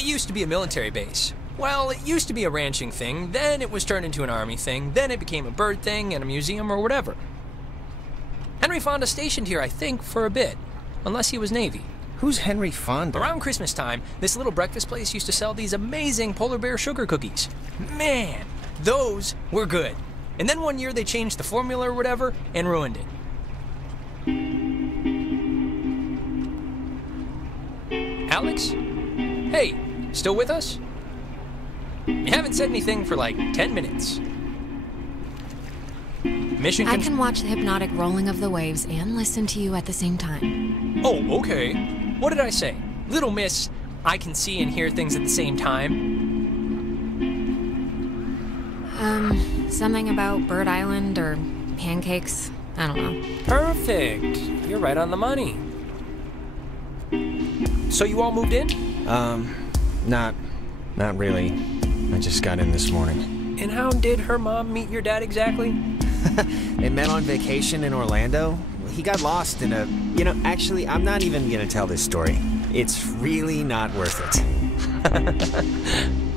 It used to be a military base. Well, it used to be a ranching thing, then it was turned into an army thing, then it became a bird thing and a museum or whatever. Henry Fonda stationed here, I think, for a bit. Unless he was Navy. Who's Henry Fonda? Around Christmas time, this little breakfast place used to sell these amazing polar bear sugar cookies. Man, those were good. And then one year they changed the formula or whatever and ruined it. Alex? Hey, still with us? You haven't said anything for like 10 minutes. I can watch the hypnotic rolling of the waves and listen to you at the same time. Oh, okay. What did I say? Little miss, I can see and hear things at the same time. Something about Bird Island or pancakes. I don't know. Perfect. You're right on the money. So you all moved in? Not really. I just got in this morning. And how did her mom meet your dad exactly? They met on vacation in Orlando. He got lost in a... You know, actually, I'm not even gonna tell this story. It's really not worth it.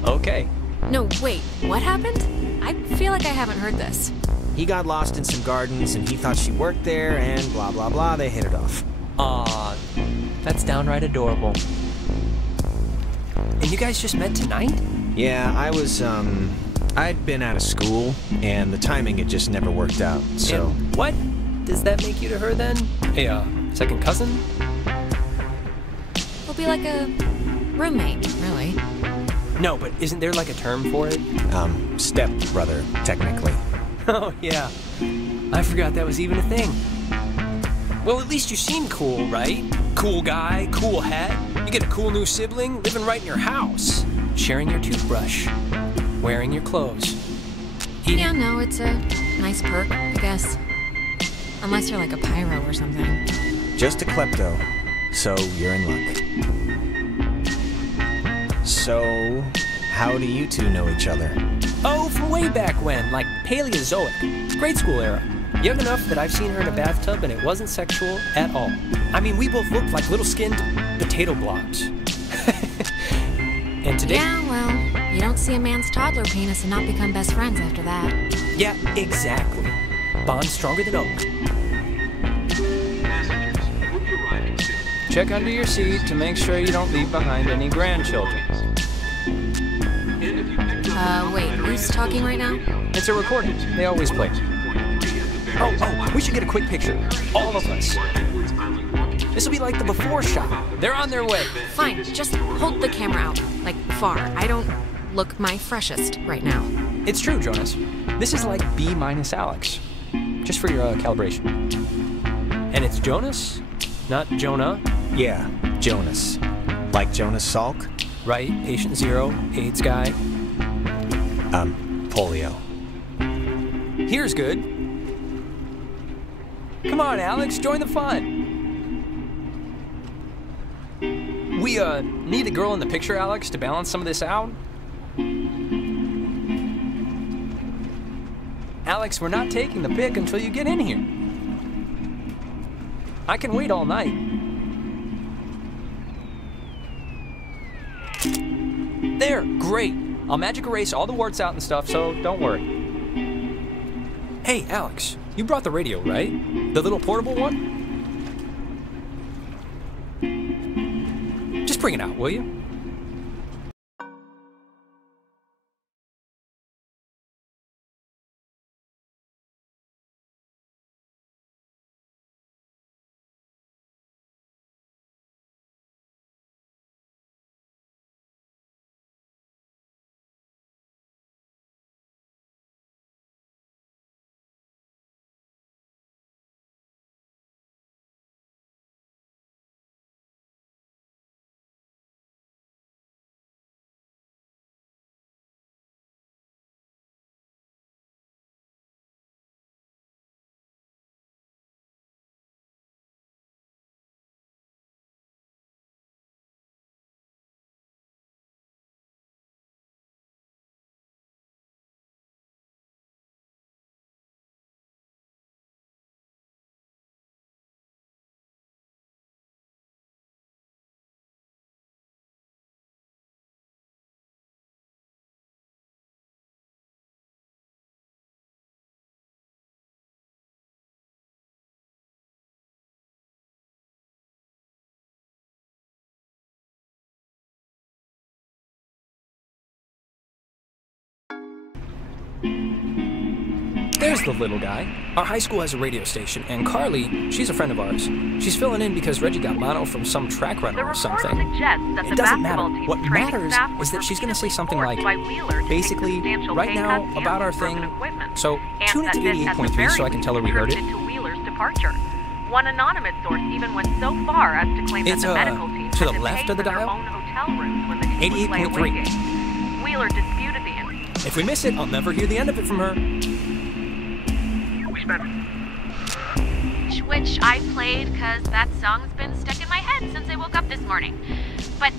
Okay. No, wait, what happened? I feel like I haven't heard this. He got lost in some gardens and he thought she worked there and blah, blah, blah. They hit it off. Aw, that's downright adorable. And you guys just met tonight? Yeah, I'd been out of school, and the timing had just never worked out, so... And what does that make you to her, then? A, second cousin? We'll be like a roommate, really. No, but isn't there like a term for it? Step-brother, technically. Oh, yeah. I forgot that was even a thing. Well, at least you seem cool, right? Cool guy, cool hat. You get a cool new sibling living right in your house. Sharing your toothbrush. Wearing your clothes. Eating. Yeah, no, it's a nice perk, I guess. Unless you're like a pyro or something. Just a klepto, so you're in luck. So, how do you two know each other? Oh, from way back when, like Paleozoic. Grade school era. Young enough that I've seen her in a bathtub and it wasn't sexual at all. I mean, we both looked like little skinned potato blobs. And today... Yeah, well, you don't see a man's toddler penis and not become best friends after that. Yeah, exactly. Bond stronger than oak. Check under your seat to make sure you don't leave behind any grandchildren. Wait, who's talking right now? It's a recording. They always play. Oh, we should get a quick picture. All of us. This will be like the before shot. They're on their way. Fine, just hold the camera out, like far. I don't look my freshest right now. It's true, Jonas. This is like B minus Alex. Just for your calibration. And it's Jonas, not Jonah. Yeah, Jonas. Like Jonas Salk? Right, patient zero, AIDS guy. Polio. Here's good. Come on, Alex, join the fun. We, need the girl in the picture, Alex, to balance some of this out. Alex, we're not taking the pic until you get in here. I can wait all night. There, great. I'll magic erase all the warts out and stuff, so don't worry. Hey, Alex, you brought the radio, right? The little portable one? Just bring it out, will you? There's the little guy. Our high school has a radio station, and Carly, she's a friend of ours. She's filling in because Reggie got mono from some track runner or something. It doesn't matter. What matters is that she's going to say something like, basically, right now, about our thing. So tune into 88.3 so I can tell her we heard it. One anonymous source even went so far as to claim that the medical team to the had left pay of the for their dial? own hotel rooms when the team would play away 88.3. games. Wheeler disputed the incident. If we miss it, I'll never hear the end of it from her. Which I played because that song's been stuck in my head since I woke up this morning. But,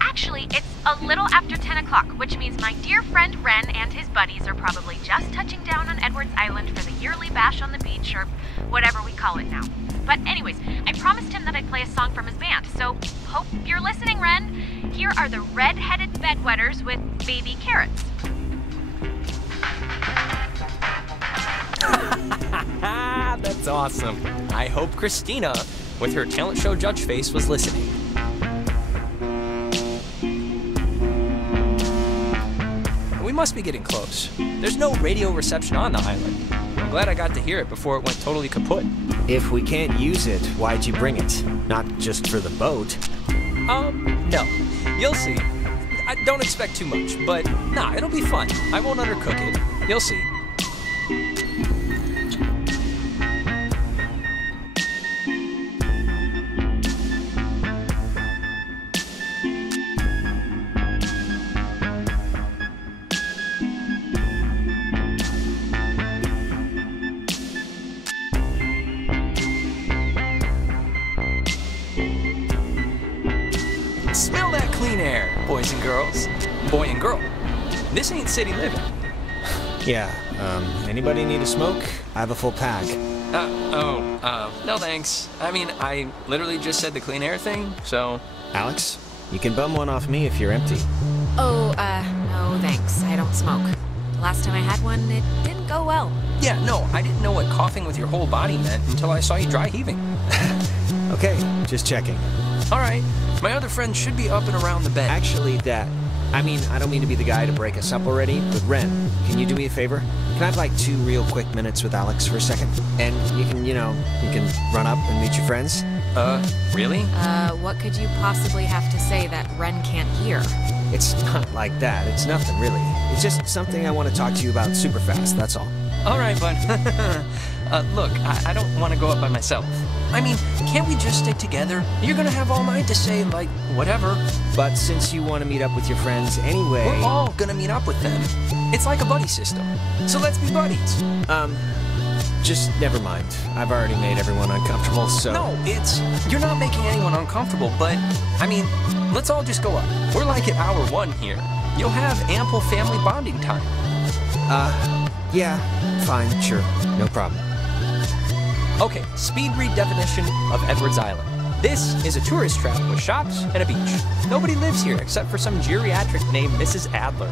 actually, it's a little after 10 o'clock, which means my dear friend Ren and his buddies are probably just touching down on Edwards Island for the yearly bash on the beach, or whatever we call it now. But anyways, I promised him that I'd play a song from his band, so hope you're listening, Ren. Here are the Red-Headed Bedwetters with Baby Carrots. That's awesome. I hope Christina, with her talent show judge face, was listening. We must be getting close. There's no radio reception on the island. I'm glad I got to hear it before it went totally kaput. If we can't use it, why'd you bring it? Not just for the boat. No. You'll see. I don't expect too much, but nah, it'll be fun. I won't undercook it. You'll see. Smell that clean air, boys and girls. Boy and girl. This ain't city living. Yeah, anybody need a smoke? I have a full pack. No thanks. I mean, I literally just said the clean air thing, so... Alex, you can bum one off me if you're empty. No thanks. I don't smoke. The last time I had one, it didn't go well. Yeah, no, I didn't know what coughing with your whole body meant until I saw you dry heaving. Okay, just checking. All right, my other friend should be up and around the bend. Actually, I don't mean to be the guy to break us up already, but Ren, can you do me a favor? Can I have like 2 real quick minutes with Alex for a second? And you can run up and meet your friends? Really? What could you possibly have to say that Ren can't hear? It's not like that. It's nothing, really. It's just something I want to talk to you about super fast, that's all. All right, bud. Look, I don't want to go up by myself. I mean, can't we just stick together? You're gonna have all night to say, like, whatever. But since you want to meet up with your friends anyway... We're all gonna meet up with them. It's like a buddy system. So let's be buddies. Just never mind. I've already made everyone uncomfortable, so... No, you're not making anyone uncomfortable, but, I mean, let's all just go up. We're like at hour 1 here. You'll have ample family bonding time. Yeah, fine, sure, no problem. Okay, speed read definition of Edwards Island. This is a tourist trap with shops and a beach. Nobody lives here except for some geriatric named Mrs. Adler.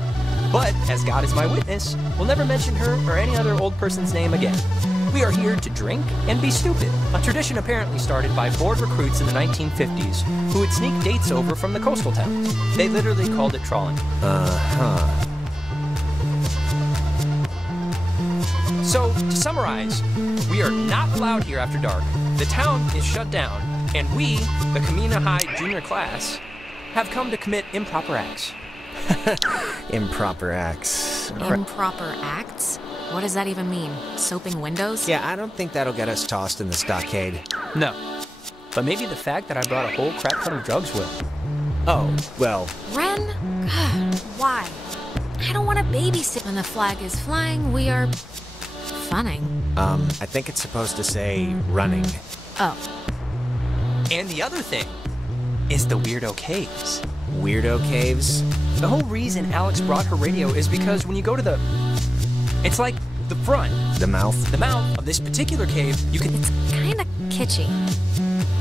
But, as God is my witness, we'll never mention her or any other old person's name again. We are here to drink and be stupid, a tradition apparently started by bored recruits in the 1950s who would sneak dates over from the coastal towns. They literally called it trawling. So, to summarize, we are not allowed here after dark, the town is shut down, and we, the Kamina High junior class, have come to commit improper acts. Improper acts. Improper acts? What does that even mean? Soaping windows? Yeah, I don't think that'll get us tossed in the stockade. No. But maybe the fact that I brought a whole crap ton of drugs will. Oh, well... Ren? God, why? I don't want to babysit when the flag is flying. We are... funning. I think it's supposed to say running. Oh. And the other thing is the Weirdo Caves. Weirdo caves? The whole reason Alex brought her radio is because when you go to the... It's like the front. The mouth? The mouth of this particular cave, you can... It's kind of kitschy.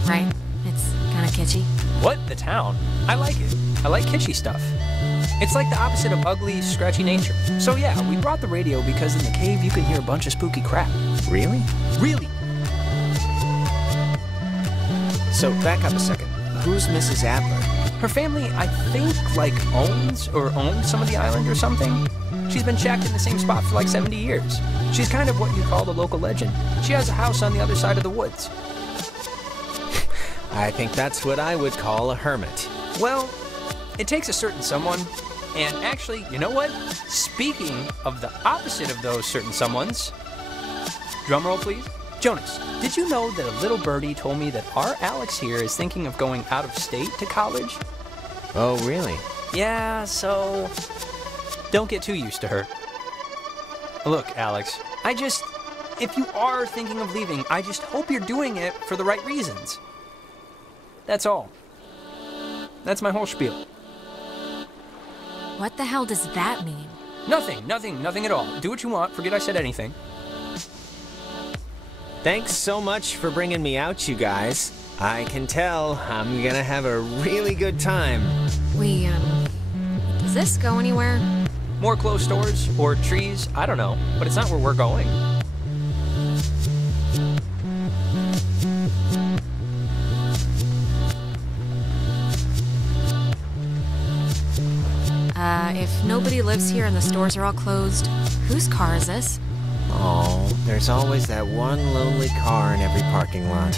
Right? It's kind of kitschy. What? The town? I like it. I like kitschy stuff. It's like the opposite of ugly, scratchy nature. So yeah, we brought the radio because in the cave you can hear a bunch of spooky crap. Really? Really? So, back up a second. Who's Mrs. Adler? Her family, I think, like, owns or owned some of the island or something. She's been shacked in the same spot for like 70 years. She's kind of what you call the local legend. She has a house on the other side of the woods. I think that's what I would call a hermit. Well, it takes a certain someone, and actually, you know what? Speaking of the opposite of those certain someones, drumroll please. Jonas, did you know that a little birdie told me that our Alex here is thinking of going out of state to college? Oh, really? Yeah, so don't get too used to her. Look, Alex, if you are thinking of leaving, I just hope you're doing it for the right reasons. That's all. That's my whole spiel. What the hell does that mean? Nothing at all. Do what you want. Forget I said anything. Thanks so much for bringing me out, you guys. I can tell I'm gonna have a really good time. Does this go anywhere? More closed stores or trees, I don't know, but it's not where we're going. If nobody lives here and the stores are all closed, whose car is this? Oh, there's always that one lonely car in every parking lot.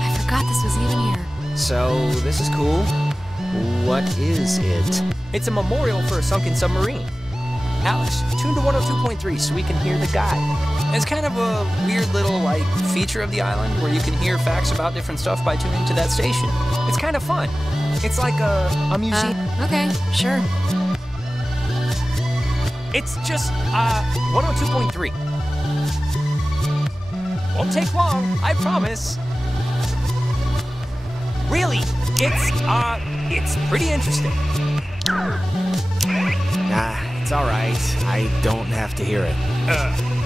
I forgot this was even here. So, this is cool. What is it? It's a memorial for a sunken submarine. Alex, tune to 102.3 so we can hear the guy. It's kind of a weird little, feature of the island where you can hear facts about different stuff by tuning to that station. It's kind of fun. It's like a museum. Okay, sure. It's just, 102.3. Won't take long, I promise. Really, it's pretty interesting. Nah, it's alright. I don't have to hear it.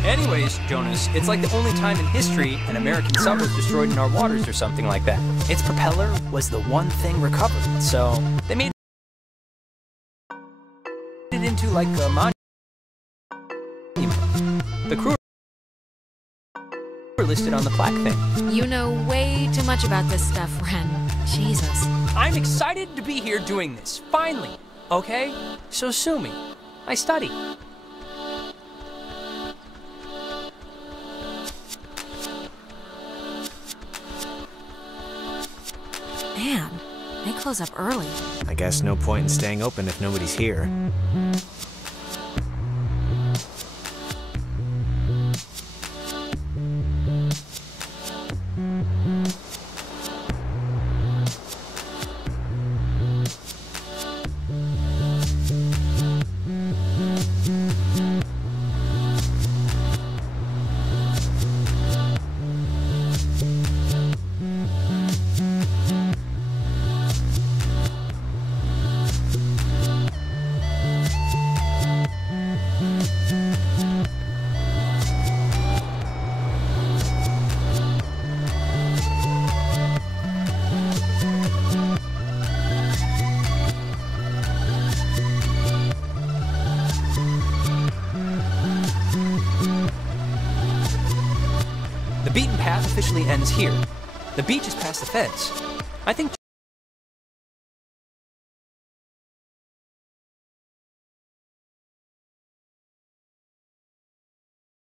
Anyways, Jonas, it's like the only time in history an American sub was destroyed in our waters or something like that. Its propeller was the one thing recovered, so they made it into like a monument. The crew were listed on the plaque thing. You know way too much about this stuff, Ren. Jesus. I'm excited to be here doing this, finally, okay? So sue me. I study. Man, they close up early. I guess no point in staying open if nobody's here. The beaten path officially ends here. The beach is past the fence. I think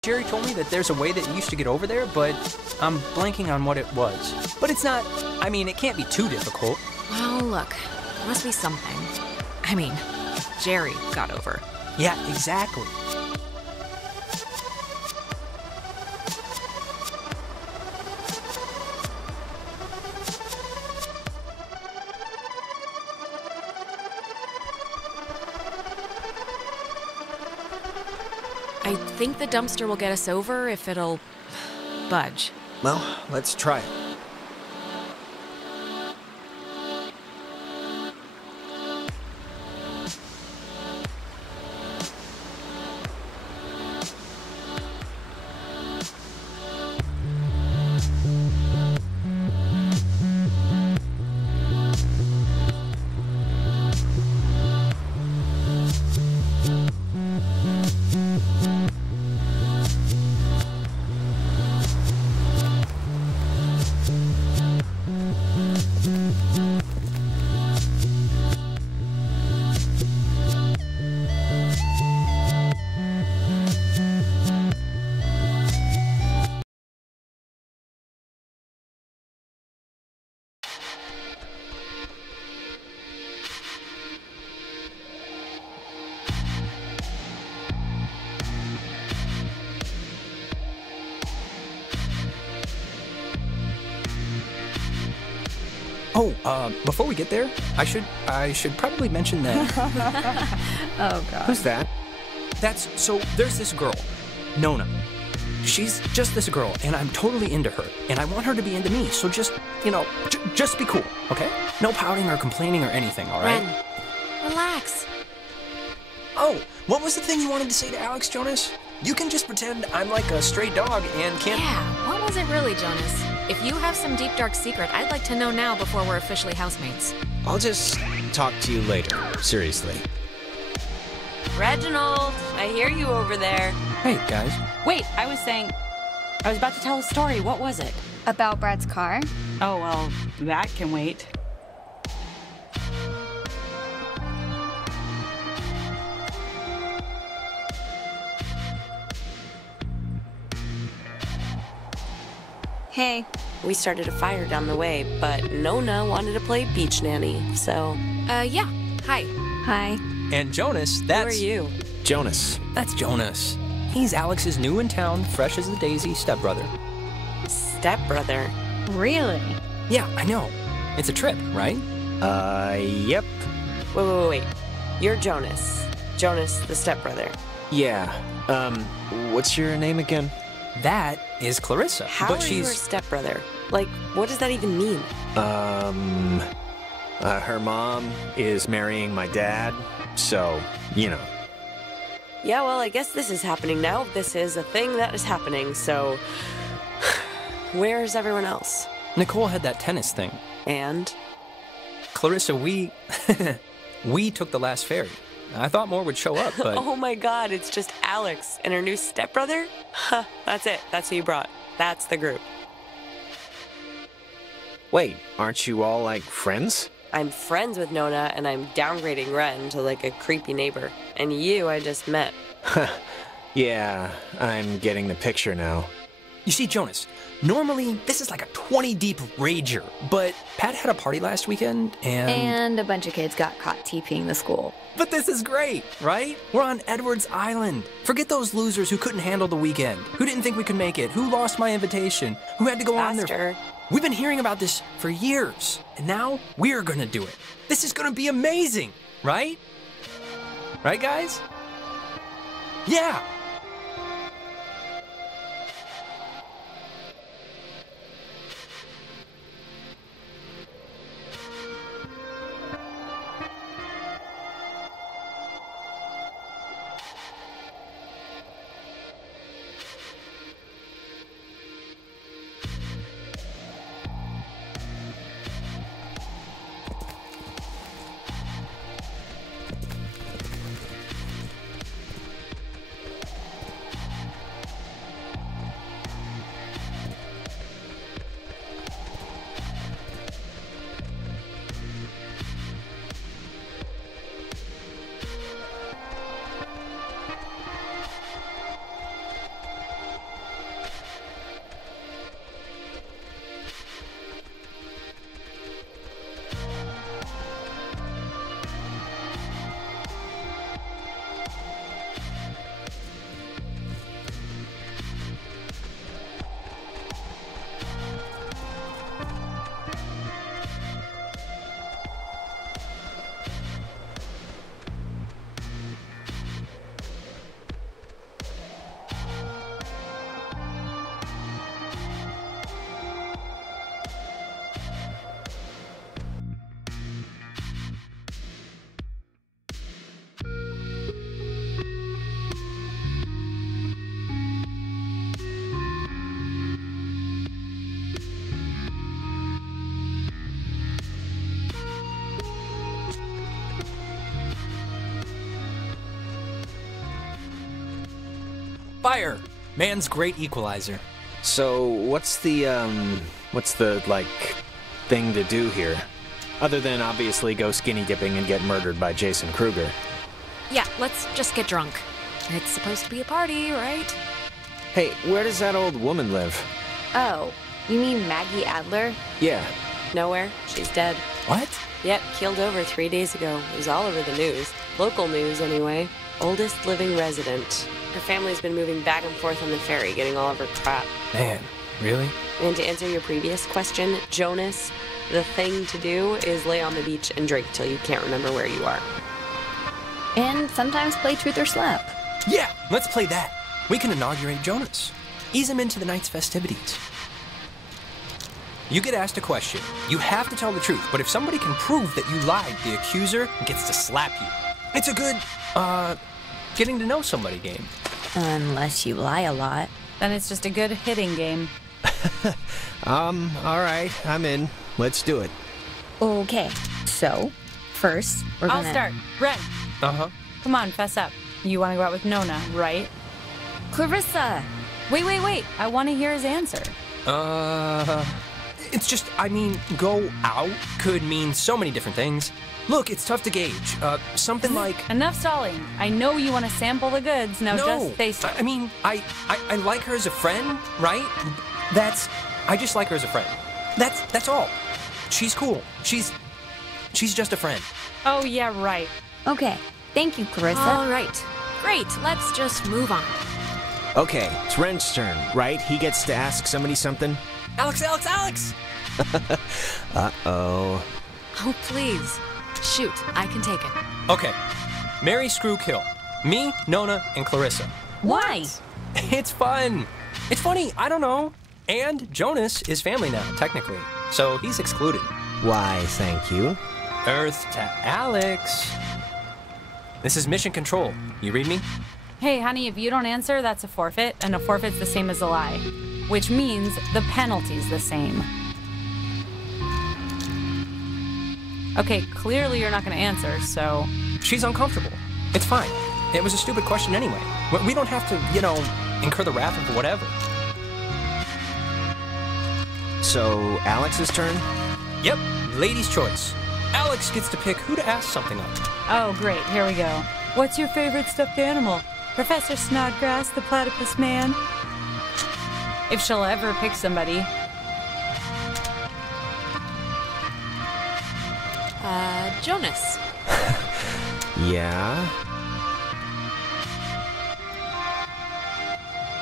Jerry told me that there's a way that you used to get over there, but I'm blanking on what it was. But it's not, I mean, it can't be too difficult. Well, look, there must be something. I mean, Jerry got over. Yeah, exactly. I think the dumpster will get us over if it'll budge. Well, let's try it. Oh, before we get there, I should probably mention that. Oh, God. Who's that? So there's this girl, Nona. She's just this girl, and I'm totally into her, and I want her to be into me, so just, just be cool, okay? No pouting or complaining or anything, all right? Ren, relax. Oh, what was the thing you wanted to say to Alex, Jonas? You can just pretend I'm like a stray dog and can't... Yeah, what was it really, Jonas? If you have some deep, dark secret, I'd like to know now before we're officially housemates. I'll just talk to you later, seriously. Reginald, I hear you over there. Hey, guys. Wait, I was about to tell a story. What was it? About Brad's car? Oh, well, that can wait. Hey. We started a fire down the way, but Nona wanted to play beach nanny, so... Yeah. Hi. Hi. And Jonas, Who that's... are you? Jonas. That's Jonas. He's Alex's new in town, fresh as a daisy stepbrother. Stepbrother. Really? Yeah, I know. It's a trip, right? Yep. Wait. You're Jonas. Jonas, the stepbrother. Yeah. What's your name again? That is Clarissa. How but are you her stepbrother? Like, what does that even mean? Her mom is marrying my dad, so, Yeah, well, I guess this is happening now. This is a thing that is happening, so... Where's everyone else? Nicole had that tennis thing. And? Clarissa, we took the last ferry. I thought more would show up, but... Oh my god, it's just Alex and her new stepbrother? Huh, that's it. That's who you brought. That's the group. Wait, aren't you all, like, friends? I'm friends with Nona, and I'm downgrading Ren to, like, a creepy neighbor. And you, I just met. Yeah, I'm getting the picture now. You see, Jonas, normally this is like a 20-deep rager, but Pat had a party last weekend, And a bunch of kids got caught TPing the school. But this is great, right? We're on Edwards Island. Forget those losers who couldn't handle the weekend, who didn't think we could make it, who lost my invitation, who had to go on their... We've been hearing about this for years, and now we're gonna do it. This is gonna be amazing, right? Right, guys? Yeah! Fire! Man's great equalizer. So, what's the, like, thing to do here? Other than obviously go skinny dipping and get murdered by Jason Kruger. Yeah, let's just get drunk. It's supposed to be a party, right? Hey, where does that old woman live? Oh, you mean Maggie Adler? Yeah. Nowhere. She's dead. What? Yep, keeled over 3 days ago. It was all over the news. Local news, anyway. Oldest living resident. Her family's been moving back and forth on the ferry, getting all of her crap. Man, Really? And to answer your previous question, Jonas, the thing to do is lay on the beach and drink till you can't remember where you are. And sometimes play truth or slap. Yeah, let's play that. We can inaugurate Jonas. Ease him into the night's festivities. You get asked a question. You have to tell the truth, but if somebody can prove that you lied, the accuser gets to slap you. It's a good, getting to know somebody game. Unless you lie a lot. Then it's just a good hitting game. All right, I'm in. Let's do it. Okay, so, first, we're gonna... I'll start. Ren, Uh-huh. come on, fess up. You want to go out with Nona, right? Clarissa! Wait. I want to hear his answer. It's just, I mean, go out could mean so many different things. Look, it's tough to gauge. Something like... Enough stalling. I know you want to sample the goods. Now No, just say so. I mean, I like her as a friend, right? I just like her as a friend. That's all. She's cool. She's just a friend. Oh, yeah, right. Okay, thank you, Clarissa. All right. Great. Let's just move on. Okay, it's Ren's turn, right? He gets to ask somebody something? Alex! Uh-oh. Oh, please. Shoot, I can take it. Okay. Marry, screw, kill. Me, Nona, and Clarissa. Why? It's fun. It's funny, I don't know. And Jonas is family now, technically. So he's excluded. Why, thank you. Earth to Alex. This is mission control. You read me? Hey, honey, if you don't answer, that's a forfeit, and a forfeit's the same as a lie. Which means the penalty's the same. Okay, clearly you're not gonna answer, so... She's uncomfortable. It's fine. It was a stupid question anyway. We don't have to, incur the wrath of whatever. So, Alex's turn? Yep, lady's choice. Alex gets to pick who to ask something of. Oh, great, here we go. What's your favorite stuffed animal? Professor Snodgrass, the platypus man? If she'll ever pick somebody. Jonas. Yeah?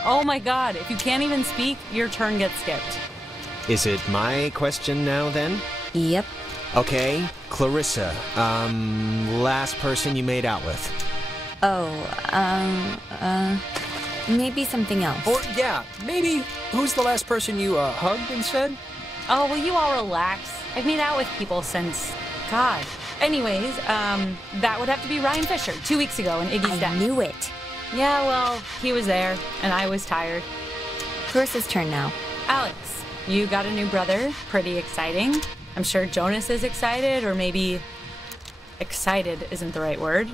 Oh my god, if you can't even speak, your turn gets skipped. Is it my question now, then? Yep. Okay, Clarissa, last person you made out with. Maybe something else. Or, yeah, maybe who's the last person you, hugged instead? Oh, will you all relax? I've made out with people since... God. Anyways, that would have to be Ryan Fisher, 2 weeks ago in Iggy's I den. knew it. Yeah, well, he was there, and I was tired. Clarissa's turn now. Alex, you got a new brother. Pretty exciting. I'm sure Jonas is excited, or maybe... Excited isn't the right word.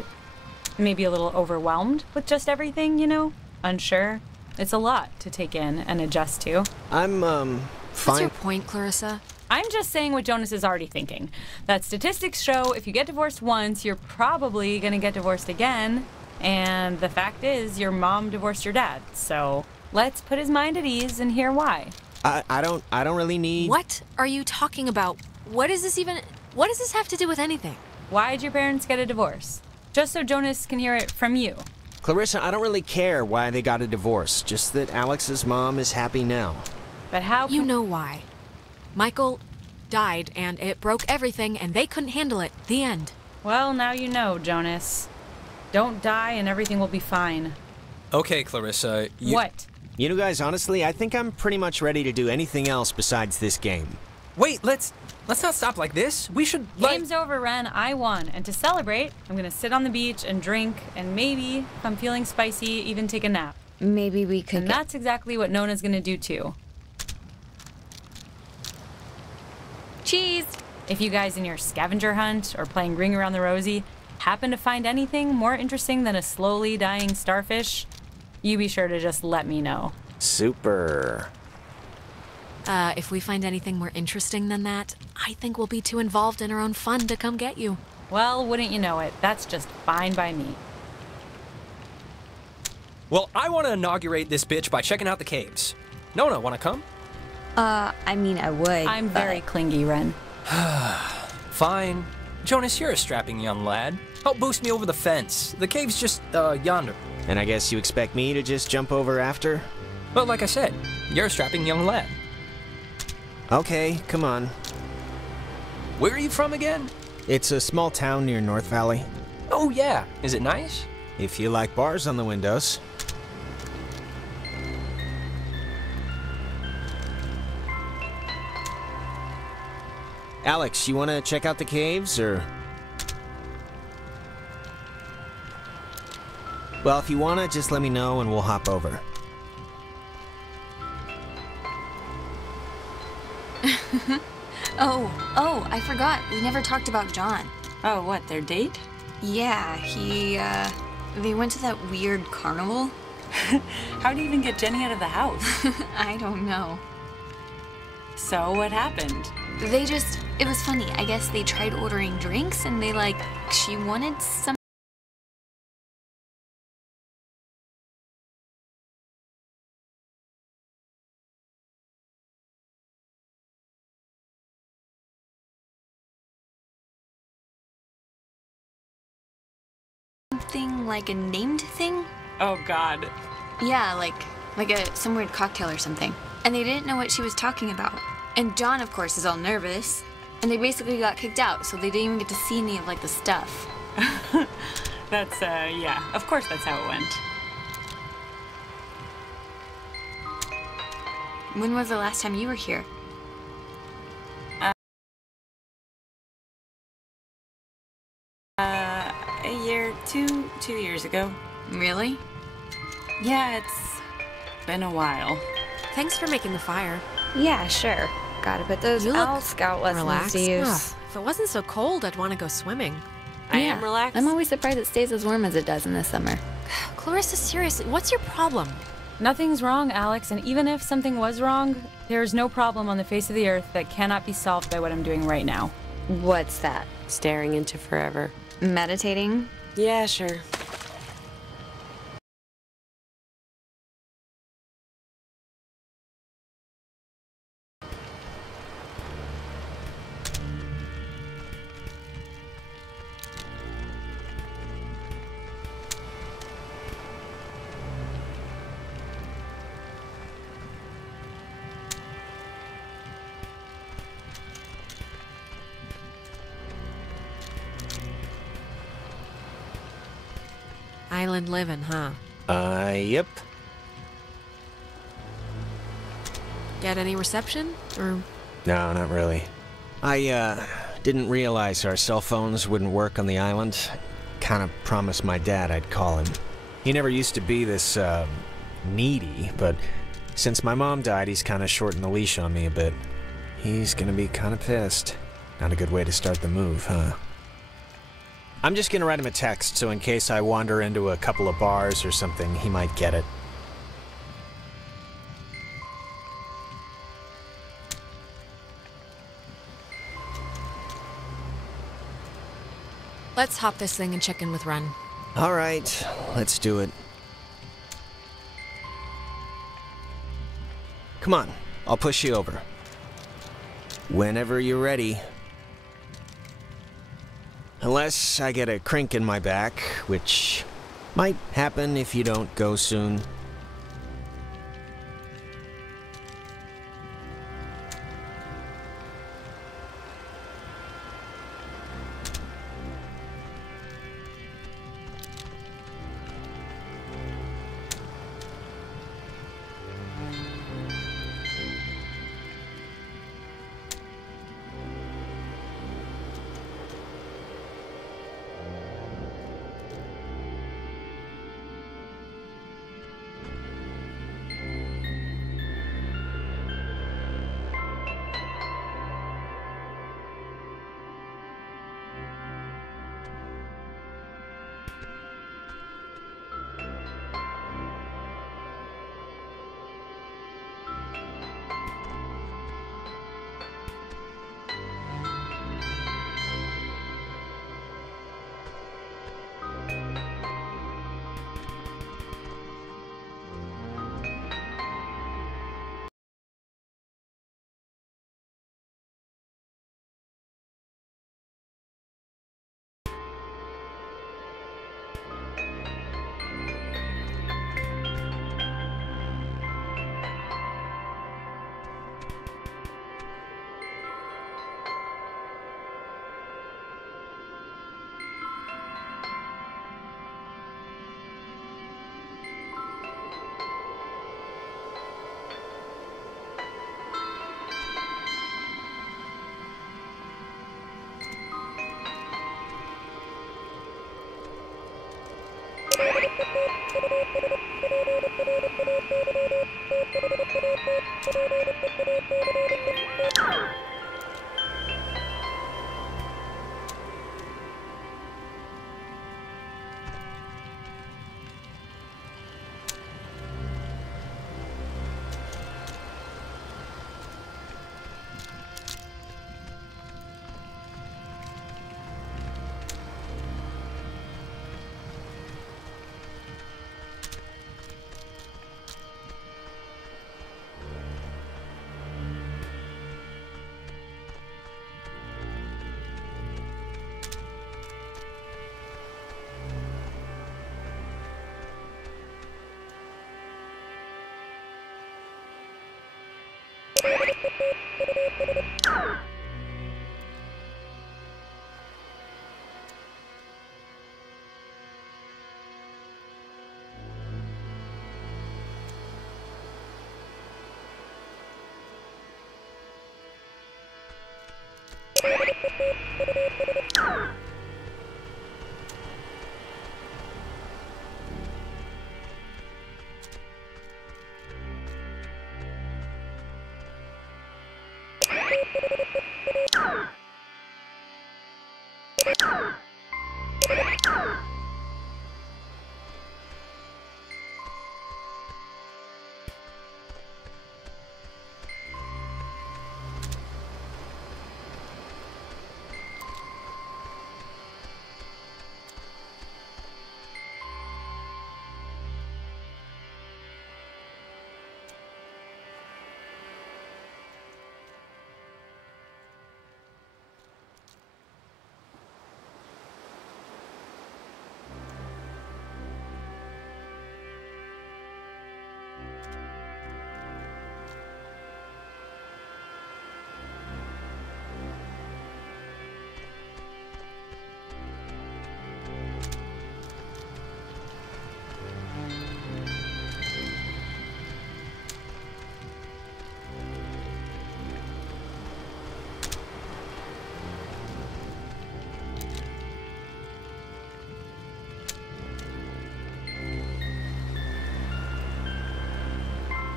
Maybe a little overwhelmed with just everything, Unsure. It's a lot to take in and adjust to. I'm, What's fine. your point, Clarissa? I'm just saying what Jonas is already thinking. That statistics show if you get divorced once, you're probably gonna get divorced again. And the fact is, your mom divorced your dad. So let's put his mind at ease and hear why. I don't really need... What are you talking about? What does this have to do with anything? Why'd your parents get a divorce? Just so Jonas can hear it from you. Clarissa, I don't really care why they got a divorce. Just that Alex's mom is happy now. But how... You know why. Michael died, and it broke everything, and they couldn't handle it. The end. Well, now you know, Jonas. Don't die and everything will be fine. Okay, Clarissa, What? You know, guys, honestly, I think I'm pretty much ready to do anything else besides this game. Wait, let's not stop like this. We should, Game's over, Ren. I won. And to celebrate, I'm gonna sit on the beach and drink, and maybe, if I'm feeling spicy, even take a nap. Maybe we could And that's exactly what Nona's gonna do, too. Cheese! If you guys in your scavenger hunt or playing Ring Around the Rosie happen to find anything more interesting than a slowly dying starfish, you be sure to just let me know. Super. If we find anything more interesting than that, I think we'll be too involved in our own fun to come get you. Well, wouldn't you know it, that's just fine by me. Well, I want to inaugurate this bitch by checking out the caves. Nona, want to come? I mean, I would. I'm very clingy, Ren. Fine. Jonas, you're a strapping young lad. Help boost me over the fence. The cave's just, yonder. And I guess you expect me to just jump over after? But like I said, You're a strapping young lad. Okay, come on. Where are you from again? It's a small town near North Valley. Oh, yeah. Is it nice? If you like bars on the windows. Alex, you want to check out the caves, or...? Well, if you want to, just let me know and we'll hop over. Oh, I forgot. We never talked about John. Oh, what, their date? Yeah, they went to that weird carnival. How'd you even get Jenny out of the house? I don't know. So, what happened? It was funny. I guess they tried ordering drinks and she wanted something like a named thing. Oh, God. Yeah, like some weird cocktail or something. And they didn't know what she was talking about. And John, of course, is all nervous. And they basically got kicked out, so they didn't even get to see any of, the stuff. That's, yeah. Of course that's how it went. When was the last time you were here? A year, two years ago. Really? Yeah, it's been a while. Thanks for making the fire. Yeah, sure. Gotta put those You Owl look Scout lessons relaxed. to use. Ugh, if it wasn't so cold, I'd want to go swimming. I am relaxed. I'm always surprised it stays as warm as it does in the summer. Clarissa, seriously, what's your problem? Nothing's wrong, Alex, and even if something was wrong, there's no problem on the face of the earth that cannot be solved by what I'm doing right now. What's that? Staring into forever. Meditating? Yeah, sure. Island living, huh? Yep. Get any reception? Or No, not really. I, didn't realize our cell phones wouldn't work on the island. Kinda promised my dad I'd call him. He never used to be this, needy, but since my mom died, he's kinda shortened the leash on me a bit. He's gonna be kinda pissed. Not a good way to start the move, huh? I'm just gonna write him a text, so in case I wander into a couple of bars or something, he might get it. let's hop this thing and check in with Ren. All right, let's do it. Come on, I'll push you over. Whenever you're ready. Unless I get a crink in my back, which might happen if you don't go soon.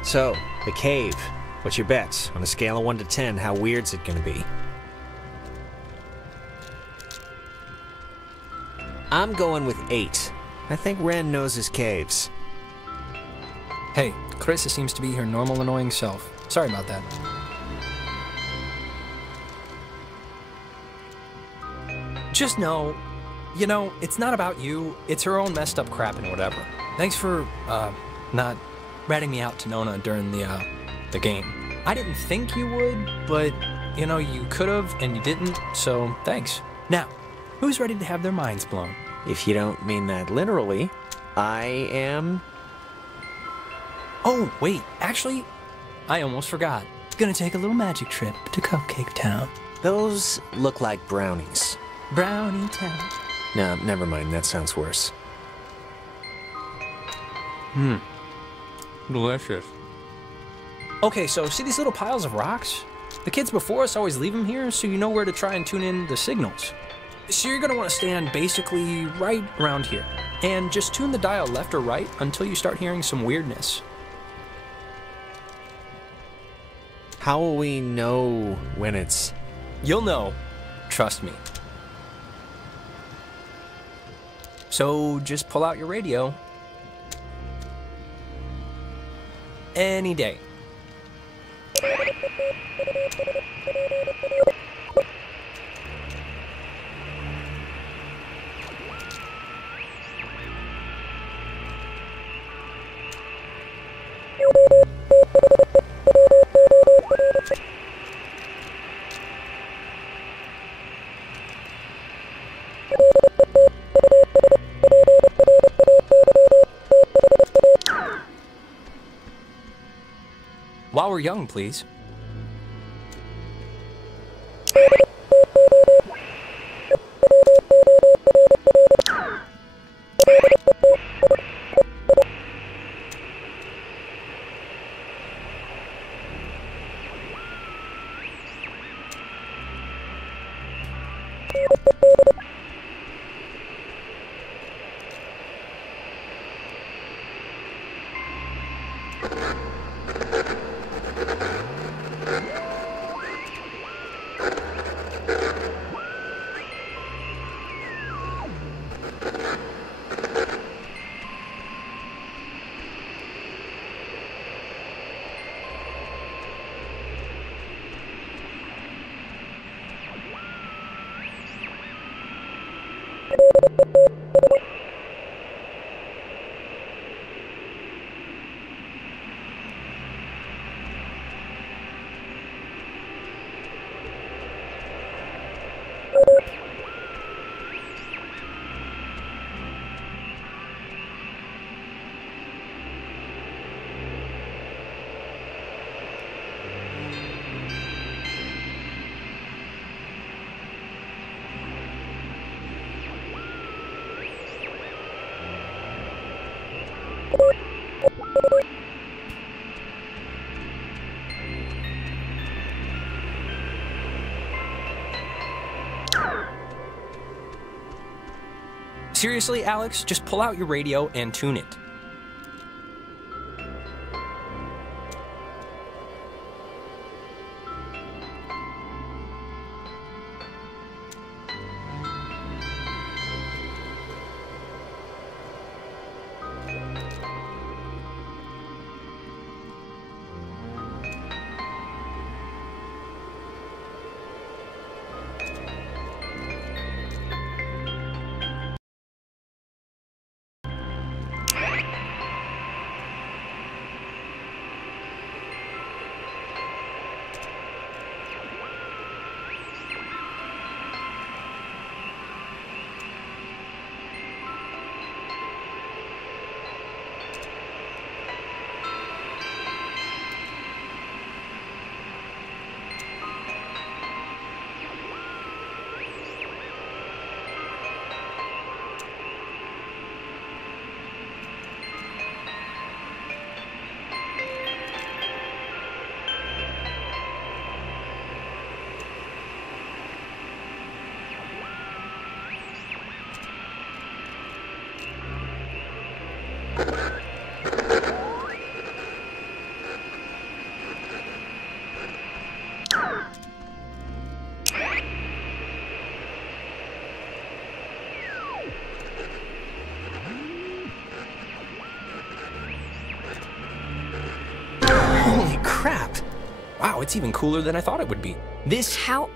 So, the cave. What's your bets? On a scale of 1 to 10, how weird's it gonna be? I'm going with 8. I think Ren knows his caves. Hey, Carissa seems to be her normal annoying self. Sorry about that. Just know, it's not about you. It's her own messed up crap and whatever. Thanks for, not ratting me out to Nona during the game. I didn't think you would, but, you could've and you didn't, so thanks. Now, who's ready to have their minds blown? If you don't mean that literally, I am... Oh, wait, actually, I almost forgot. Gonna take a little magic trip to Cupcake Town. Those look like brownies. Brownie Town. No, never mind, that sounds worse. Delicious. Okay, so see these little piles of rocks? The kids before us always leave them here so you know where to try and tune in the signals. So you're gonna want to stand basically right around here and just tune the dial left or right until you start hearing some weirdness. How will we know when it's... You'll know. Trust me. So just pull out your radio. Any day. While we're young, please. Seriously, Alex, just pull out your radio and tune it. Holy crap! Wow, it's even cooler than I thought it would be. This... How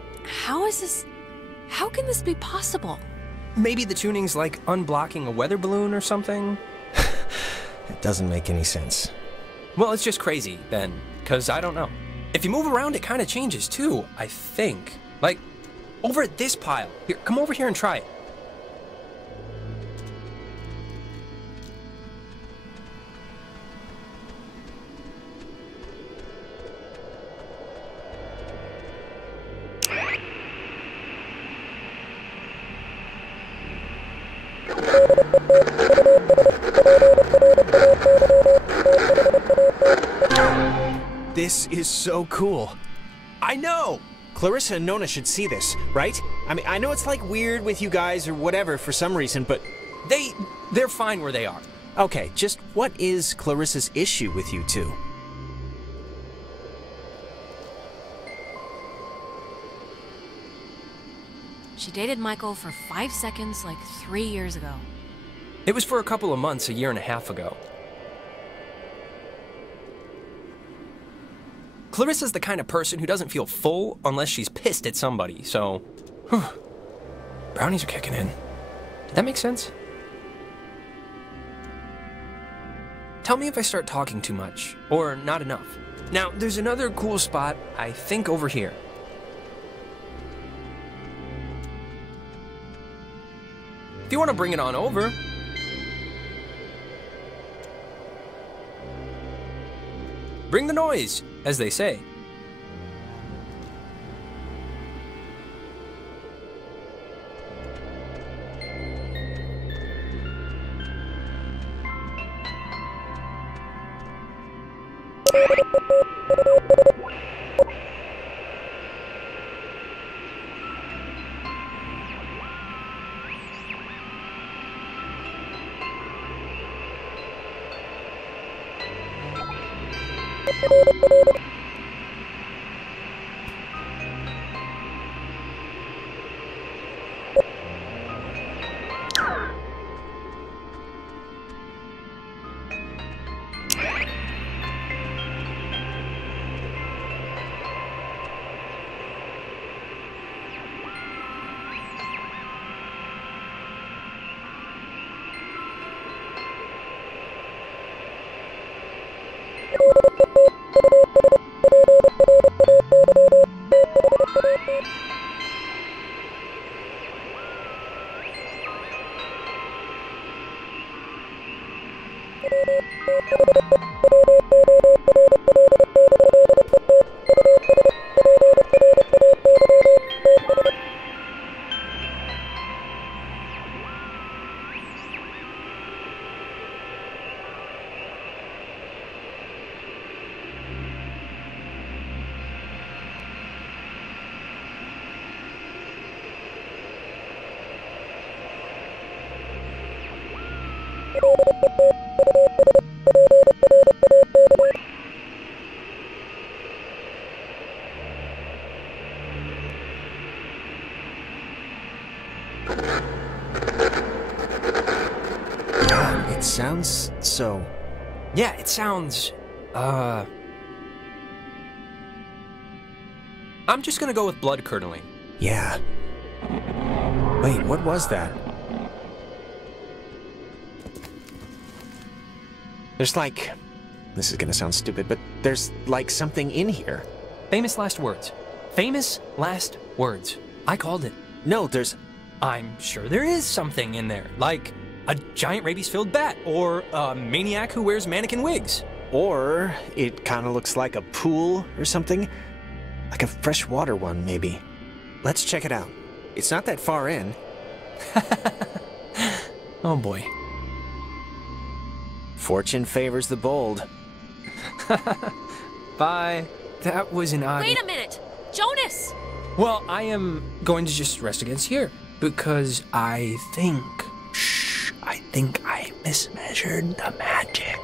is this... How can this be possible? Maybe the tuning's like unblocking a weather balloon or something? It doesn't make any sense. Well, it's just crazy, then, because I don't know. If you move around, it kind of changes, too, I think. Like, over at this pile. Here, come over here and try it. This is so cool. I know! Clarissa and Nona should see this, right? I mean, I know it's like weird with you guys or whatever for some reason, but... They're fine where they are. Okay, just what is Clarissa's issue with you two? She dated Michael for 5 seconds like 3 years ago. It was for a couple of months, a year and a half ago. Clarissa's the kind of person who doesn't feel full unless she's pissed at somebody, so... Whew. Brownies are kicking in. Did that make sense? Tell me if I start talking too much, or not enough. Now, there's another cool spot, I think over here. If you want to bring it on over. Bring the noise, as they say. It sounds so... Yeah, it sounds, I'm just gonna go with blood curdling. Yeah. Wait, what was that? There's like... This is gonna sound stupid, but there's like something in here. Famous last words. Famous last words. I called it. No, there's... I'm sure there is something in there, like a giant rabies-filled bat, or a maniac who wears mannequin wigs. Or it kind of looks like a pool or something. Like a freshwater one, maybe. Let's check it out. It's not that far in. Oh boy. Fortune favors the bold. Bye. That was an odd... Wait a minute! Jonas! Well, I am going to just rest against here, because I think I mismeasured the magic.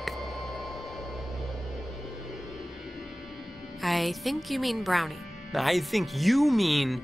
I think you mean brownie. I think you mean...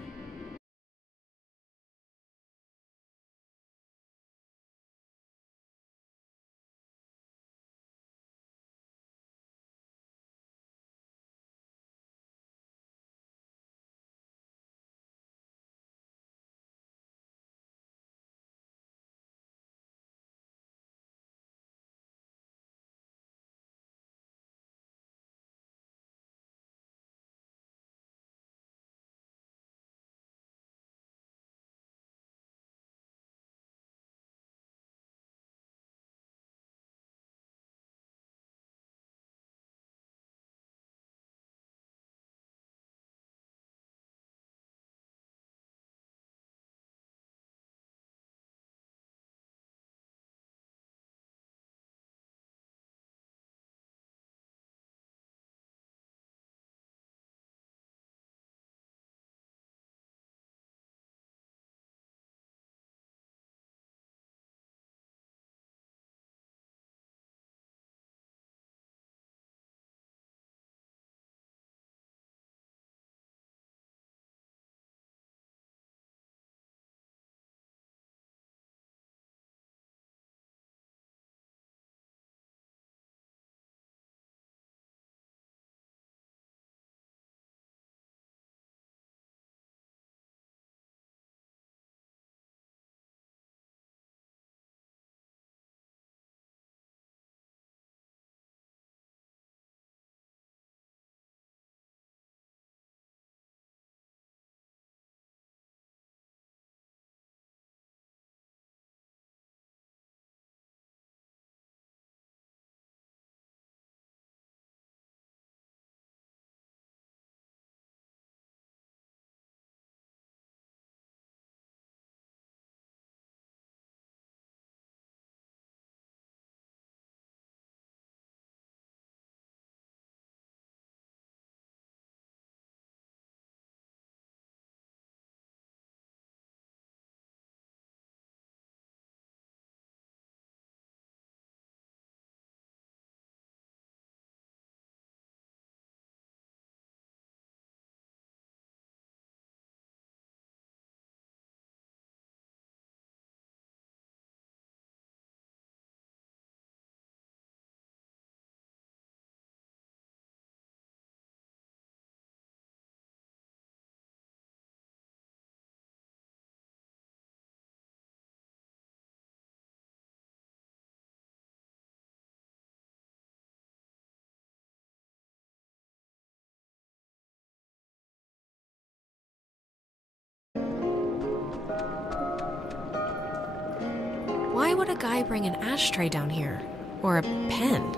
Why would a guy bring an ashtray down here? Or a pen?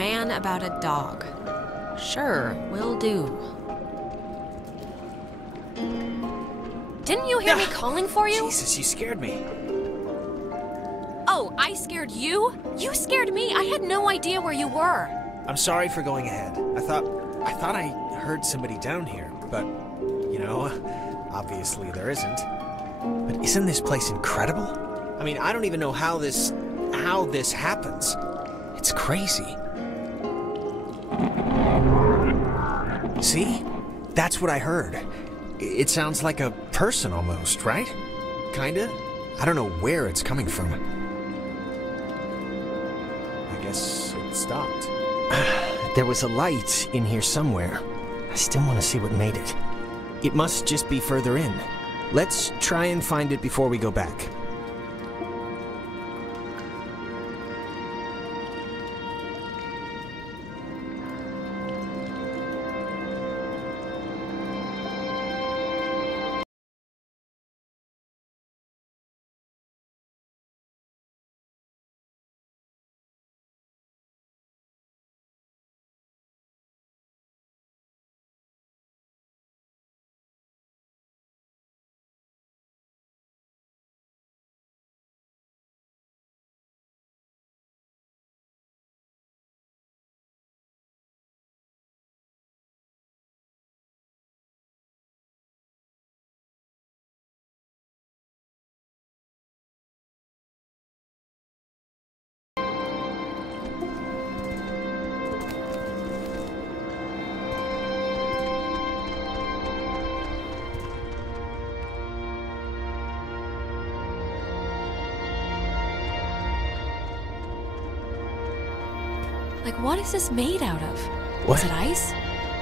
man about a dog. Sure, will do. Didn't you hear me calling for you? Jesus, you scared me. Oh, I scared you? You scared me. I had no idea where you were. I'm sorry for going ahead. I thought I heard somebody down here, but, you know, obviously there isn't. But isn't this place incredible? I mean, I don't even know how this happens. It's crazy. See? That's what I heard. It sounds like a person almost, right? Kinda? I don't know where it's coming from. I guess it stopped. There was a light in here somewhere. I still want to see what made it. It must just be further in. Let's try and find it before we go back. Like, what is this made out of? What? Is it ice?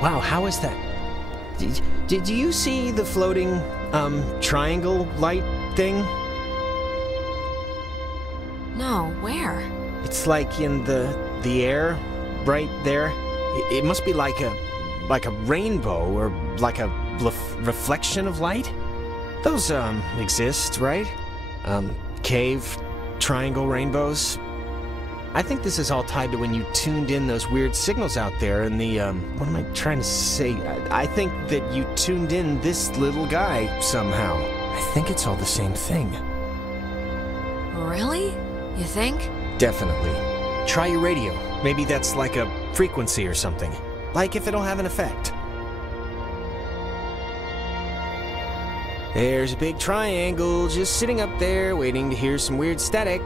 Wow, how is that? Did you see the floating, triangle light thing? No, where? It's like in the air, right there. It must be like a rainbow or like a reflection of light. Those, exist, right? Cave, triangle rainbows. I think this is all tied to when you tuned in those weird signals out there in the, what am I trying to say? I think that you tuned in this little guy somehow. I think it's all the same thing. Really? You think? Definitely. Try your radio. Maybe that's like a frequency or something. Like if it'll have an effect. There's a big triangle just sitting up there waiting to hear some weird static.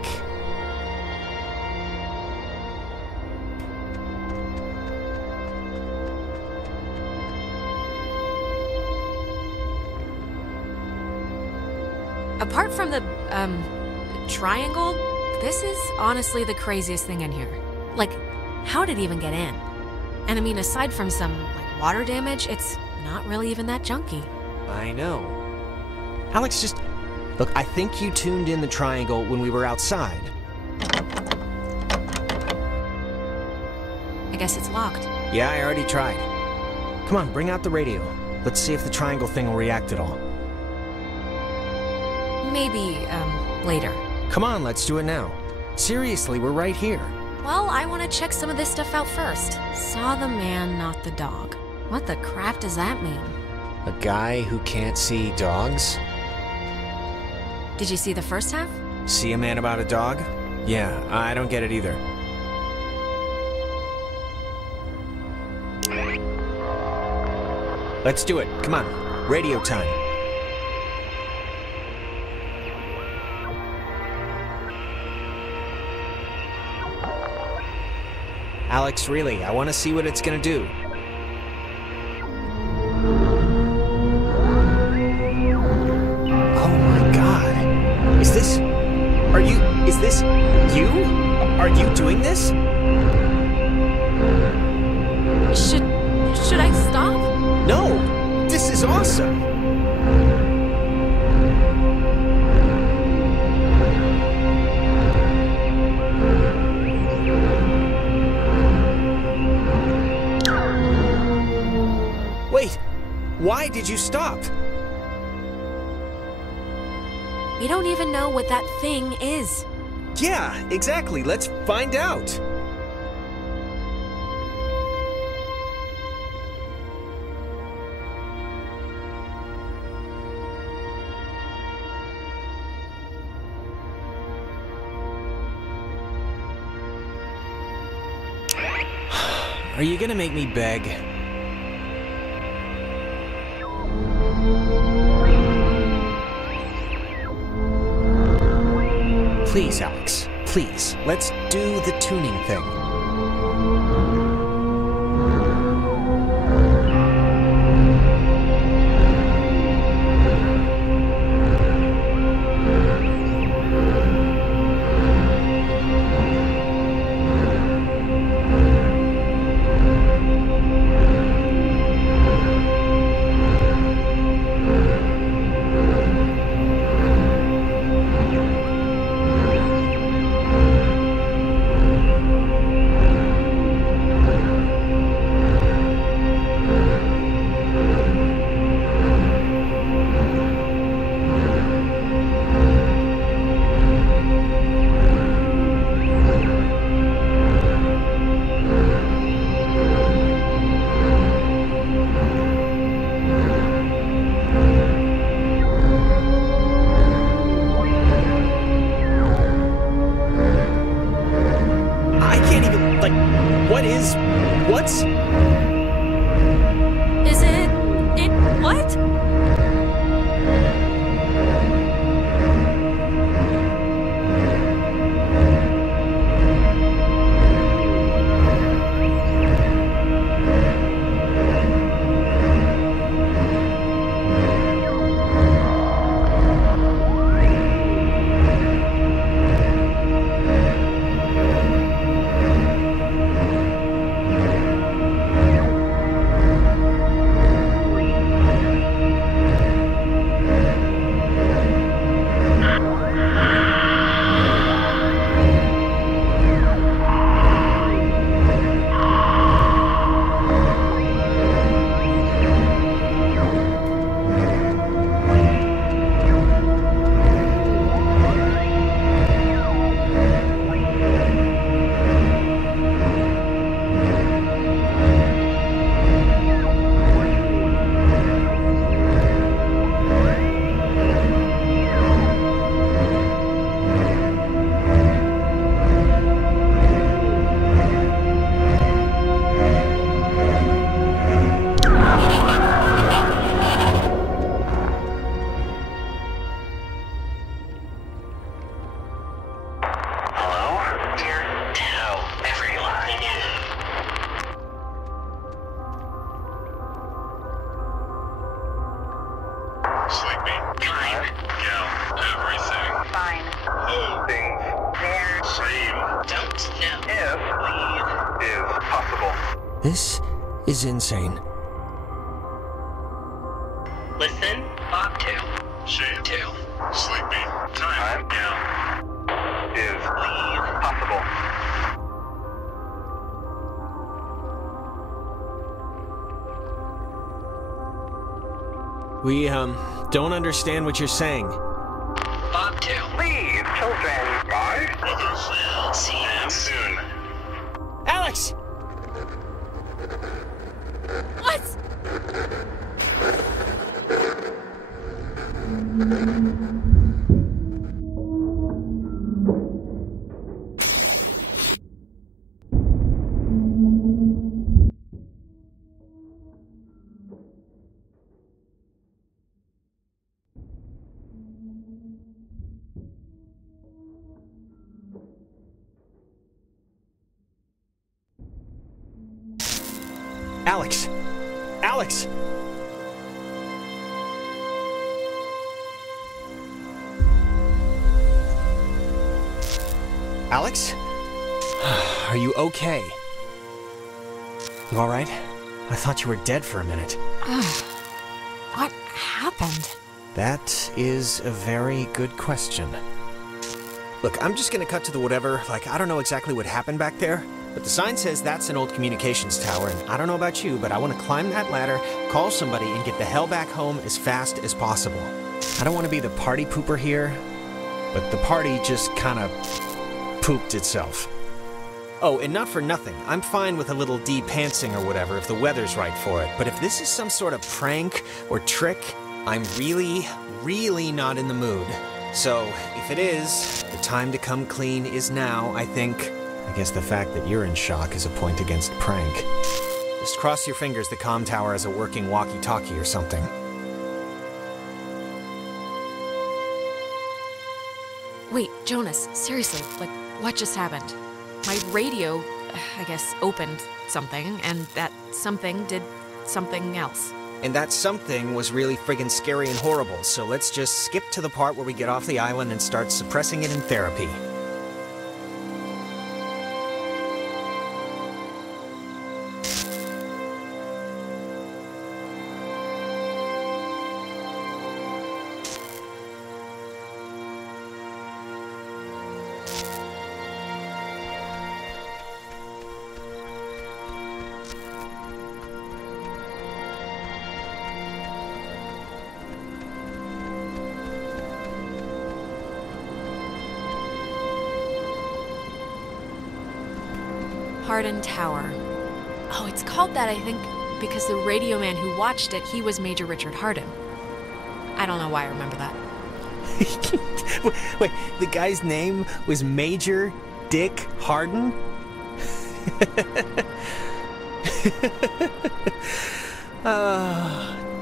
Apart from the, triangle, this is honestly the craziest thing in here. Like, how did it even get in? And I mean, aside from some, like, water damage, it's not really even that junky. I know. Alex, just... Look, I think you tuned in the triangle when we were outside. I guess it's locked. Yeah, I already tried. Come on, bring out the radio. Let's see if the triangle thing will react at all. Maybe, later. Come on, let's do it now. Seriously, we're right here. Well, I want to check some of this stuff out first. Saw the man, not the dog. What the crap does that mean? A guy who can't see dogs? Did you see the first half? See a man about a dog? Yeah, I don't get it either. Let's do it. Come on. Radio time. Alex, really, I want to see what it's gonna do. Oh my god. Is this you? Are you doing this? Should I stop? No! This is awesome! Wait, why did you stop? We don't even know what that thing is. Yeah, exactly. Let's find out. Are you gonna make me beg? Please, Alex. Please. Let's do the tuning thing. What's... Is it... what? This is insane. Listen, Bob 2. Shade 2. Sleepy. Time now. Is leave possible. We, don't understand what you're saying. Bob 2. Leave, children. Bye. Brothers will see you soon. Alex! What? Alex! Alex! Alex? Are you okay? You alright? I thought you were dead for a minute. What happened? That is a very good question. Look, I'm just gonna cut to the whatever. Like, I don't know exactly what happened back there, but the sign says that's an old communications tower, and I don't know about you, but I want to climb that ladder, call somebody, and get the hell back home as fast as possible. I don't want to be the party pooper here, but the party just kind of pooped itself. Oh, and not for nothing, I'm fine with a little de-pantsing or whatever if the weather's right for it, but if this is some sort of prank or trick, I'm really not in the mood. So, if it is, the time to come clean is now, I think. I guess the fact that you're in shock is a point against prank. Just cross your fingers the comm tower has a working walkie-talkie or something. Wait, Jonas, seriously, like, what just happened? My radio, I guess, opened something, and that something did something else. And that something was really friggin' scary and horrible, so let's just skip to the part where we get off the island and start suppressing it in therapy. Hardin Tower. Oh, it's called that, I think, because the radio man who watched it, he was Major Richard Hardin. I don't know why I remember that. Wait, the guy's name was Major Dick Hardin?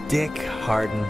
Dick Hardin.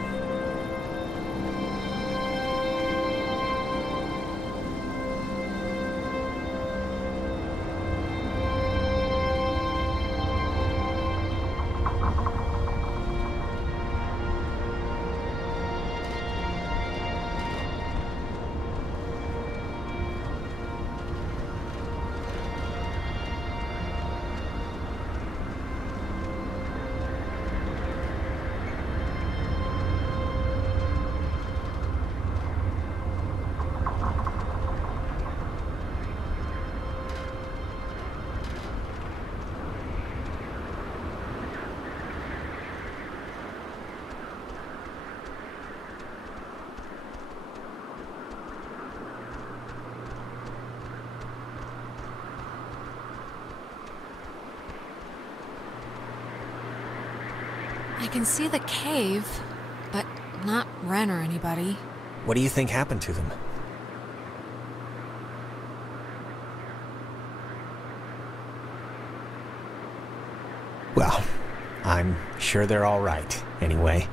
I can see the cave, but not Ren or anybody. What do you think happened to them? Well, I'm sure they're all right, anyway.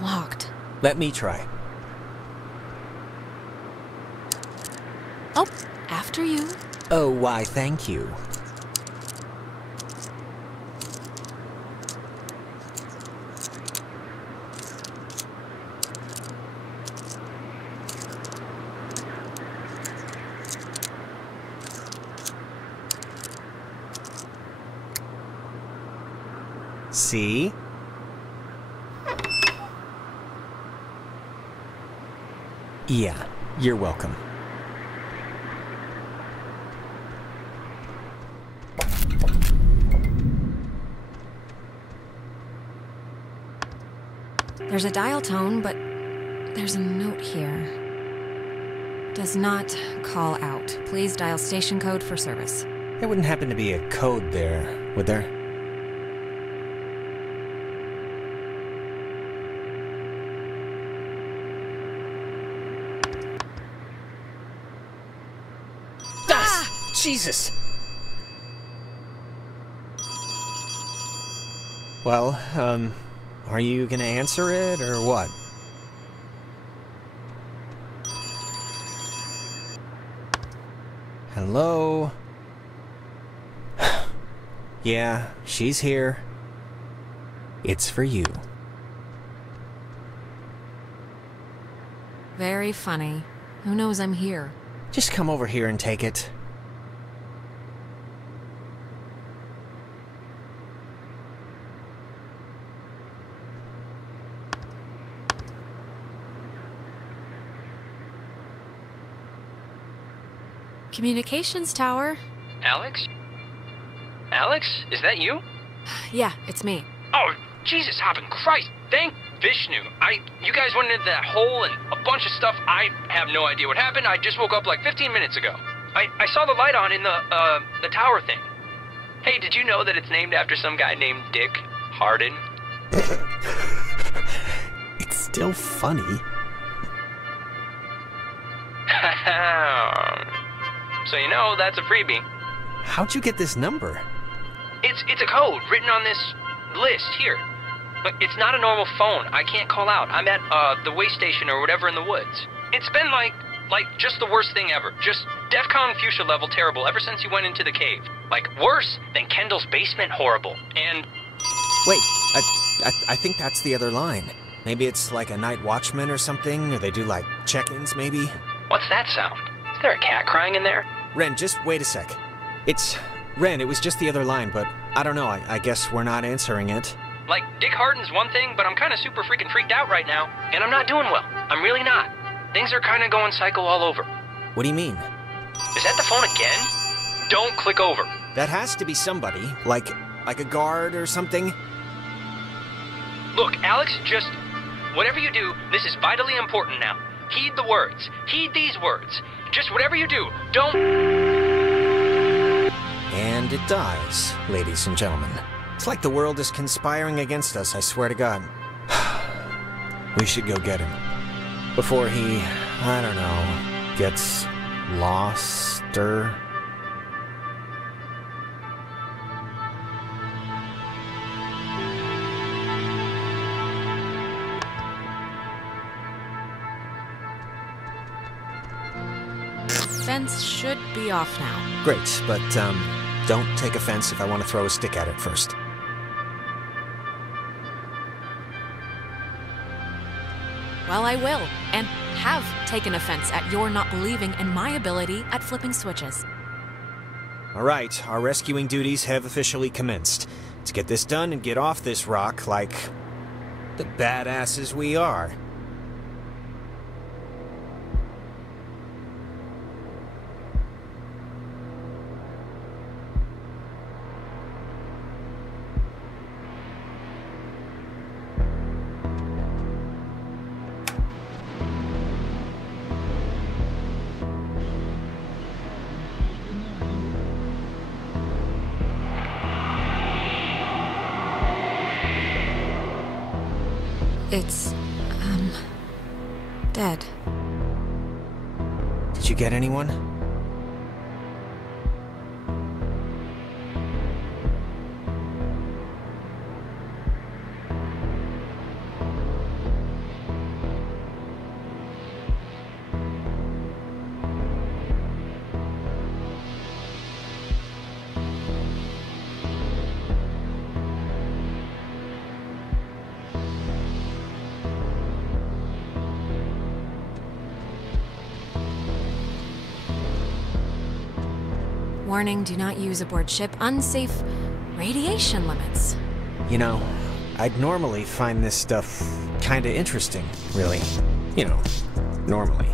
Locked. Let me try. Oh, after you. Oh, why, thank you. See? Yeah, you're welcome. There's a dial tone, but there's a note here. Does not call out. Please dial station code for service. There wouldn't happen to be a code there, would there? Ah! Jesus! Well, are you gonna answer it, or what? Hello? Yeah, she's here. It's for you. Very funny. Who knows I'm here? Just come over here and take it. Communications tower? Alex? Alex? Is that you? Yeah, it's me. Oh, Jesus hopping Christ! Thank Vishnu. You guys went into that hole and a bunch of stuff. I have no idea what happened. I just woke up like 15 minutes ago. I saw the light on in the tower thing. Hey, did you know that it's named after some guy named Dick Harden? It's still funny. So you know, that's a freebie. How'd you get this number? It's a code written on this list here. But it's not a normal phone. I can't call out. I'm at the way station or whatever in the woods. It's been like just the worst thing ever. Just DEFCON fuchsia level terrible ever since you went into the cave. Like worse than Kendall's basement horrible. And wait, I think that's the other line. Maybe it's like a night watchman or something, or they do like check-ins maybe. What's that sound? Is there a cat crying in there? Ren, just wait a sec. Ren, it was just the other line, but I don't know, I guess we're not answering it. Like, Dick Harden's one thing, but I'm kind of super freaking freaked out right now, and I'm not doing well. I'm really not. Things are kind of going psycho all over. What do you mean? Is that the phone again? Don't click over. That has to be somebody, like a guard or something. Look, Alex, just whatever you do, this is vitally important now. Heed the words. Heed these words. Just whatever you do, don't... And it dies, ladies and gentlemen. It's like the world is conspiring against us, I swear to God. We should go get him. Before he, I don't know, gets lost or... Fence should be off now. Great, but, don't take offense if I want to throw a stick at it first. Well, I will, and have taken offense at your not believing in my ability at flipping switches. All right, our rescuing duties have officially commenced. Let's get this done and get off this rock like the badasses we are. It's, dead. Did you get anyone? Warning, do not use aboard ship. Unsafe radiation limits. You know, I'd normally find this stuff kinda interesting, really. You know, normally.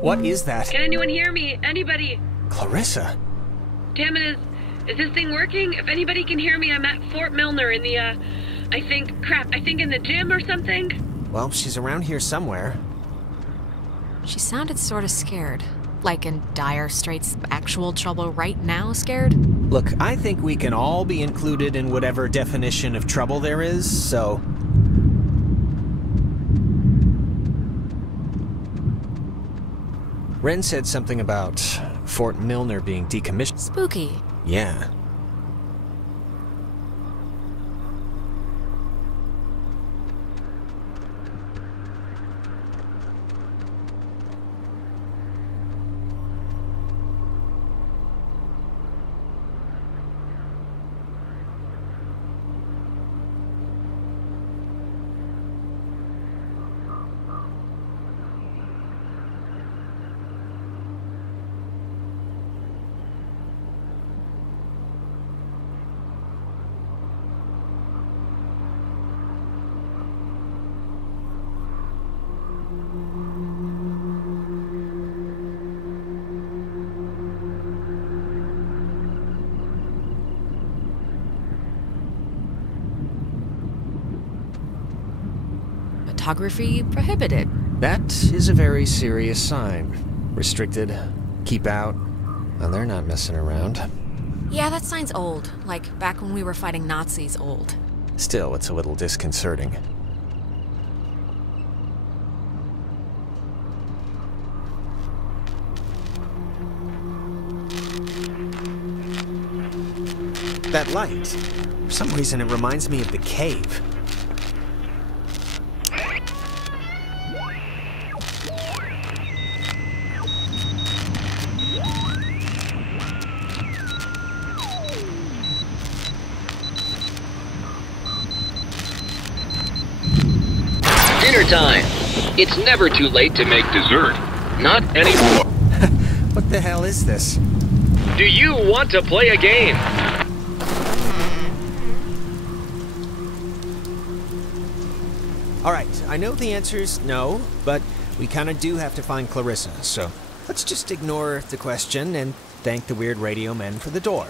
What is that? Can anyone hear me? Anybody? Clarissa? Damn it, is this thing working? If anybody can hear me, I'm at Fort Milner in the, I think in the gym or something? Well, she's around here somewhere. She sounded sort of scared. Like in dire straits, actual trouble right now scared? Look, I think we can all be included in whatever definition of trouble there is, so... Ren said something about Fort Milner being decommissioned. Spooky. Yeah. Photography prohibited. That is a very serious sign. Restricted, keep out. Well, they're not messing around. Yeah, that sign's old. Like, back when we were fighting Nazis old. Still, it's a little disconcerting. That light. For some reason, it reminds me of the cave. Dinner time. It's never too late to make dessert. Not anymore. What the hell is this? Do you want to play a game? Alright, I know the answer's no, but we kinda do have to find Clarissa, so let's just ignore the question and thank the weird radio men for the door.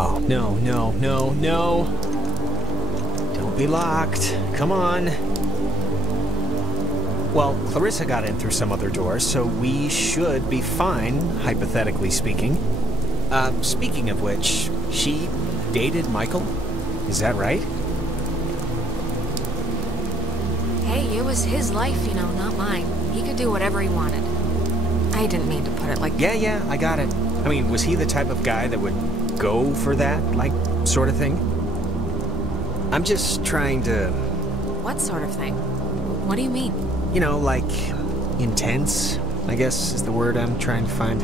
Oh, no, no, no, no. Don't be locked. Come on. Well, Clarissa got in through some other door, so we should be fine, hypothetically speaking. Speaking of which, she dated Michael? Is that right? Hey, it was his life, you know, not mine. He could do whatever he wanted. I didn't mean to put it like that. Yeah, I got it. I mean, was he the type of guy that would go for that, like, sort of thing? I'm just trying to... What sort of thing? What do you mean? You know, like, intense, I guess is the word I'm trying to find.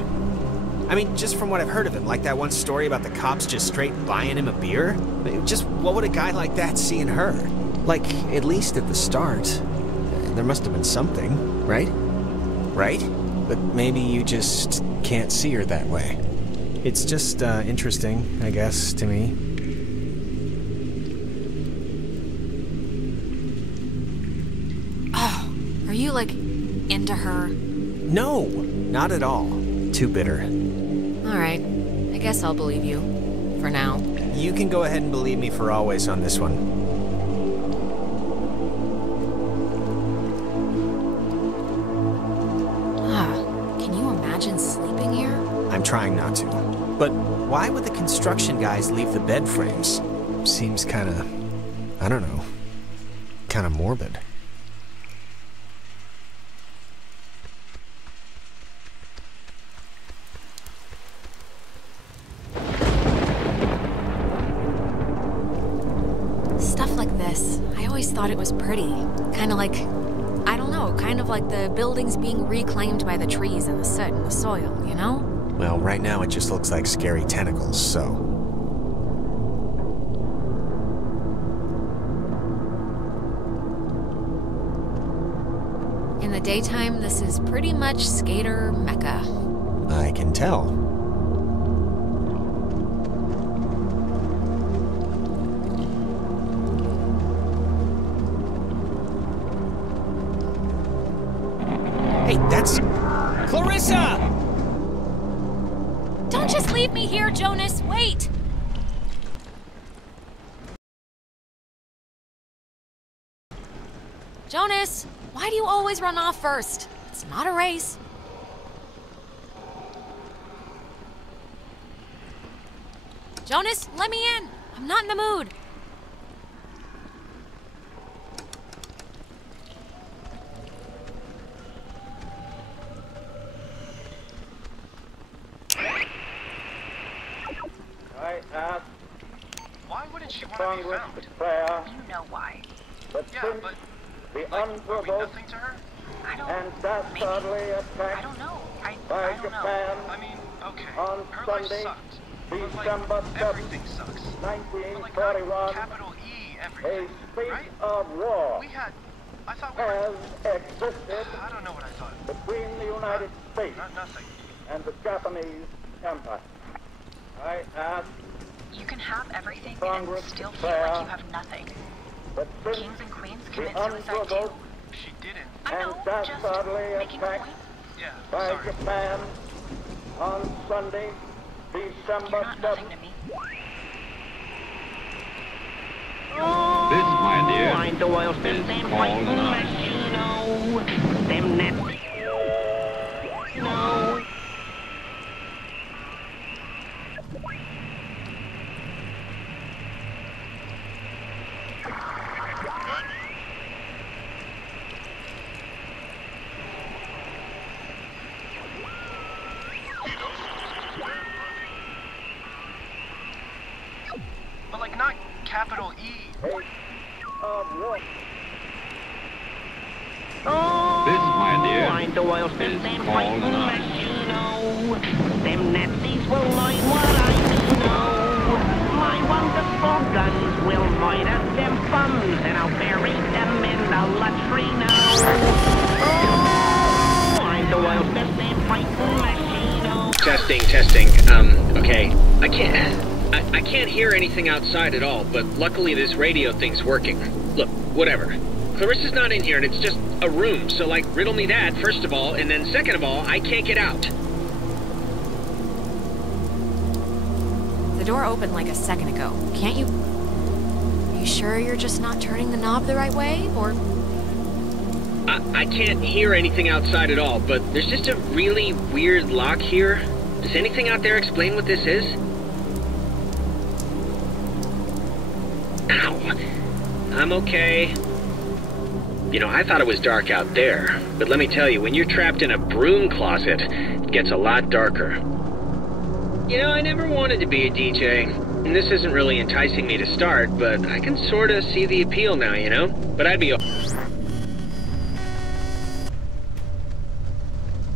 I mean, just from what I've heard of him, like that one story about the cops just straight buying him a beer. Just what would a guy like that see in her? Like, at least at the start, there must have been something, right? Right? But maybe you just can't see her that way. It's just interesting, I guess, to me. Oh, are you, like, into her? No, not at all. Too bitter. Alright, I guess I'll believe you. For now. You can go ahead and believe me for always on this one. Can you imagine sleeping here? I'm trying not to. But why would the construction guys leave the bed frames? Seems kinda... I don't know. Kinda morbid. Stuff like this. I always thought it was pretty. Kind of like, I don't know, kind of like the buildings being reclaimed by the trees and the soot and the soil, you know? Well, right now it just looks like scary tentacles, so... In the daytime, this is pretty much skater mecca. I can tell. Hey, that's... Clarissa! Don't just leave me here, Jonas. Wait! Jonas, why do you always run off first? It's not a race. Jonas, let me in. I'm not in the mood. I ask Why wouldn't she want to be Congress found? declare You know why. that Yeah, since but the like, are we unprovoked nothing to her? I don't. and dastardly I attack don't know. I by don't know. Japan I mean, okay, on her life Sunday, sucked. But like, December 7th, everything sucks. But like, not 1941, capital E a everything, state right? of war We had, I thought we were, has existed I don't know what I thought. between the United States Not nothing. and the Japanese Empire. I ask You can have everything Congress and still feel declare like you have nothing. that since Kings and queens the commit suicide too. unprovoked She didn't. I and know, just dastardly making a attack point. Yeah, by sorry. Japan on Sunday, You're December not nothing 7th, to me. This, my dear, Find the oil is called love. Them Nazis. No. But like not capital E. of war. This, my dear, Find the oil is called love. Them Nazis will learn what I do know. My wonderful guns will murder them bums, and I'll bury them in the latrino. Oh, I'm the world's best damn fighting machine. Testing. Okay. I can't hear anything outside at all, but luckily this radio thing's working. Look, whatever. Clarissa's not in here and it's just a room, so like, riddle me that, first of all, and then second of all, I can't get out. The door opened like a second ago. Can't you... Are you sure you're just not turning the knob the right way, or... I can't hear anything outside at all, but there's just a really weird lock here. Does anything out there explain what this is? Ow. I'm okay. You know, I thought it was dark out there, but let me tell you, when you're trapped in a broom closet, it gets a lot darker. You know, I never wanted to be a DJ, and this isn't really enticing me to start, but I can sort of see the appeal now, you know? But I'd be...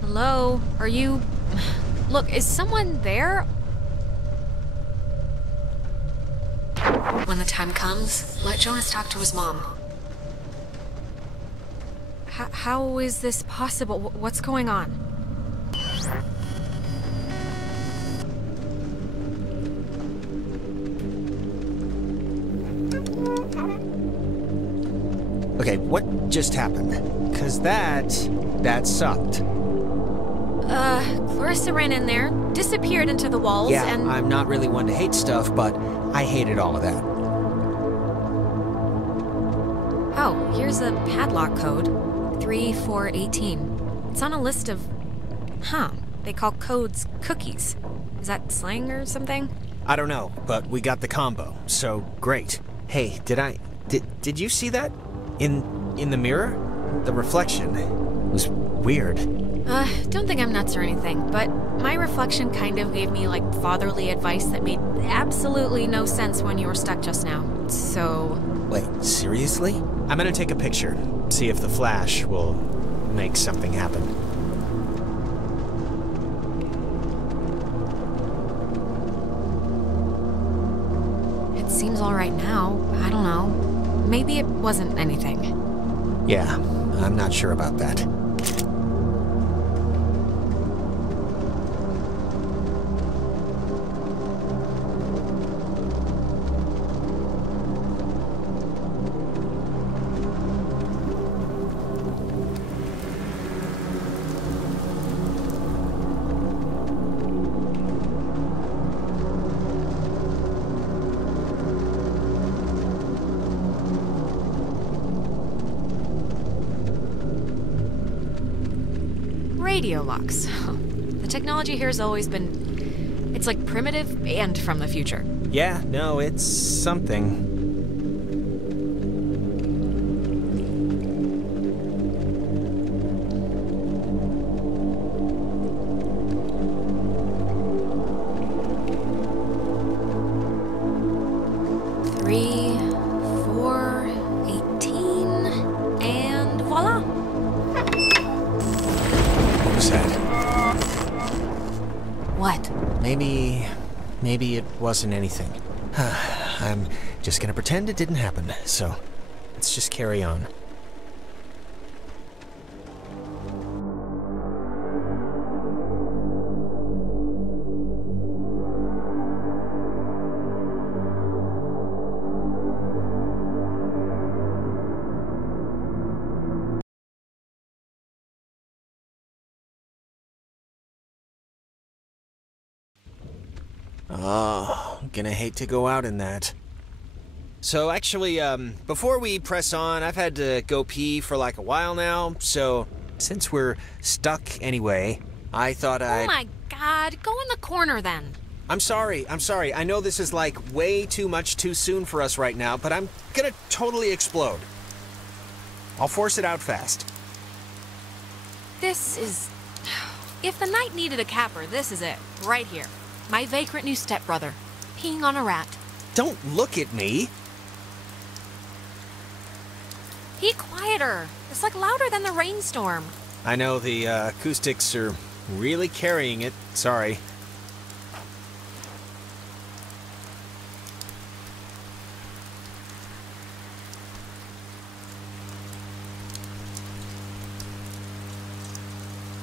Hello? Are you... Look, is someone there? When the time comes, let Jonas talk to his mom. How is this possible? What's going on? Okay, what just happened? 'Cause that sucked. Clarissa ran in there, disappeared into the walls, Yeah, and... I'm not really one to hate stuff, but I hated all of that. Oh, here's a padlock code. 3418. It's on a list of... Huh. They call codes cookies. Is that slang or something? I don't know, but we got the combo, so great. Hey, did you see that? In the mirror? The reflection. It was weird. Don't think I'm nuts or anything, but my reflection kind of gave me, like, fatherly advice that made absolutely no sense when you were stuck just now. So, Wait, seriously? I'm gonna take a picture, see if the flash will make something happen. It seems all right now. I don't know. Maybe it wasn't anything. Yeah, I'm not sure about that. Radio locks. The technology here has always been... It's like primitive and from the future. Yeah, no, it's something. Maybe it wasn't anything. I'm just gonna pretend it didn't happen, so let's just carry on. Oh, gonna hate to go out in that. So actually, before we press on, I've had to go pee for like a while now, so since we're stuck anyway, I thought I'd... Oh my god, go in the corner then. I'm sorry. I know this is like way too much too soon for us right now, but I'm gonna totally explode. I'll force it out fast. This is... If the night needed a capper, this is it. Right here. My vagrant new stepbrother, peeing on a rat. Don't look at me! Be quieter. It's like louder than the rainstorm. I know the acoustics are really carrying it. Sorry.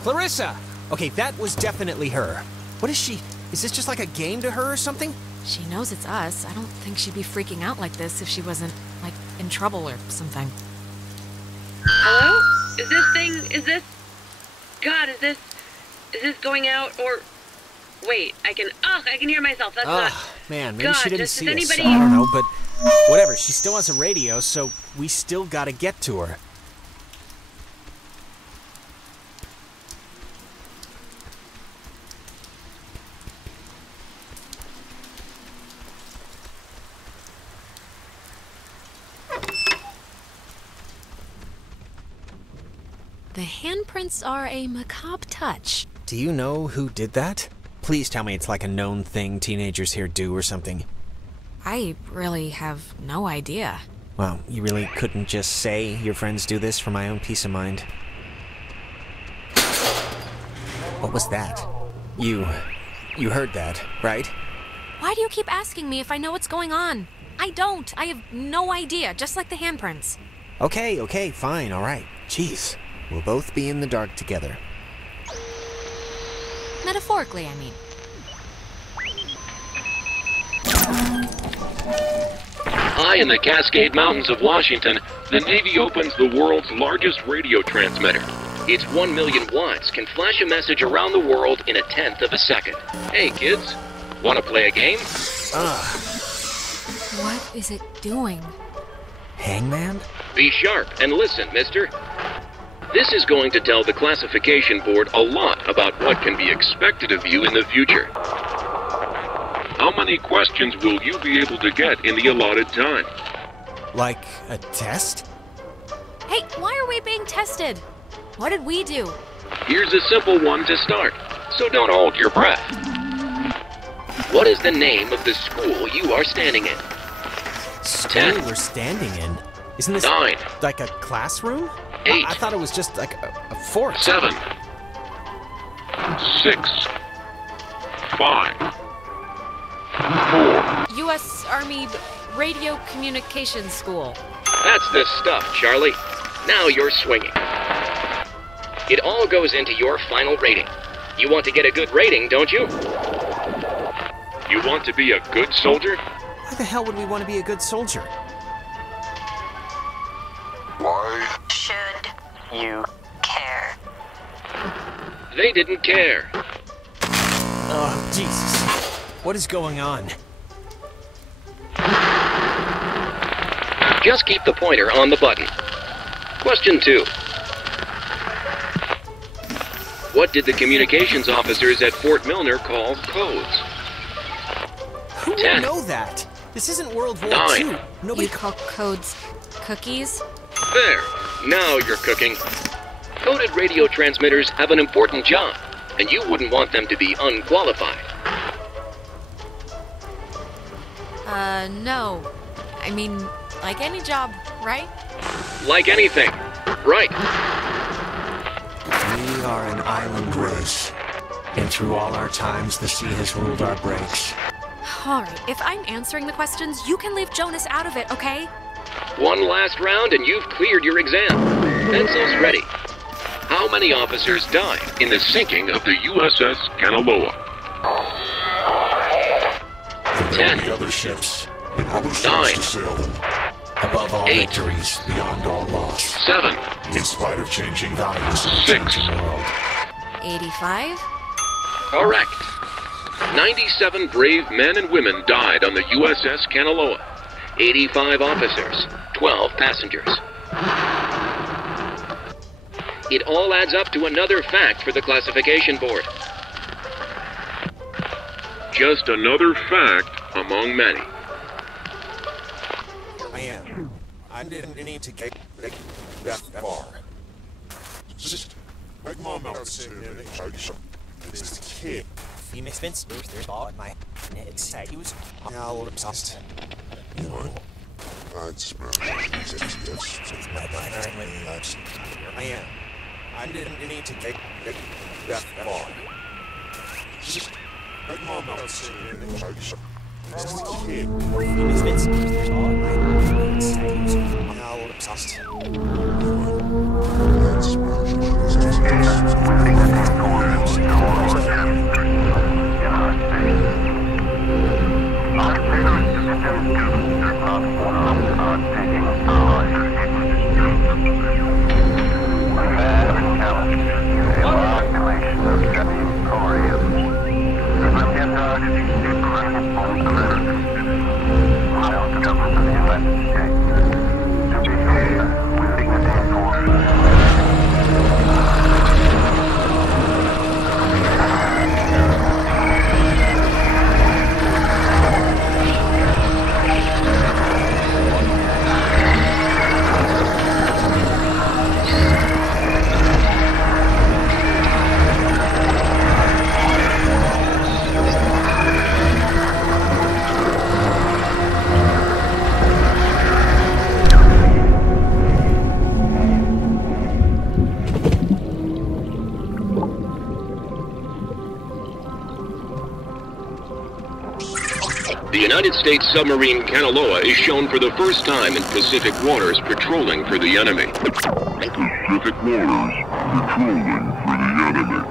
Clarissa! Okay, that was definitely her. What is she? Is this just like a game to her or something? She knows it's us. I don't think she'd be freaking out like this if she wasn't, like, in trouble or something. Hello? Is this... God, is this going out or... Wait, I can hear myself. That's not... Man, maybe God, she didn't does see anybody... us. I don't know, but whatever. She still has a radio, so we still gotta get to her. The handprints are a macabre touch. Do you know who did that? Please tell me it's like a known thing teenagers here do or something. I really have no idea. Well, you really couldn't just say your friends do this for my own peace of mind. What was that? You heard that, right? Why do you keep asking me if I know what's going on? I don't. I have no idea, just like the handprints. Okay, fine, alright. Jeez. We'll both be in the dark together. Metaphorically, I mean. High in the Cascade Mountains of Washington, the Navy opens the world's largest radio transmitter. Its 1 million watts can flash a message around the world in 1/10 of a second. Hey, kids, want to play a game? What is it doing? Hangman? Be sharp and listen, mister. This is going to tell the classification board a lot about what can be expected of you in the future. How many questions will you be able to get in the allotted time? Like a test? Hey, why are we being tested? What did we do? Here's a simple one to start, so don't hold your breath. What is the name of the school you are standing in? school 10. we're standing in? Isn't this 9. like a classroom? 8. I thought it was just like a fort. 7. 6. 5. 4. U.S. Army Radio Communications School. That's the stuff, Charlie. Now you're swinging. It all goes into your final rating. You want to get a good rating, don't you? You want to be a good soldier? Why the hell would we want to be a good soldier? Why should you care? They didn't care. Oh, Jesus. What is going on? Just keep the pointer on the button. Question 2. What did the communications officers at Fort Milner call codes? Who would 10. know that? This isn't World War 9. II. Nobody You call codes cookies? There. Now you're cooking. Coded radio transmitters have an important job, and you wouldn't want them to be unqualified. No. I mean, like any job, right? Like anything. Right. We are an island race, and through all our times, the sea has ruled our breaks. Alright, if I'm answering the questions, you can leave Jonas out of it, okay? One last round and you've cleared your exam. Pencils ready. How many officers died in the sinking of the USS Kanaloa? 10. The other ships. 9. Above all 8. victories, beyond all loss. 7. In spite of changing values in the 6. changing world. 85? Correct. 97 brave men and women died on the USS Kanaloa. 85 officers, 12 passengers. It all adds up to another fact for the classification board. Just another fact among many. I didn't need to get that far. Just make mom out this kid. He misspent there's all in my head. He was all obsessed. I'd smell I didn't need to get that far. Just make mom out this kid. He misspent there's all in my head. He was all obsessed. The United States submarine Kanaloa is shown for the first time in Pacific waters patrolling for the enemy. Pacific waters patrolling for the enemy.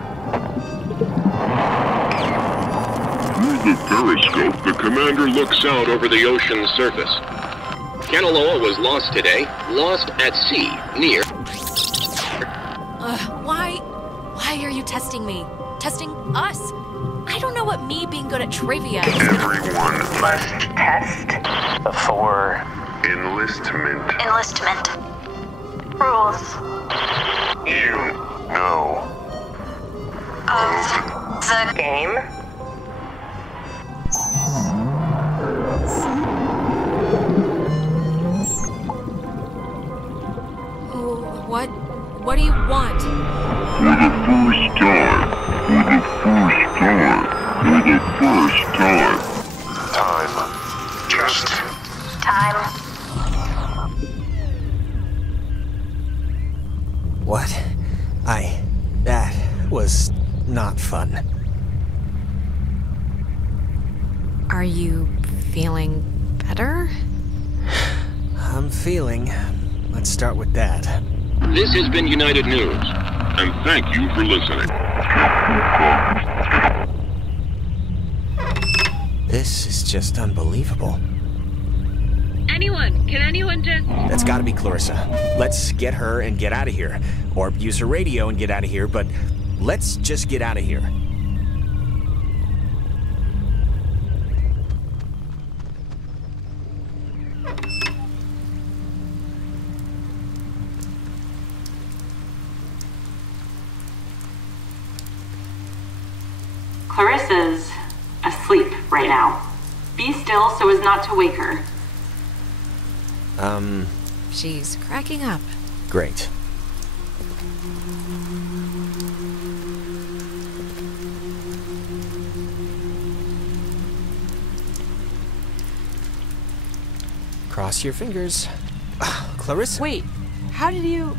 Through the periscope, the commander looks out over the ocean's surface. Kanaloa was lost today, lost at sea, near... Why are you testing me? Testing us? I don't know what me being good at trivia is. Everyone must test for enlistment. Enlistment. Rules. You know Of the game. What do you want? For the first time. Time. Just time. What? That was not fun. Are you feeling better? I'm feeling. Let's start with that. This has been United News, and thank you for listening. This is just unbelievable. Can anyone just... That's gotta be Clarissa. Let's get her and get out of here. Or use her radio and get out of here, but let's just get out of here. Clarissa's asleep right now. Be still so as not to wake her. She's cracking up. Great. Cross your fingers. Clarissa. Wait, how did you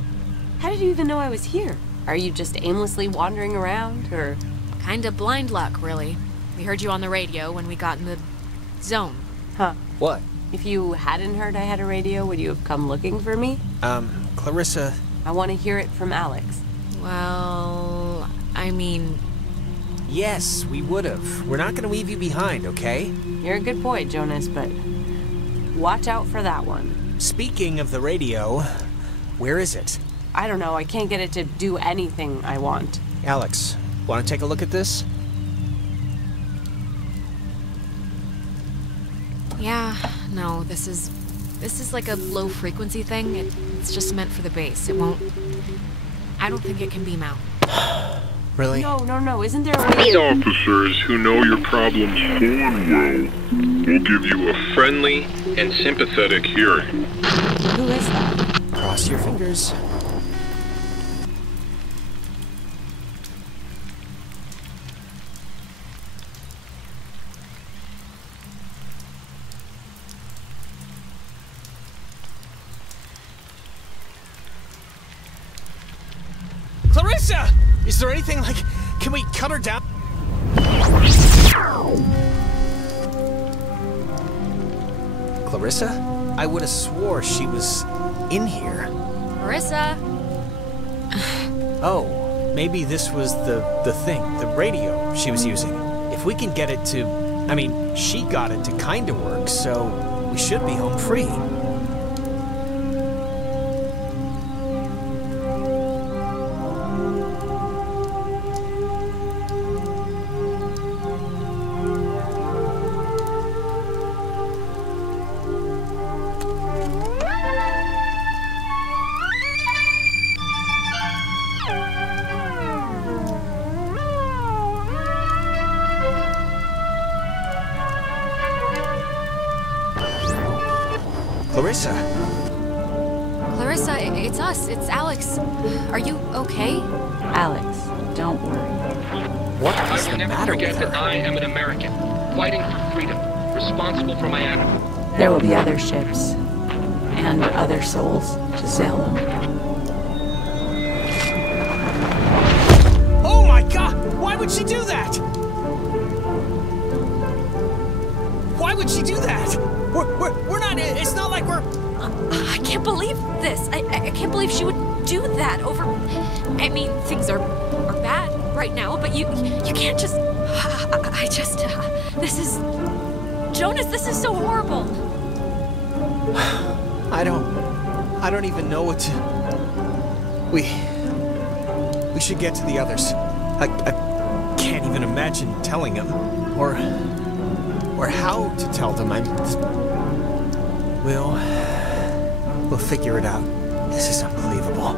even know I was here? Are you just aimlessly wandering around, or? Kinda blind luck, really. We heard you on the radio when we got in the zone. Huh. What? If you hadn't heard I had a radio, would you have come looking for me? Clarissa... I want to hear it from Alex. Well, I mean... Yes, we would've. We're not gonna leave you behind, okay? You're a good boy, Jonas, but watch out for that one. Speaking of the radio, where is it? I don't know, I can't get it to do anything I want. Alex, wanna take a look at this? Yeah, no, this is like a low frequency thing. It's just meant for the bass. It won't... I don't think it can beam out. Really? No, isn't there a way... Officers who know your problems full and well will give you a friendly and sympathetic hearing. Who is that? Cross your fingers. Clarissa! Is there anything like... Can we cut her down? Clarissa? I would have swore she was in here. Clarissa! Oh, maybe this was the thing, the radio she was using. If we can get it to... I mean, she got it to kinda work, so we should be home free. Clarissa? Clarissa, it's us. It's Alex. Are you okay? Alex, don't worry. What I is will the never matter forget with her? that I am an American, fighting for freedom, responsible for my animal. There will be other ships and other souls to sail them. Oh my god! Why would she do that? Why would she do that? We're not... It's not like we're... I can't believe this. I can't believe she would do that over... I mean, things are bad right now, but you can't just... This is... Jonas, this is so horrible. I don't even know what to... We should get to the others. I can't even imagine telling them. Or how to tell them. We'll figure it out. This is unbelievable.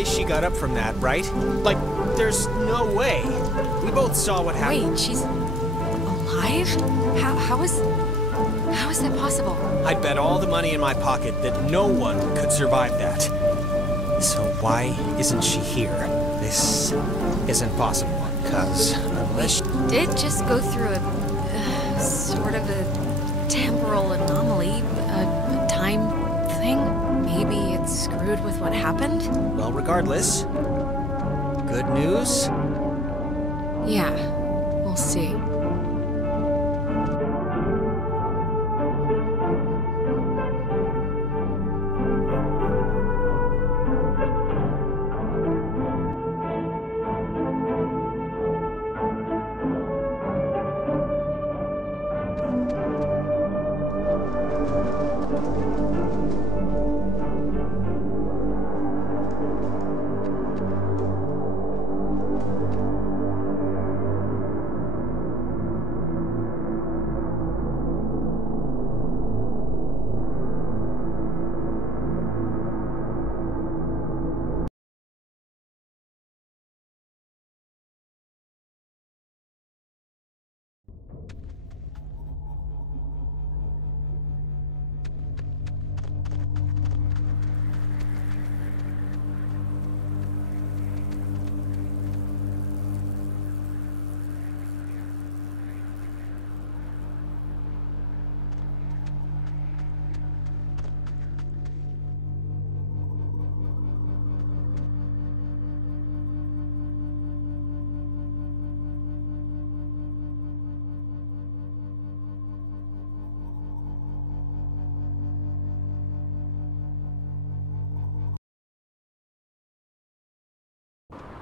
way she got up from that, right? Like, there's no way. We both saw what happened. Wait, she's alive? How is that possible? I'd bet all the money in my pocket that no one could survive that. So why isn't she here? This isn't possible, because unless... We did just go through a sort of a temporal anomaly, a time thing. Maybe it's screwed with what happened? Well, regardless, good news? Yeah, we'll see.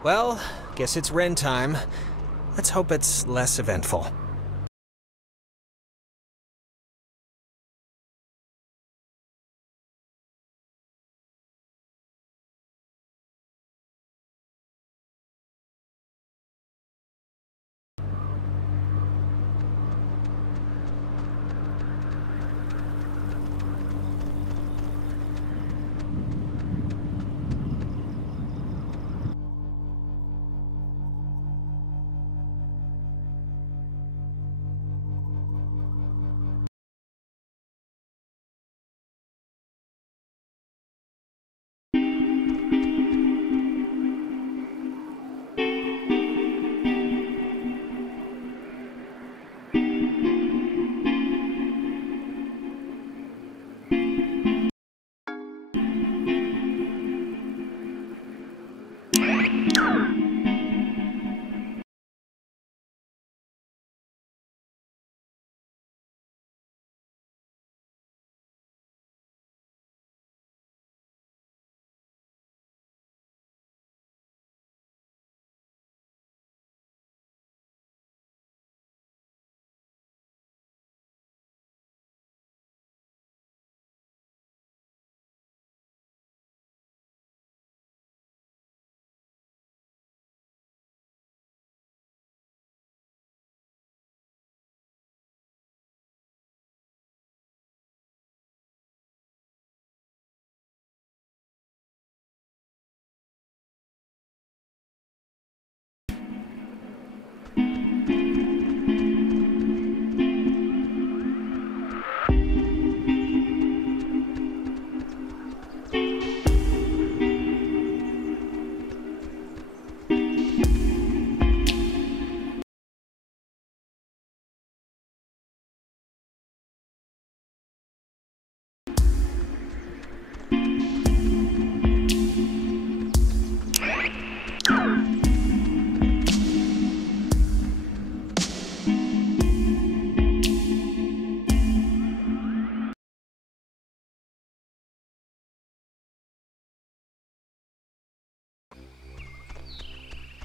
Well, guess it's Ren time. Let's hope it's less eventful.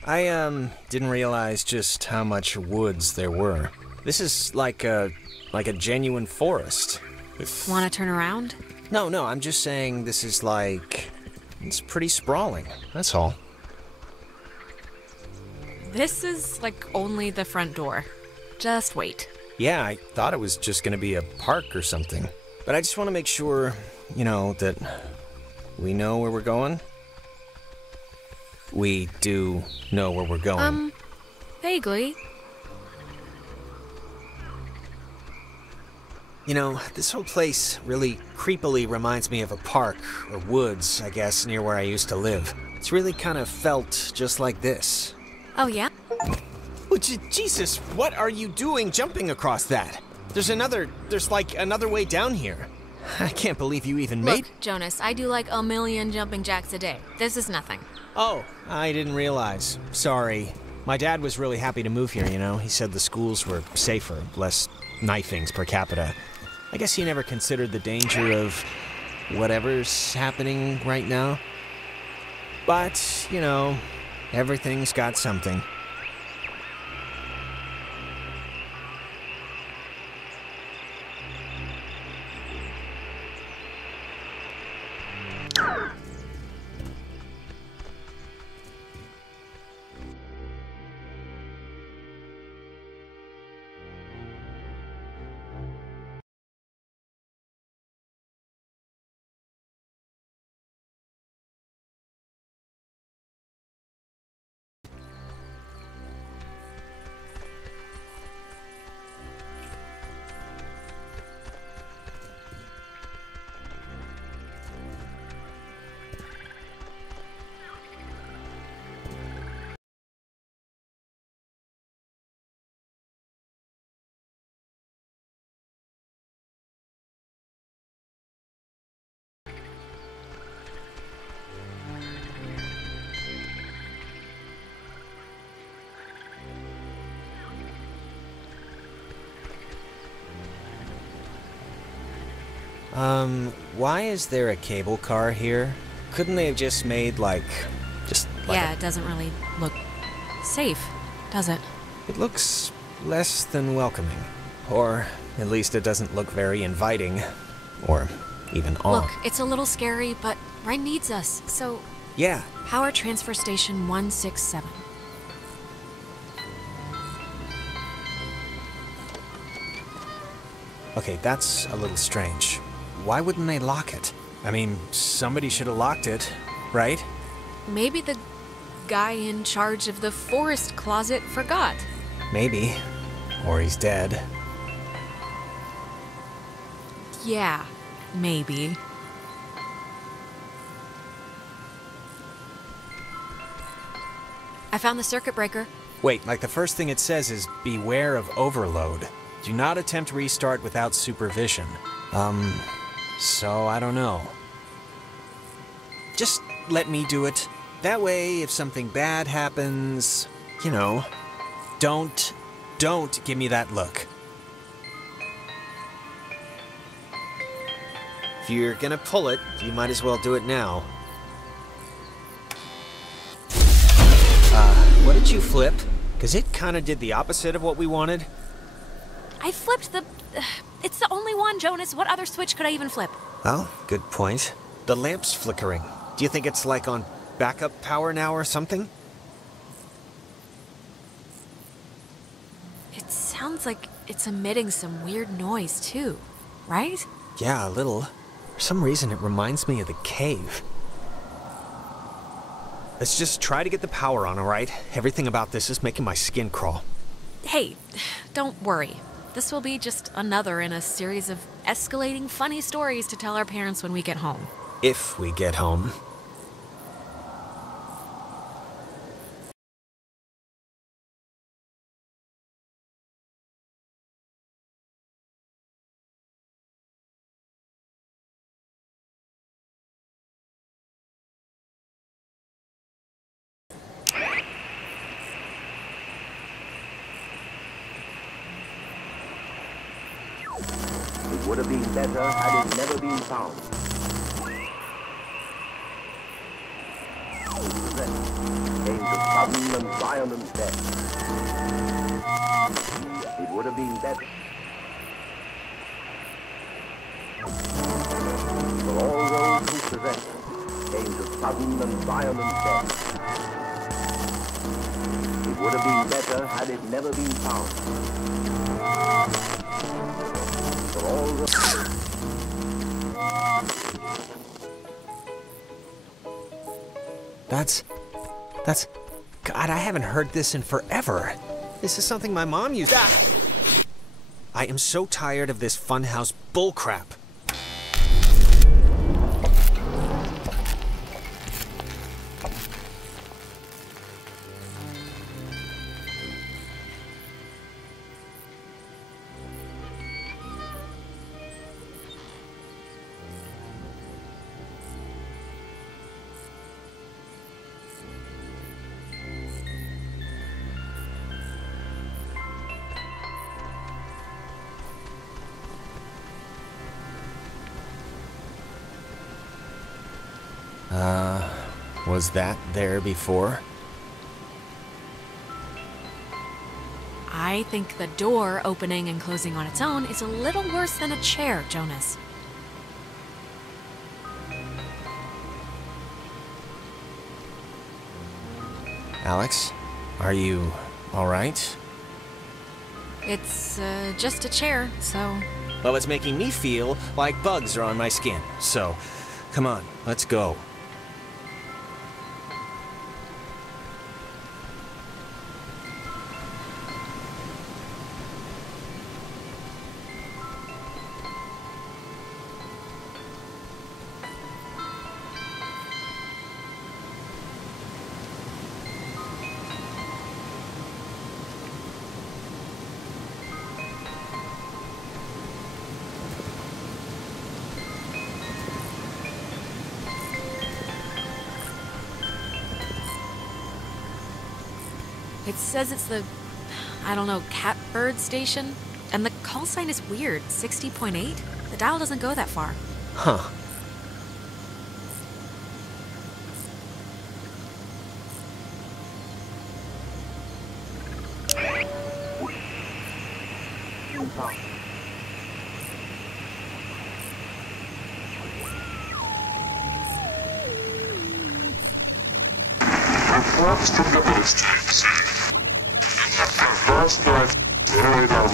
I, didn't realize just how much woods there were. This is like a genuine forest. Want to turn around? No, I'm just saying this is like... It's pretty sprawling, that's all. This is, like, only the front door. Just wait. Yeah, I thought it was just gonna be a park or something. But I just want to make sure, you know, that we know where we're going. we do know where we're going. Vaguely. You know, this whole place really creepily reminds me of a park, or woods, I guess, near where I used to live. It's really kind of felt just like this. Oh, yeah? Oh, Jesus, what are you doing jumping across that? There's like another way down here. I can't believe you even made... Look, Jonas, I do like 1,000,000 jumping jacks a day. This is nothing. Oh, I didn't realize. Sorry. My dad was really happy to move here, you know? He said the schools were safer, less knifings per capita. I guess he never considered the danger of whatever's happening right now. But, you know, everything's got something. Why is there a cable car here? Couldn't they have just made, Yeah, it doesn't really look safe, does it? It looks less than welcoming. Or, at least it doesn't look very inviting. Or even on. Look, it's a little scary, but Ren needs us, so... Yeah. Power Transfer Station 167. Okay, that's a little strange. Why wouldn't they lock it? I mean, somebody should have locked it, right? Maybe the guy in charge of the forest closet forgot. Maybe. Or he's dead. Yeah, maybe. I found the circuit breaker. Wait, like the first thing it says is, beware of overload. Do not attempt restart without supervision. So I don't know. Just let me do it. That way, if something bad happens, you know, don't give me that look. If you're gonna pull it, you might as well do it now. What did you flip? Because it kind of did the opposite of what we wanted. I flipped the... it's the only one, Jonas. What other switch could I even flip? Oh, good point. The lamp's flickering. Do you think it's like on backup power now or something? It sounds like it's emitting some weird noise, too. Right? Yeah, a little. For some reason, it reminds me of the cave. Let's just try to get the power on, all right? Everything about this is making my skin crawl. Hey, don't worry. This will be just another in a series of escalating funny stories to tell our parents when we get home. If we get home. It would have been better had it never been found. Then came to sudden and violent death. It would have been better for all those who possessed it, came to sudden and violent death. It would have been better had it never been found. That's... That's... God, I haven't heard this in forever. This is something my mom used... Ah! I am so tired of this funhouse bullcrap. Was that there before? I think the door opening and closing on its own is a little worse than a chair, Jonas. Alex, are you all right? It's just a chair, so... Well, it's making me feel like bugs are on my skin. So, come on, let's go. It says it's the, I don't know, catbird station? And the call sign is weird, 60.8? The dial doesn't go that far. Huh. Reports from the village tapes. Last night, they down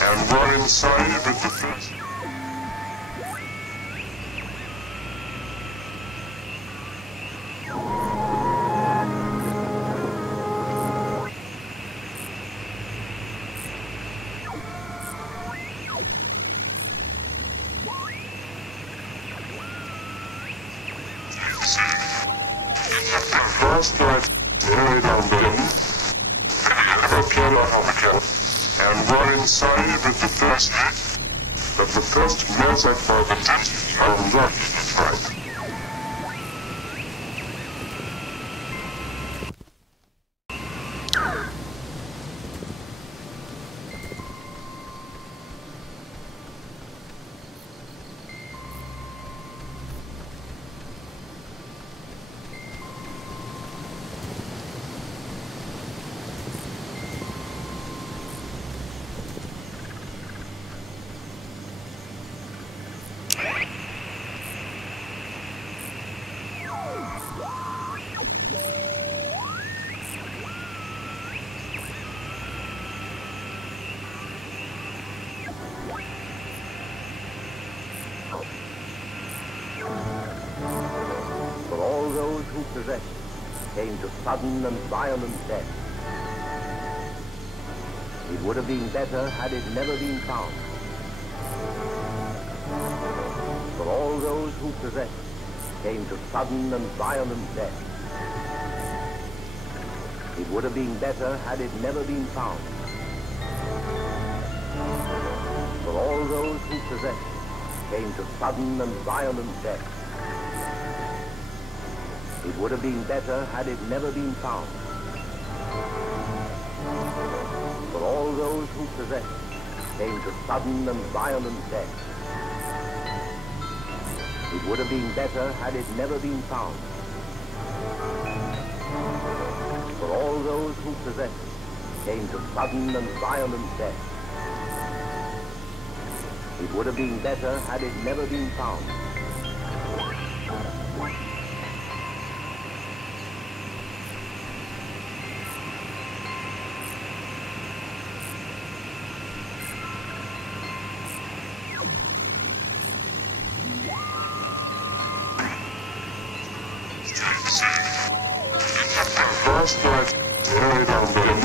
and were inside with the first. Last night, they down and were inside with the first. But the first message by the test are not right. Who possessed came to sudden and violent death. It would have been better had it never been found. For all those who possessed came to sudden and violent death. It would have been better had it never been found. For all those who possessed came to sudden and violent death. It would have been better had it never been found. For all those who possessed came to sudden and violent death. It would have been better had it never been found. For all those who possessed came to sudden and violent death. It would have been better had it never been found. Last night, early down then,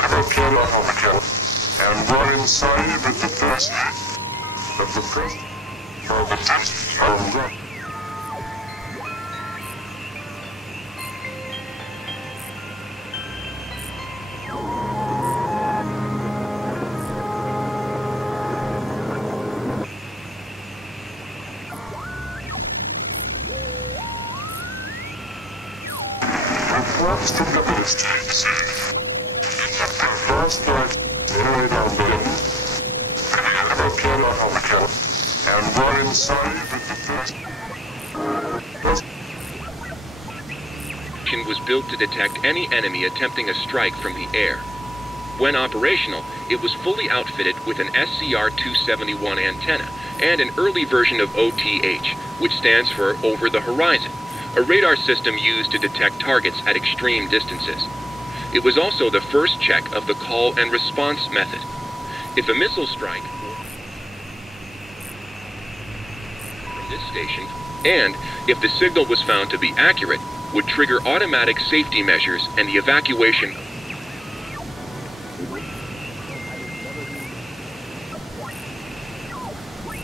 I came out and were inside with the first of the test right. Reports from the ministries. Last night, early down then, I came out and were inside with the first. Was built to detect any enemy attempting a strike from the air. When operational, it was fully outfitted with an SCR-271 antenna and an early version of OTH, which stands for Over the Horizon, a radar system used to detect targets at extreme distances. It was also the first check of the call and response method. If a missile strike from this station, and if the signal was found to be accurate, would trigger automatic safety measures and the evacuation.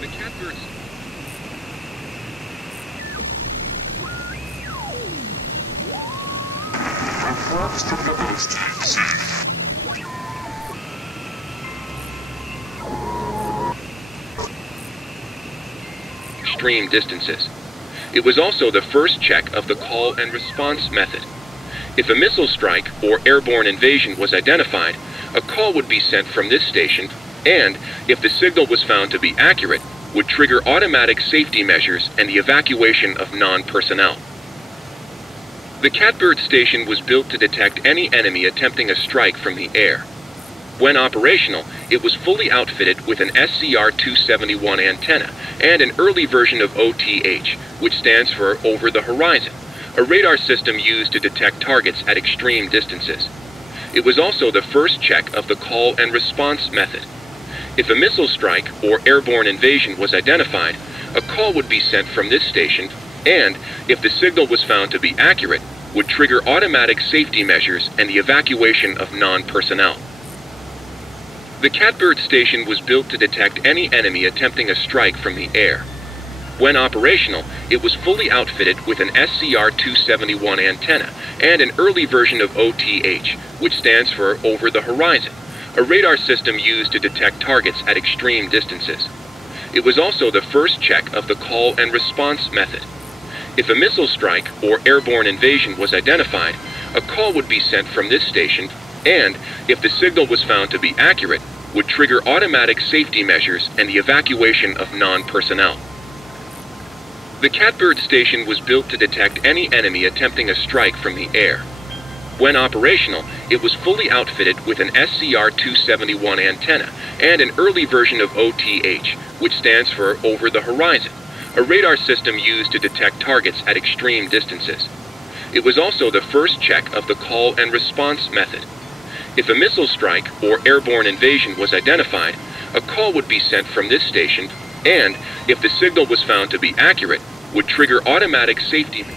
The catbirds. Reports from the ministries. Extreme distances. It was also the first check of the call and response method. If a missile strike or airborne invasion was identified, a call would be sent from this station, and if the signal was found to be accurate, would trigger automatic safety measures and the evacuation of non-personnel. The Catbird station was built to detect any enemy attempting a strike from the air. When operational, it was fully outfitted with an SCR-271 antenna and an early version of OTH, which stands for Over the Horizon, a radar system used to detect targets at extreme distances. It was also the first check of the call and response method. If a missile strike or airborne invasion was identified, a call would be sent from this station, and if the signal was found to be accurate, would trigger automatic safety measures and the evacuation of non-personnel. The Catbird station was built to detect any enemy attempting a strike from the air. When operational, it was fully outfitted with an SCR-271 antenna and an early version of OTH, which stands for Over the Horizon, a radar system used to detect targets at extreme distances. It was also the first check of the call and response method. If a missile strike or airborne invasion was identified, a call would be sent from this station, and if the signal was found to be accurate, would trigger automatic safety measures and the evacuation of non-personnel. The Catbird station was built to detect any enemy attempting a strike from the air. When operational, it was fully outfitted with an SCR-271 antenna and an early version of OTH, which stands for Over the Horizon, a radar system used to detect targets at extreme distances. It was also the first check of the call and response method. If a missile strike or airborne invasion was identified, a call would be sent from this station, and if the signal was found to be accurate, would trigger automatic safety measures.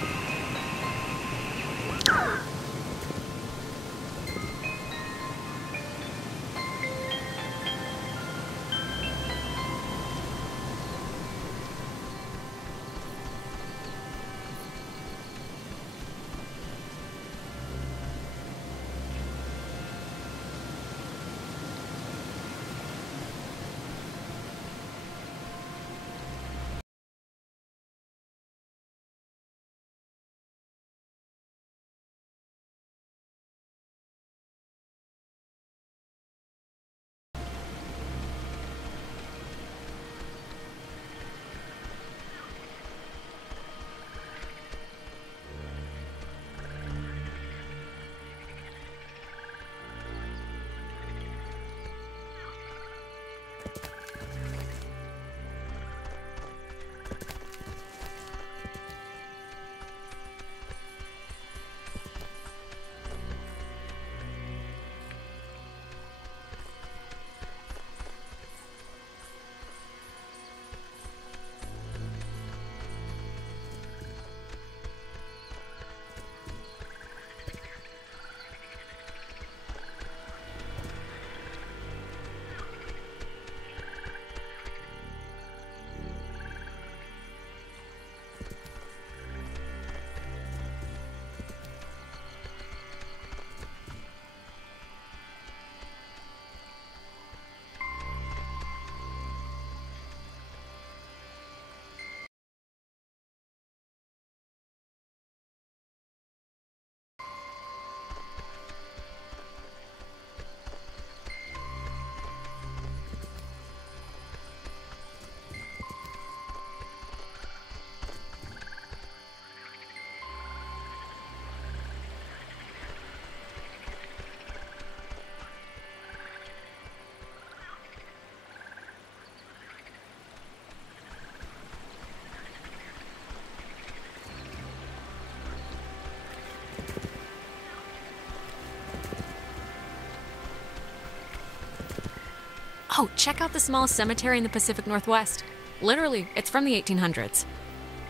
Oh, check out the smallest cemetery in the Pacific Northwest. Literally, it's from the 1800s.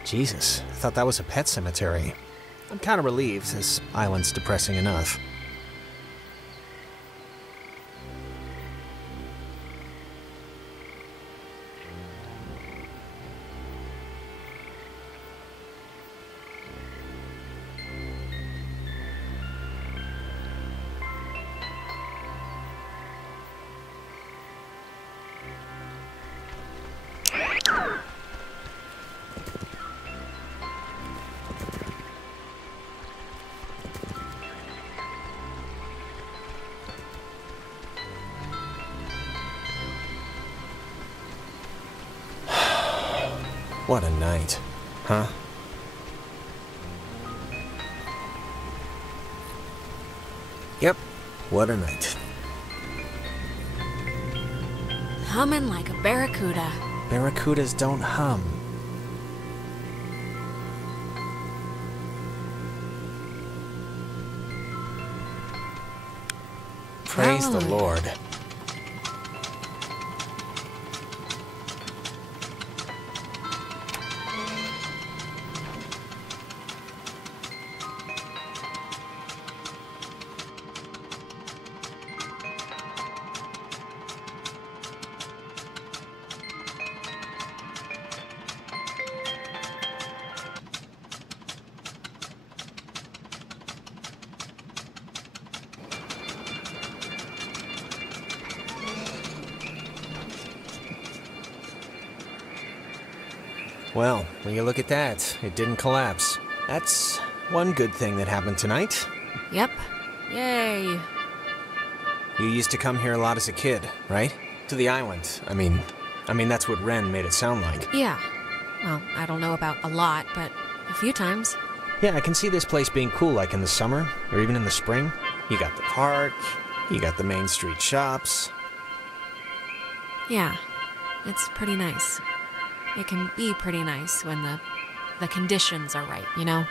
Jesus, I thought that was a pet cemetery. I'm kind of relieved, this island's depressing enough. What a night, huh? Yep, what a night. Humming like a barracuda. Barracudas don't hum. Praise the Lord. Well, when you look at that, it didn't collapse. That's one good thing that happened tonight. Yep. Yay. You used to come here a lot as a kid, right? To the island. I mean, that's what Ren made it sound like. Yeah. Well, I don't know about a lot, but a few times. Yeah, I can see this place being cool, like in the summer, or even in the spring. You got the park, you got the main street shops. Yeah, it's pretty nice. It can be pretty nice when the conditions are right, you know?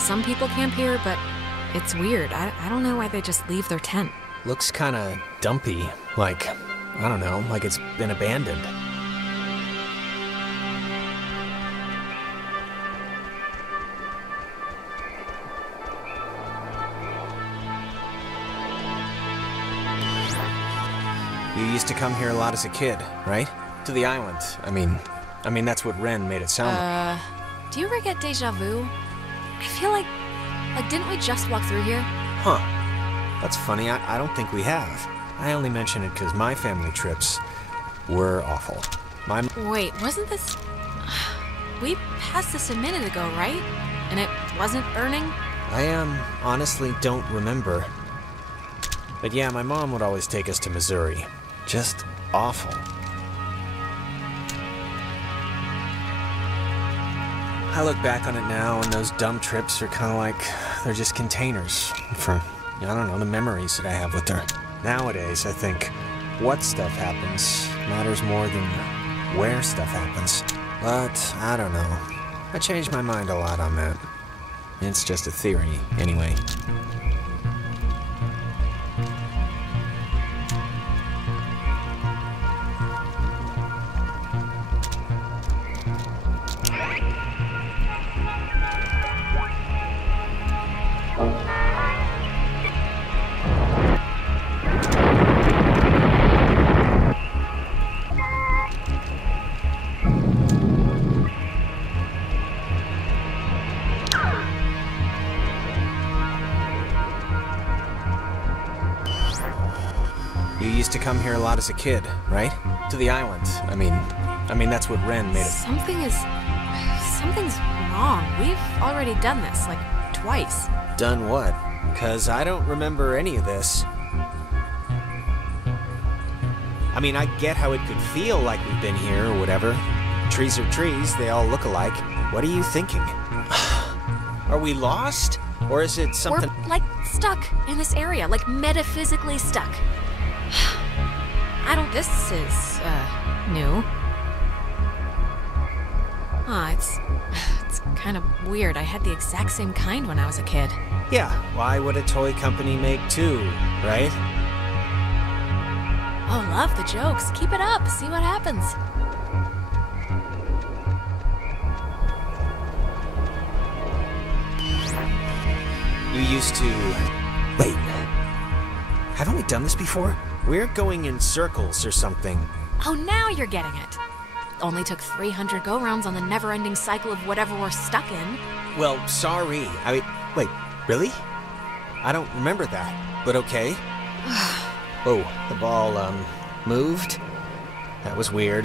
Some people camp here, but it's weird. I don't know why they just leave their tent. Looks kinda dumpy, like, I don't know, like it's been abandoned. You used to come here a lot as a kid, right? To the island. I mean that's what Ren made it sound like. Do you ever get deja vu? I feel like didn't we just walk through here? Huh. That's funny, I don't think we have. I only mention it because my family trips were awful. Wait, wasn't this... We passed this a minute ago, right? And it wasn't burning? I honestly don't remember. But yeah, my mom would always take us to Missouri. Just awful. I look back on it now, and those dumb trips are kind of like, they're just containers for, I don't know, the memories that I have with her. Nowadays, I think what stuff happens matters more than where stuff happens. But, I don't know. I changed my mind a lot on that. It's just a theory, anyway. come here a lot as a kid, right? To the island. I mean, that's what Ren made it. Something's wrong. We've already done this, like, twice. Done what? Because I don't remember any of this. I mean, I get how it could feel like we've been here or whatever. Trees are trees, they all look alike. What are you thinking? Are we lost? Or is it something— We're, like, stuck in this area, like, metaphysically stuck. This is, new. It's kind of weird. I had the exact same kind when I was a kid. Yeah, why would a toy company make two, right? Oh, love the jokes. Keep it up. See what happens. You used to— Wait. Haven't we done this before? We're going in circles or something. Oh, now you're getting it. Only took 300 go-rounds on the never-ending cycle of whatever we're stuck in. Well, sorry. Wait, really? I don't remember that, but okay. Oh, the ball, moved? That was weird.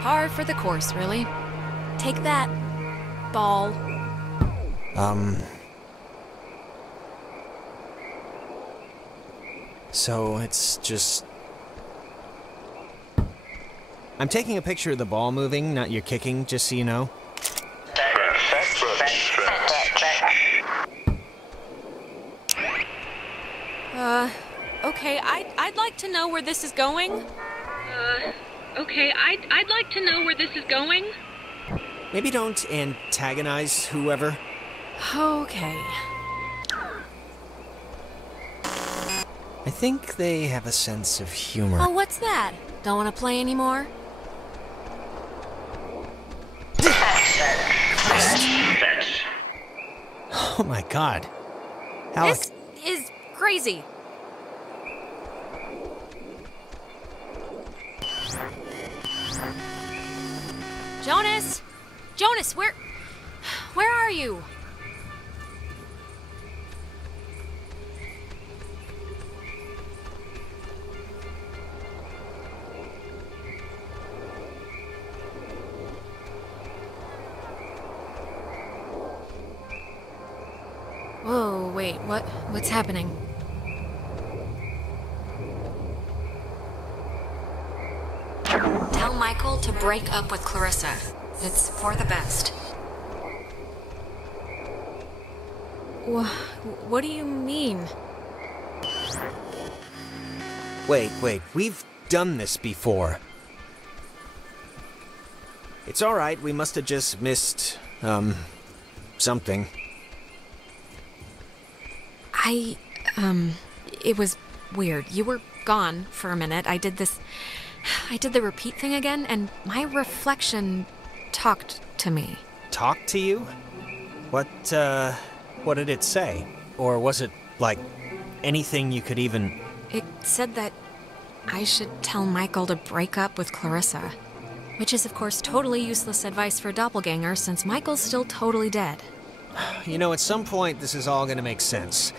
Par for the course, really. Take that, ball. So it's just— I'm taking a picture of the ball moving, not your kicking, just so you know. Okay, I'd like to know where this is going. Okay, I'd like to know where this is going. Maybe don't antagonize whoever. Okay. I think they have a sense of humor. Oh, what's that? Don't want to play anymore? Oh my god. Alec— This is crazy. Jonas! Jonas, where are you? Whoa, wait, what's happening? Tell Michael to break up with Clarissa. It's for the best. What do you mean? Wait, we've done this before. It's alright, we must have just missed, something. It was weird. You were gone for a minute. I did the repeat thing again, and my reflection talked to me. Talked to you? What did it say? Or was it, like, anything you could even— It said that I should tell Michael to break up with Clarissa. Which is, of course, totally useless advice for a doppelganger, since Michael's still totally dead. You know, at some point, this is all gonna make sense.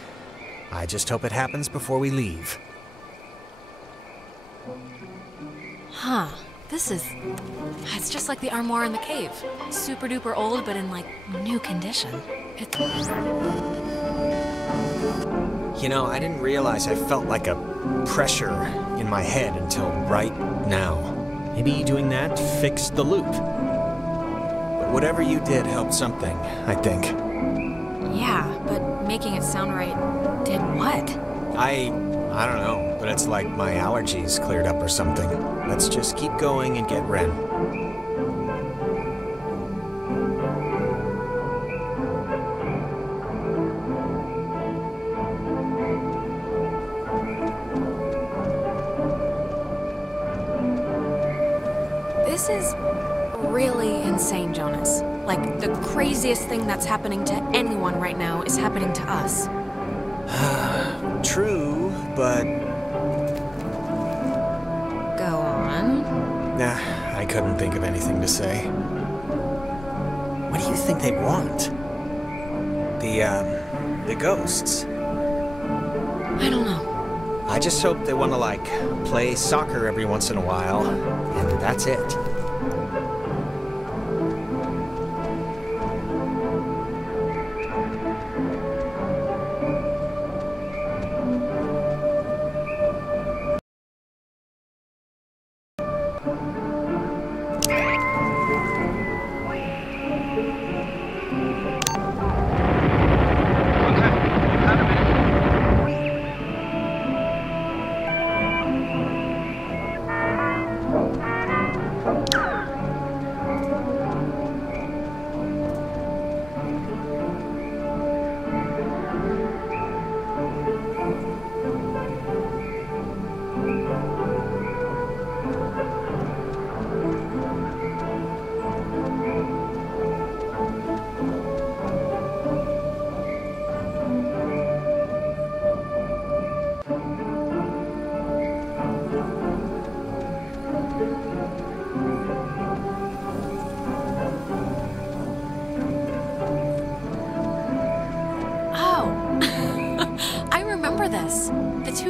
I just hope it happens before we leave. Huh. It's just like the armoire in the cave. Super duper old, but in, like, new condition. You know, I didn't realize I felt like a pressure in my head until right now. Maybe doing that fixed the loop. But whatever you did helped something, I think. Yeah, but making it sound right did what? I don't know, but it's like my allergies cleared up or something. Let's just keep going and get Ren. This is really insane, Jonas. Like, the craziest thing that's happening to anyone right now is happening to us. True, but— Go on. Nah, I couldn't think of anything to say. What do you think they want? The ghosts. I don't I just hope they want to, like, play soccer every once in a while, and that's it.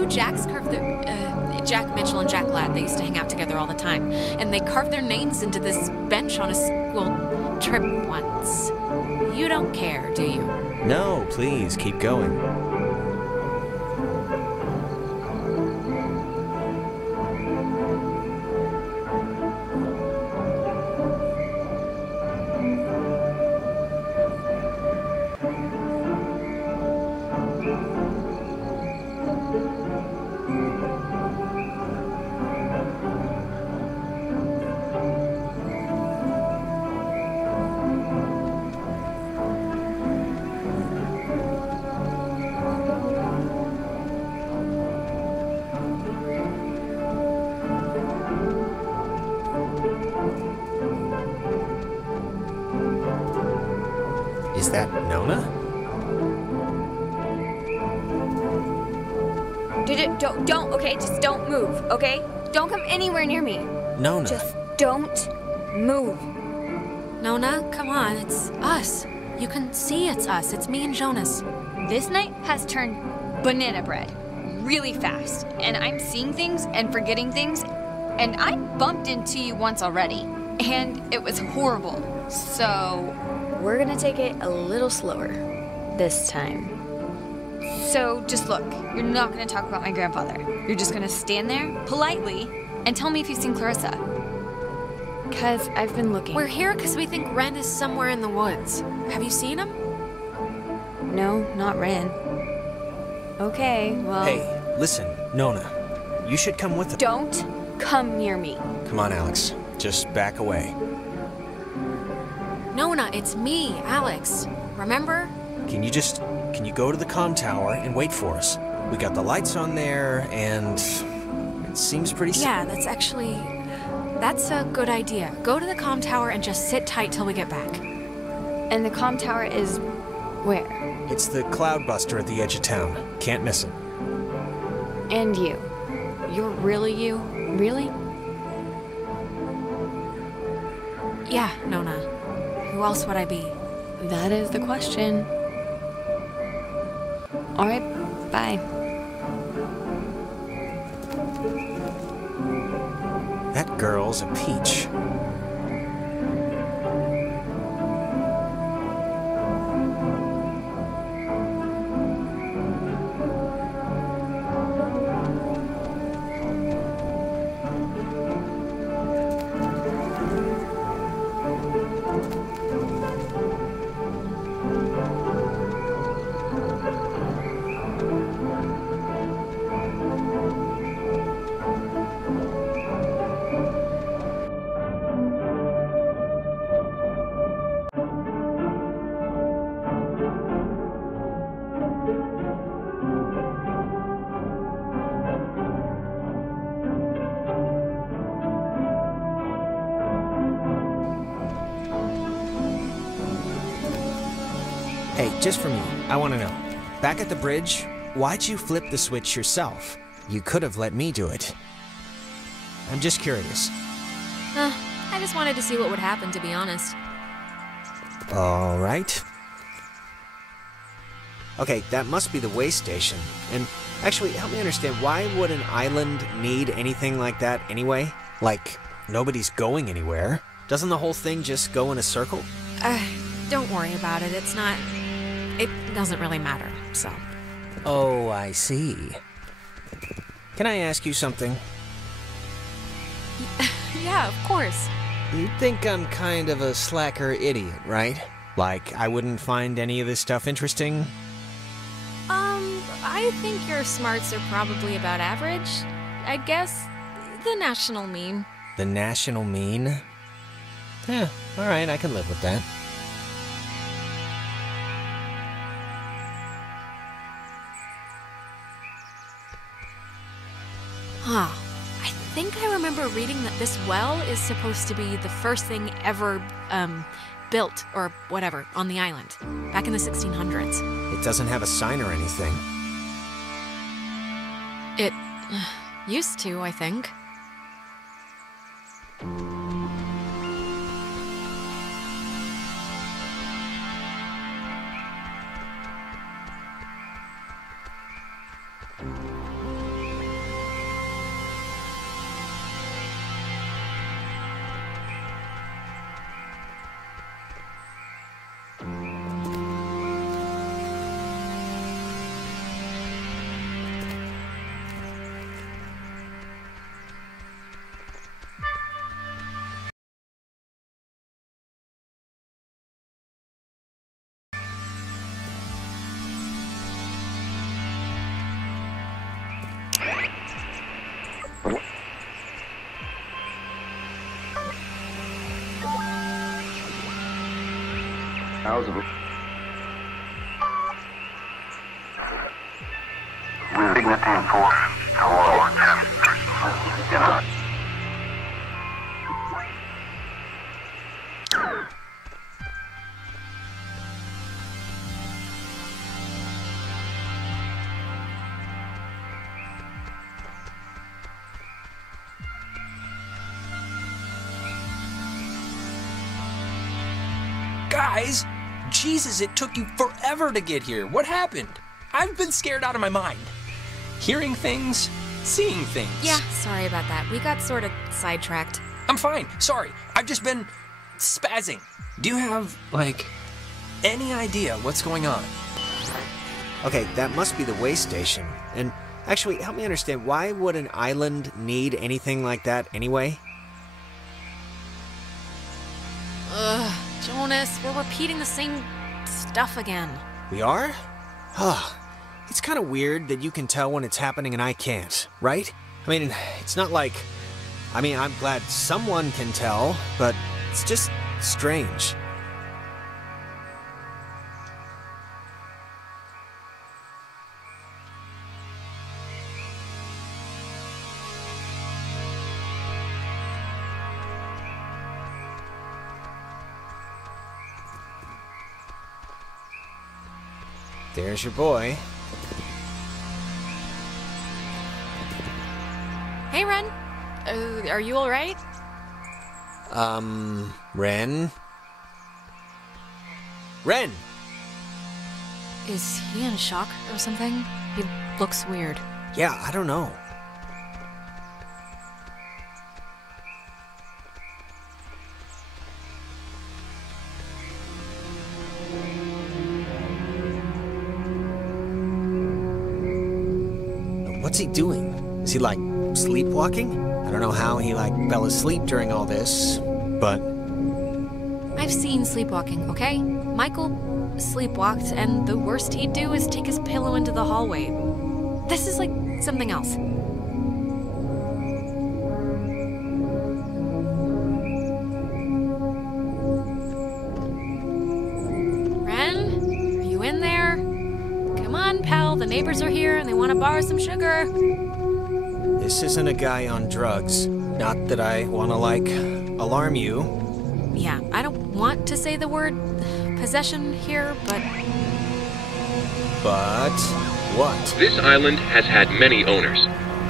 Jacks carved their, Jack Mitchell and Jack Ladd, they used to hang out together all the time, and they carved their names into this bench on a school trip once. You don't care, do you? No, please, keep going. Is that Nona? Don't, okay? Just don't move, okay? Don't come anywhere near me. Nona. Just don't move. Nona, come on, it's us. You can see it's us. It's me and Jonas. This night has turned banana bread really fast, and I'm seeing things and forgetting things, and I bumped into you once already, and it was horrible. So we're gonna take it a little slower this time. So just look, you're not gonna talk about my grandfather. You're just gonna stand there politely and tell me if you've seen Clarissa. Cause I've been looking. We're here because we think Ren is somewhere in the woods. Have you seen him? No, not Ren. Okay, well... Hey, listen, Nona. You should come with us. Don't come near me. Come on, Alex. Just back away. Nona, it's me, Alex. Remember? Can you go to the comm tower and wait for us? We got the lights on there, and it seems pretty safe. Yeah, that's a good idea. Go to the comm tower and just sit tight till we get back. And the comm tower is where? It's the Cloudbuster at the edge of town. Can't miss it. And you. You're really you? Really? Yeah, Nona. Who else would I be? That is the question. All right, bye. That girl's a peach. Hey, just from you, I want to know. Back at the bridge, why'd you flip the switch yourself? You could have let me do it. I'm just curious. I just wanted to see what would happen, to be honest. All right. Okay, that must be the way station. And Actually, help me understand, why would an island need anything like that anyway? Like, nobody's going anywhere. Doesn't the whole thing just go in a circle? Don't worry about it. It doesn't really matter, so. Oh, I see. Can I ask you something? Yeah, of course. You think I'm kind of a slacker idiot, right? Like, I wouldn't find any of this stuff interesting? I think your smarts are probably about average. I guess the national mean. The national mean? Yeah, alright, I can live with that. Huh. I think I remember reading that this well is supposed to be the first thing ever, built, or whatever, on the island, back in the 1600s. It doesn't have a sign or anything. It used to, I think. Guys, Jesus, it took you forever to get here. What happened? I've been scared out of my mind. Hearing things, seeing things. Yeah, sorry about that. We got sort of sidetracked. I'm fine. Sorry. I've just been spazzing. Do you have, like, any idea what's going on? Okay, that must be the way station. And actually, help me understand, why would an island need anything like that anyway? Ugh, Jonas, we're repeating the same stuff again. We are? Huh. It's kind of weird that you can tell when it's happening and I can't, right? I mean, it's not like... I'm glad someone can tell, but it's just strange. There's your boy. Hey, Ren. Are you alright? Ren? Ren! Is he in shock or something? He looks weird. Yeah, I don't know. What's he doing? Is he, like, sleepwalking? I don't know how he, like, fell asleep during all this, but... I've seen sleepwalking, okay? Michael sleepwalked, and the worst he'd do is take his pillow into the hallway. This is, like, something else. Ren? Are you in there? Come on, pal, the neighbors are here and they want to borrow some sugar. This isn't a guy on drugs. Not that I want to, like, alarm you. Yeah, I don't want to say the word possession here, but... But... what? This island has had many owners.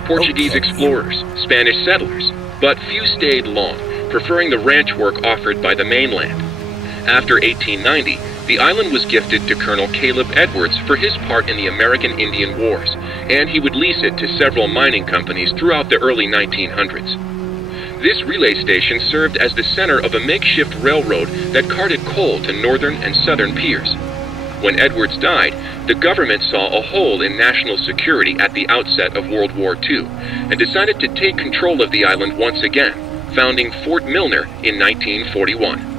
Portuguese explorers, Spanish settlers, but few stayed long, preferring the ranch work offered by the mainland. After 1890, the island was gifted to Colonel Caleb Edwards for his part in the American Indian Wars, and he would lease it to several mining companies throughout the early 1900s. This relay station served as the center of a makeshift railroad that carted coal to northern and southern piers. When Edwards died, the government saw a hole in national security at the outset of World War II and decided to take control of the island once again, founding Fort Milner in 1941.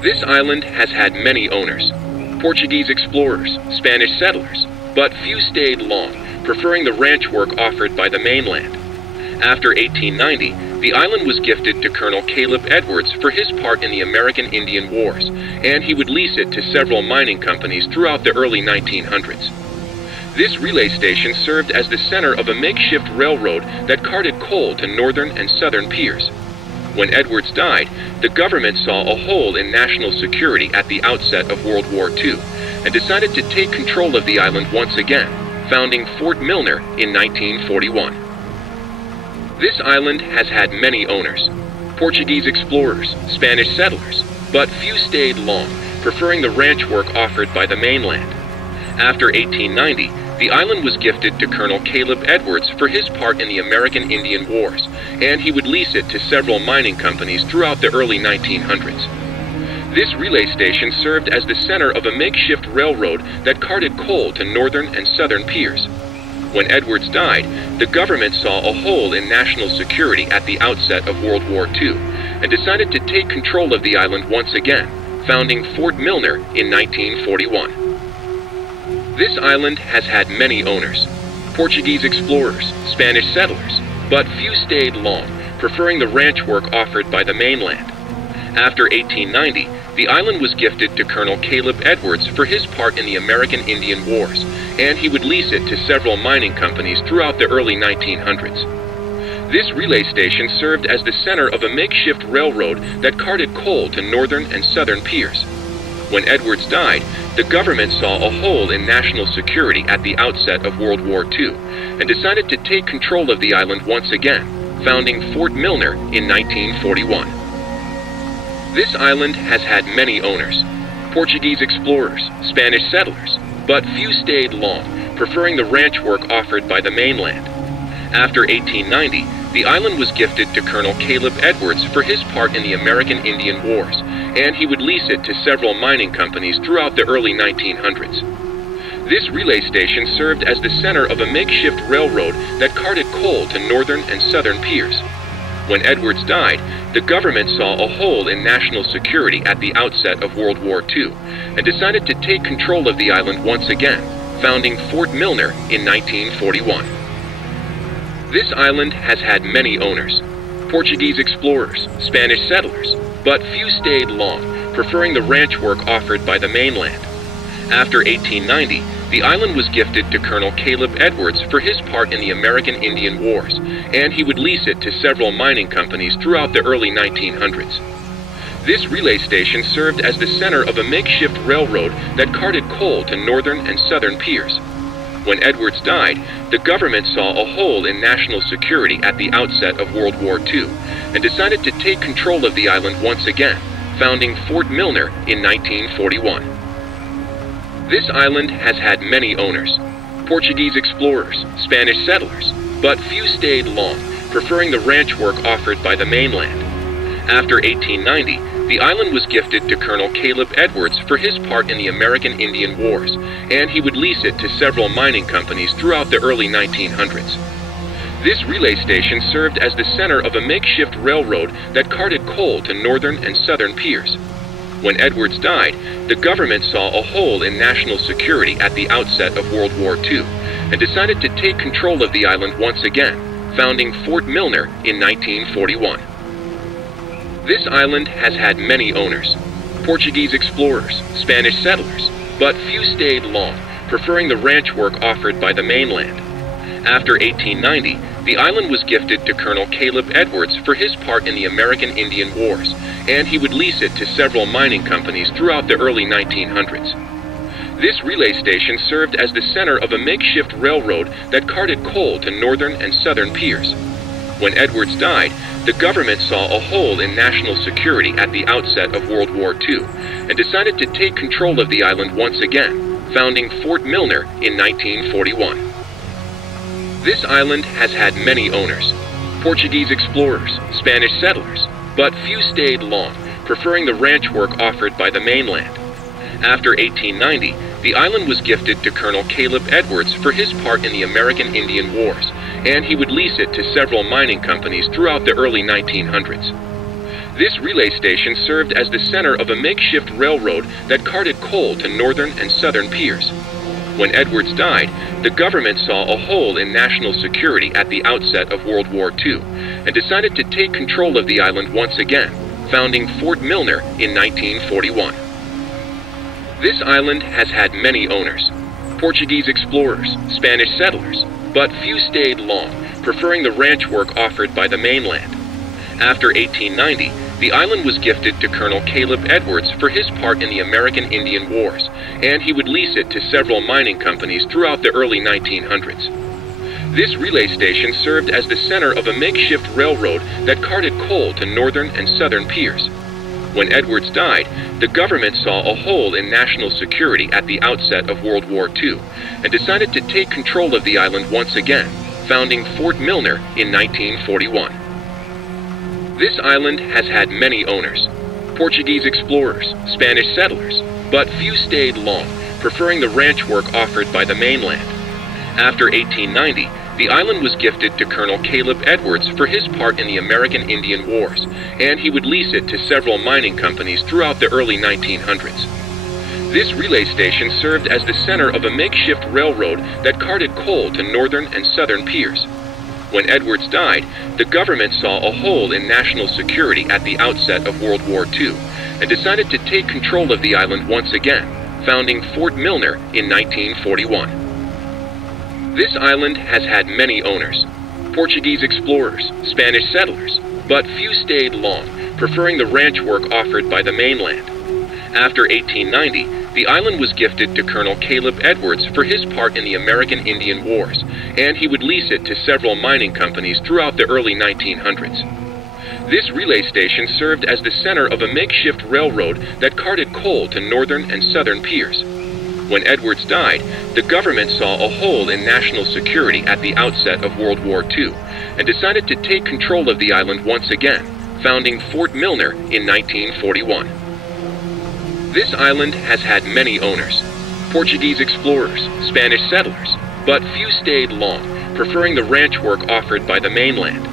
This island has had many owners: Portuguese explorers, Spanish settlers, but few stayed long, preferring the ranch work offered by the mainland. After 1890, the island was gifted to Colonel Caleb Edwards for his part in the American Indian Wars, and he would lease it to several mining companies throughout the early 1900s. This relay station served as the center of a makeshift railroad that carted coal to northern and southern piers. When Edwards died, the government saw a hole in national security at the outset of World War II and decided to take control of the island once again, founding Fort Milner in 1941. This island has had many owners: Portuguese explorers, Spanish settlers, but few stayed long, preferring the ranch work offered by the mainland. After 1890, the island was gifted to Colonel Caleb Edwards for his part in the American Indian Wars, and he would lease it to several mining companies throughout the early 1900s. This relay station served as the center of a makeshift railroad that carted coal to northern and southern piers. When Edwards died, the government saw a hole in national security at the outset of World War II and decided to take control of the island once again, founding Fort Milner in 1941. This island has had many owners: Portuguese explorers, Spanish settlers, but few stayed long, preferring the ranch work offered by the mainland. After 1890, the island was gifted to Colonel Caleb Edwards for his part in the American Indian Wars, and he would lease it to several mining companies throughout the early 1900s. This relay station served as the center of a makeshift railroad that carted coal to northern and southern piers. When Edwards died, the government saw a hole in national security at the outset of World War II and decided to take control of the island once again, founding Fort Milner in 1941. This island has had many owners: Portuguese explorers, Spanish settlers, but few stayed long, preferring the ranch work offered by the mainland. After 1890, the island was gifted to Colonel Caleb Edwards for his part in the American Indian Wars, and he would lease it to several mining companies throughout the early 1900s. This relay station served as the center of a makeshift railroad that carted coal to northern and southern piers. When Edwards died, the government saw a hole in national security at the outset of World War II and decided to take control of the island once again, founding Fort Milner in 1941. This island has had many owners: Portuguese explorers, Spanish settlers, but few stayed long, preferring the ranch work offered by the mainland. After 1890, the island was gifted to Colonel Caleb Edwards for his part in the American Indian Wars, and he would lease it to several mining companies throughout the early 1900s. This relay station served as the center of a makeshift railroad that carted coal to northern and southern piers. When Edwards died, the government saw a hole in national security at the outset of World War II and decided to take control of the island once again, founding Fort Milner in 1941. This island has had many owners: Portuguese explorers, Spanish settlers, but few stayed long, preferring the ranch work offered by the mainland. After 1890, the island was gifted to Colonel Caleb Edwards for his part in the American Indian Wars, and he would lease it to several mining companies throughout the early 1900s. This relay station served as the center of a makeshift railroad that carted coal to northern and southern piers. When Edwards died, the government saw a hole in national security at the outset of World War II and decided to take control of the island once again, founding Fort Milner in 1941. This island has had many owners: Portuguese explorers, Spanish settlers, but few stayed long, preferring the ranch work offered by the mainland. After 1890, the island was gifted to Colonel Caleb Edwards for his part in the American Indian Wars, and he would lease it to several mining companies throughout the early 1900s. This relay station served as the center of a makeshift railroad that carted coal to northern and southern piers. When Edwards died, the government saw a hole in national security at the outset of World War II and decided to take control of the island once again, founding Fort Milner in 1941. This island has had many owners: Portuguese explorers, Spanish settlers, but few stayed long, preferring the ranch work offered by the mainland. After 1890, the island was gifted to Colonel Caleb Edwards for his part in the American Indian Wars, and he would lease it to several mining companies throughout the early 1900s. This relay station served as the center of a makeshift railroad that carted coal to northern and southern piers. When Edwards died, the government saw a hole in national security at the outset of World War II and decided to take control of the island once again, founding Fort Milner in 1941. This island has had many owners: Portuguese explorers, Spanish settlers, but few stayed long, preferring the ranch work offered by the mainland. After 1890, the island was gifted to Colonel Caleb Edwards for his part in the American Indian Wars, and he would lease it to several mining companies throughout the early 1900s. This relay station served as the center of a makeshift railroad that carted coal to northern and southern piers. When Edwards died, the government saw a hole in national security at the outset of World War II and decided to take control of the island once again, founding Fort Milner in 1941. This island has had many owners: Portuguese explorers, Spanish settlers, but few stayed long, preferring the ranch work offered by the mainland. After 1890, the island was gifted to Colonel Caleb Edwards for his part in the American Indian Wars, and he would lease it to several mining companies throughout the early 1900s. This relay station served as the center of a makeshift railroad that carted coal to northern and southern piers. When Edwards died, the government saw a hole in national security at the outset of World War II and decided to take control of the island once again, founding Fort Milner in 1941. This island has had many owners: Portuguese explorers, Spanish settlers, but few stayed long, preferring the ranch work offered by the mainland. After 1890, the island was gifted to Colonel Caleb Edwards for his part in the American Indian Wars, and he would lease it to several mining companies throughout the early 1900s. This relay station served as the center of a makeshift railroad that carted coal to northern and southern piers. When Edwards died, the government saw a hole in national security at the outset of World War II and decided to take control of the island once again, founding Fort Milner in 1941. This island has had many owners: Portuguese explorers, Spanish settlers, but few stayed long, preferring the ranch work offered by the mainland.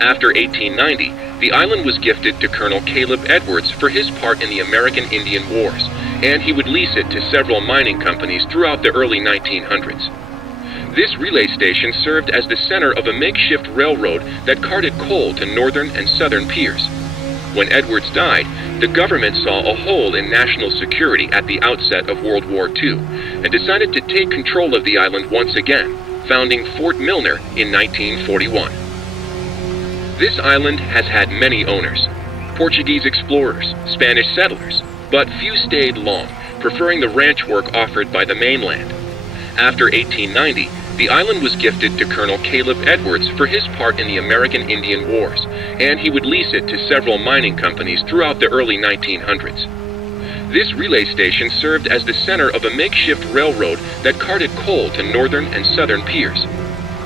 After 1890, the island was gifted to Colonel Caleb Edwards for his part in the American Indian Wars, and he would lease it to several mining companies throughout the early 1900s. This relay station served as the center of a makeshift railroad that carted coal to northern and southern piers. When Edwards died, the government saw a hole in national security at the outset of World War II and decided to take control of the island once again, founding Fort Milner in 1941. This island has had many owners: Portuguese explorers, Spanish settlers, but few stayed long, preferring the ranch work offered by the mainland. After 1890, the island was gifted to Colonel Caleb Edwards for his part in the American Indian Wars, and he would lease it to several mining companies throughout the early 1900s. This relay station served as the center of a makeshift railroad that carted coal to northern and southern piers.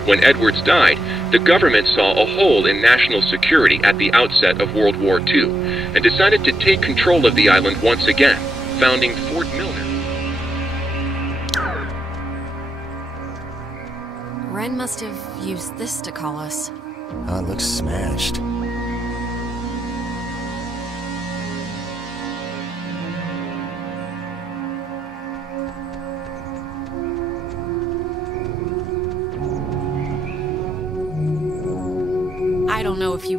When Edwards died, the government saw a hole in national security at the outset of World War II and decided to take control of the island once again, founding Fort Milner. Ren must have used this to call us. Oh, it looks smashed. I don't know if you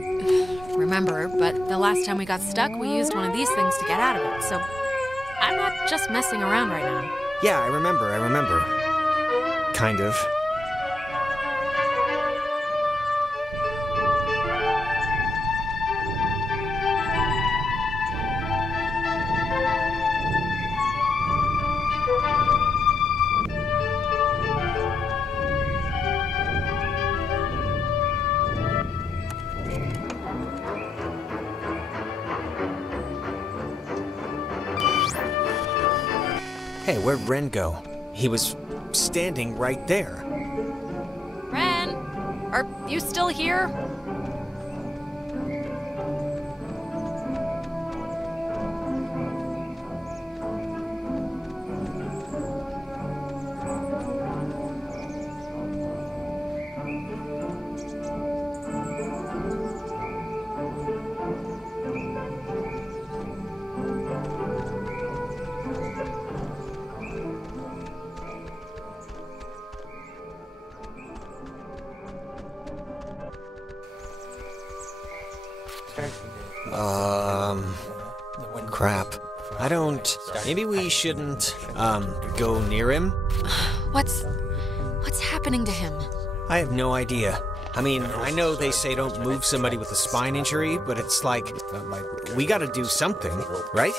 remember, but the last time we got stuck, we used one of these things to get out of it, so I'm not just messing around right now. Yeah, I remember. Kind of. Hey, where'd Ren go? He was standing right there. Ren, are you still here? Crap. I don't... Maybe we shouldn't, go near him? What's happening to him? I have no idea. I mean, I know they say don't move somebody with a spine injury, but it's like, we gotta do something, right?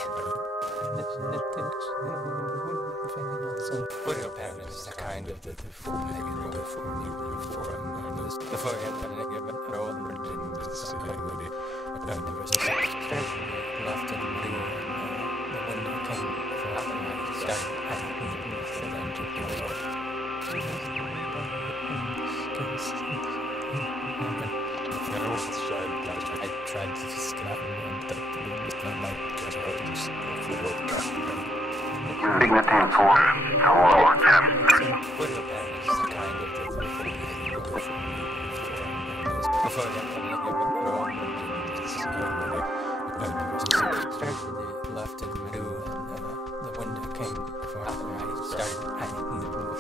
Left and middle, and the window came farther. I started hiding the door.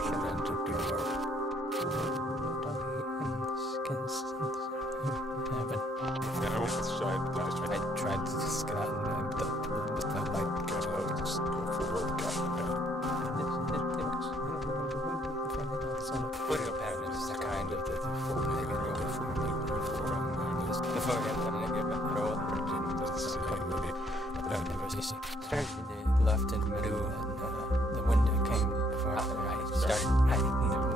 I tried to just get out and the light got out. It's the kind of the forehead and I give it all left and middle and the window came farther. I started hiding the door.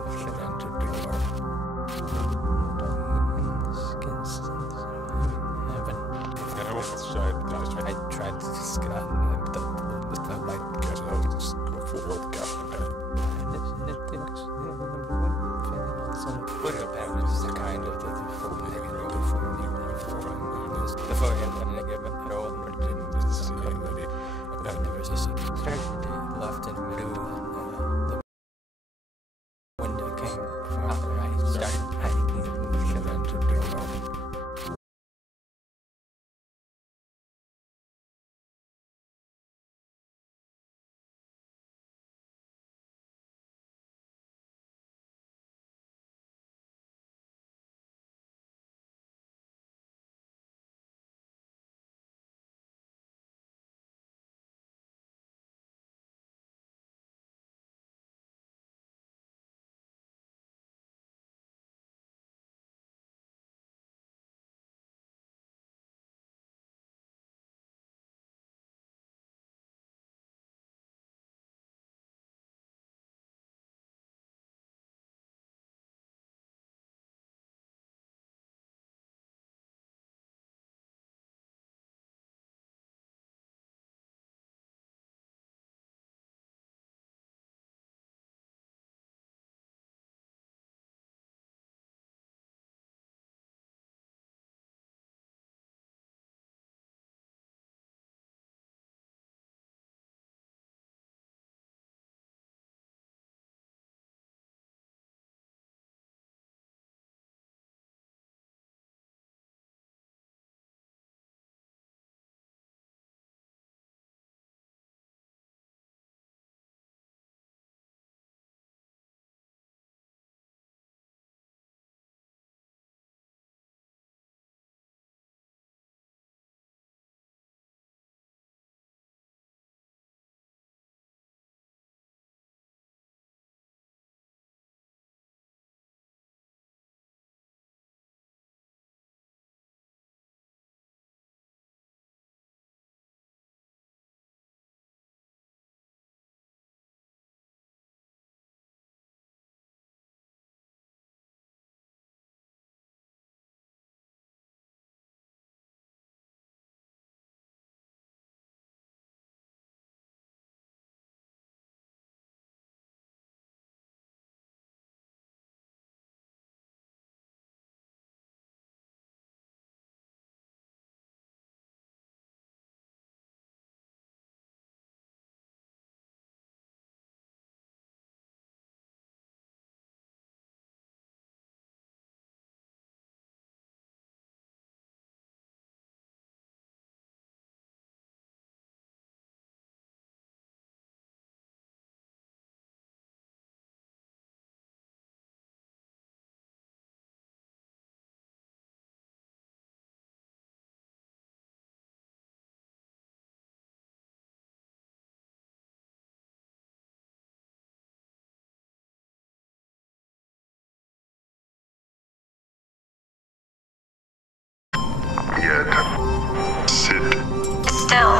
still.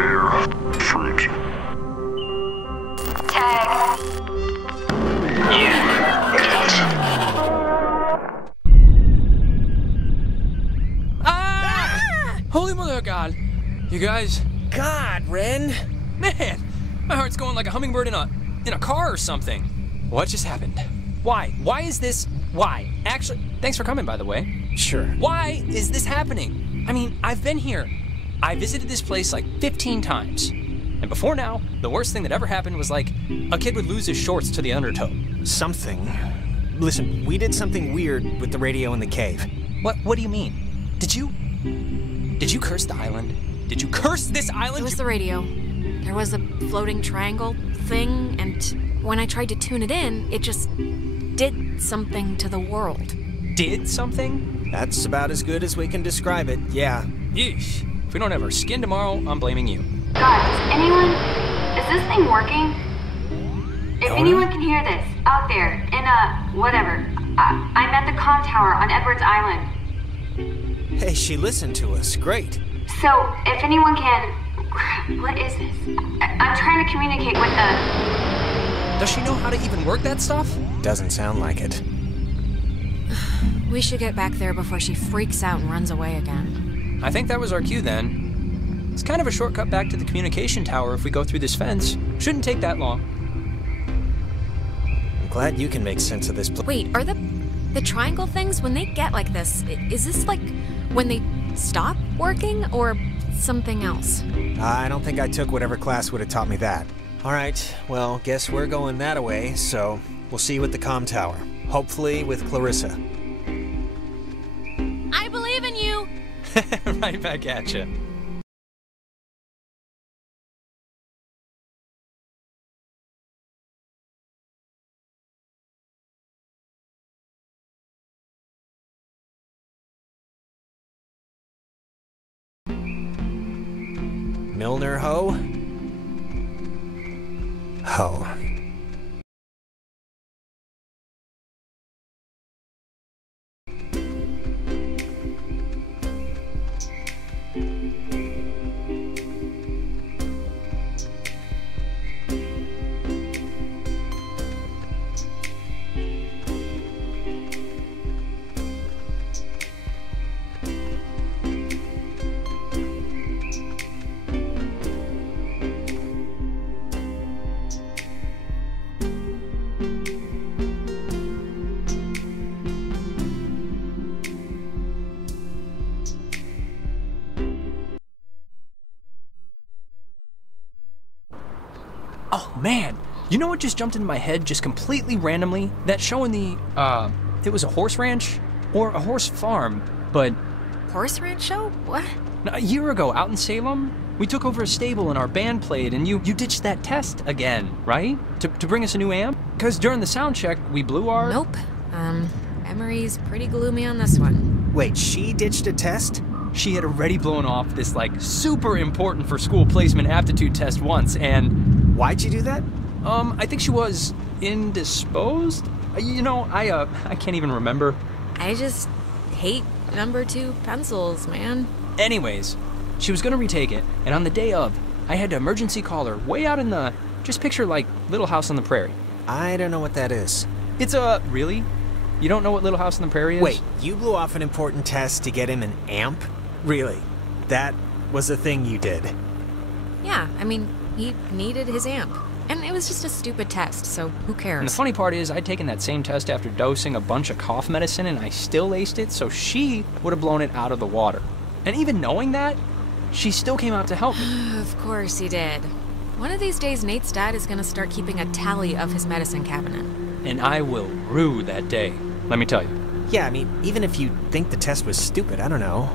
Air. Fruit. Tag. Holy mother of God. You guys. God, Ren. Man, my heart's going like a hummingbird in a car or something. What just happened? Why? Why is this? Why? Actually, thanks for coming, by the way. Sure. Why is this happening? I mean, I've been here. I visited this place like 15 times. And before now, the worst thing that ever happened was like a kid would lose his shorts to the undertow. Something. Listen, we did something weird with the radio in the cave. What do you mean? Did you curse the island? Did you curse this island? It was the radio. There was a floating triangle thing, and when I tried to tune it in, it just did something to the world. Did something? That's about as good as we can describe it, yeah. Yeesh. If we don't have our skin tomorrow, I'm blaming you. God, is this thing working? If anyone can hear this, out there, in whatever, I'm at the comm tower on Edwards Island. Hey, she listened to us, great. So, if anyone can, what is this? I'm trying to communicate with the... Does she know how to even work that stuff? Doesn't sound like it. We should get back there before she freaks out and runs away again. I think that was our cue then. It's kind of a shortcut back to the communication tower if we go through this fence. Shouldn't take that long. I'm glad you can make sense of this. Wait, are the triangle things, when they get like this, is this like when they stop working or something else? I don't think I took whatever class would have taught me that. All right, well, guess we're going that way, so we'll see you at the comm tower. Hopefully with Clarissa. I believe in you! Right back at you. Milner Ho? Ho. Oh man, you know what just jumped into my head just completely randomly? That show in the, it was a horse ranch or a horse farm, but... Horse ranch show? What? A year ago out in Salem, we took over a stable and our band played and you ditched that test again, right? To bring us a new amp? Because during the sound check, we blew our... Nope. Emery's pretty gloomy on this one. Wait, she ditched a test? She had already blown off this, like, super important for school placement aptitude test once, and... Why'd you do that? I think she was indisposed? You know, I can't even remember. I just hate number 2 pencils, man. Anyways, she was gonna retake it, and on the day of, I had to emergency call her way out in the... Just picture, like, Little House on the Prairie. I don't know what that is. It's really? You don't know what Little House on the Prairie is? Wait, you blew off an important test to get him an amp? Really? That was the thing you did? Yeah, I mean, he needed his amp. And it was just a stupid test, so who cares? And the funny part is, I'd taken that same test after dosing a bunch of cough medicine and I still aced it, so she would have blown it out of the water. And even knowing that, she still came out to help me. Of course he did. One of these days, Nate's dad is gonna start keeping a tally of his medicine cabinet. And I will rue that day, let me tell you. Yeah, I mean, even if you think the test was stupid, I don't know.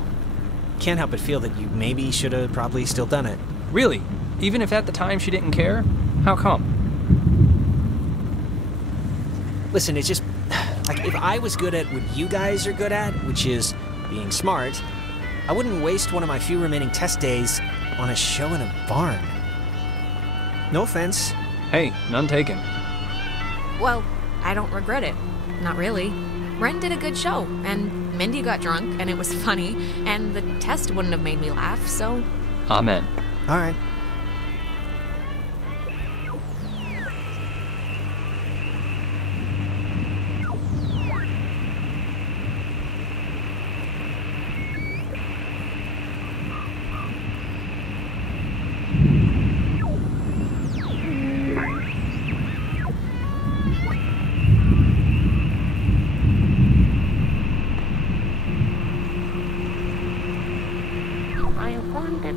Can't help but feel that you maybe should have probably still done it. Really? Even if at the time she didn't care? How come? Listen, it's just... Like, if I was good at what you guys are good at, which is being smart, I wouldn't waste one of my few remaining test days on a show in a barn. No offense. Hey, none taken. Well, I don't regret it. Not really. Ren did a good show, and Mindy got drunk, and it was funny, and the test wouldn't have made me laugh, so Amen. All right. I wanted.